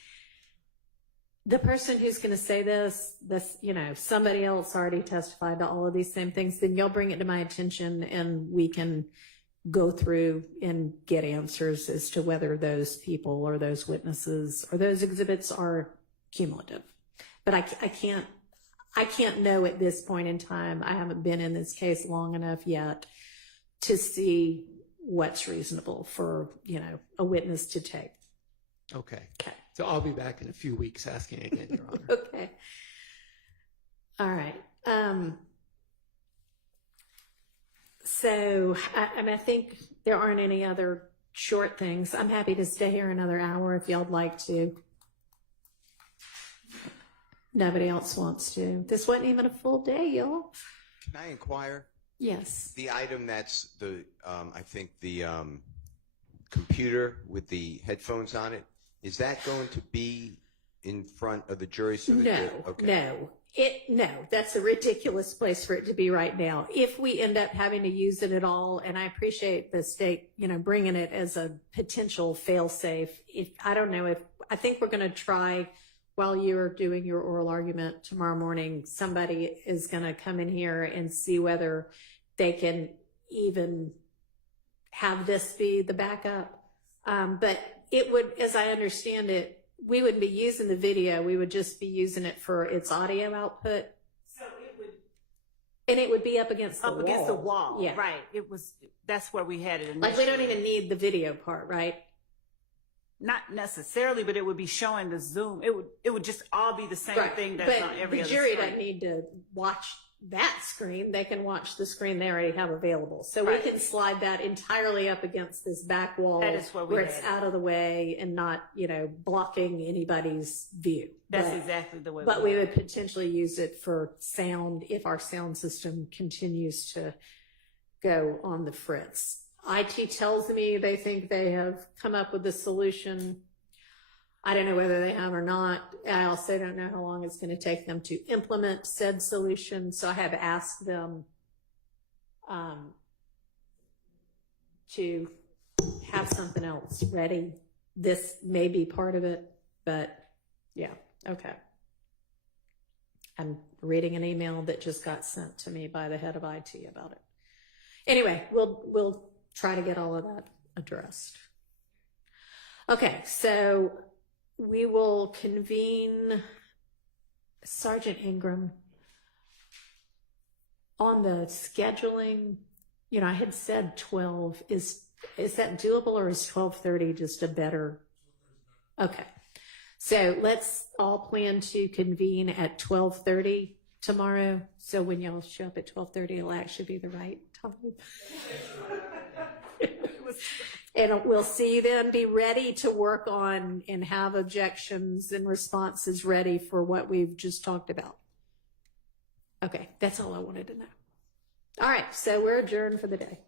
the person who's going to say this, you know, somebody else already testified to all of these same things, then you'll bring it to my attention and we can go through and get answers as to whether those people or those witnesses or those exhibits are cumulative. But I can't know at this point in time. I haven't been in this case long enough yet to see what's reasonable for, you know, a witness to take. Okay. So I'll be back in a few weeks asking again, Your Honor. Okay. All right. So I think there aren't any other short things. I'm happy to stay here another hour if y'all would like to. Nobody else wants to. This wasn't even a full day, y'all. Can I inquire? Yes. The item that's the, I think the computer with the headphones on it, is that going to be in front of the jury? So that No, that's a ridiculous place for it to be right now. If we end up having to use it at all, and I appreciate the state, you know, bringing it as a potential fail-safe. I think we're going to try. While you're doing your oral argument tomorrow morning, somebody is going to come in here and see whether they can even have this be the backup. But it would, as I understand it, we wouldn't be using the video. We would just be using it for its audio output. So it would. And it would be up against the wall. Up against the wall, yeah. Right. That's where we had it initially. Like we don't even need the video part, right? Not necessarily, but it would be showing the zoom. It would just all be the same thing that's on every other screen. The jury doesn't need to watch that screen. They can watch the screen they already have available. So we can slide that entirely up against this back wall where it's out of the way and not, you know, blocking anybody's view. That's exactly the way. But we would potentially use it for sound if our sound system continues to go on the fritz. IT tells me they think they have come up with a solution. I don't know whether they have or not. I also don't know how long it's going to take them to implement said solution. So I have asked them to have something else ready. This may be part of it, but yeah, okay. I'm reading an email that just got sent to me by the head of IT about it. Anyway, we'll try to get all of that addressed. Okay, so we will convene Sergeant Ingram on the scheduling. You know, I had said 12. Is that doable, or is 12:30 just a better? Okay, so let's all plan to convene at 12:30 tomorrow. So when y'all show up at 12:30, it'll actually be the right time. And we'll see you then. Be ready to work on and have objections and responses ready for what we've just talked about. Okay, that's all I wanted to know. All right, so we're adjourned for the day.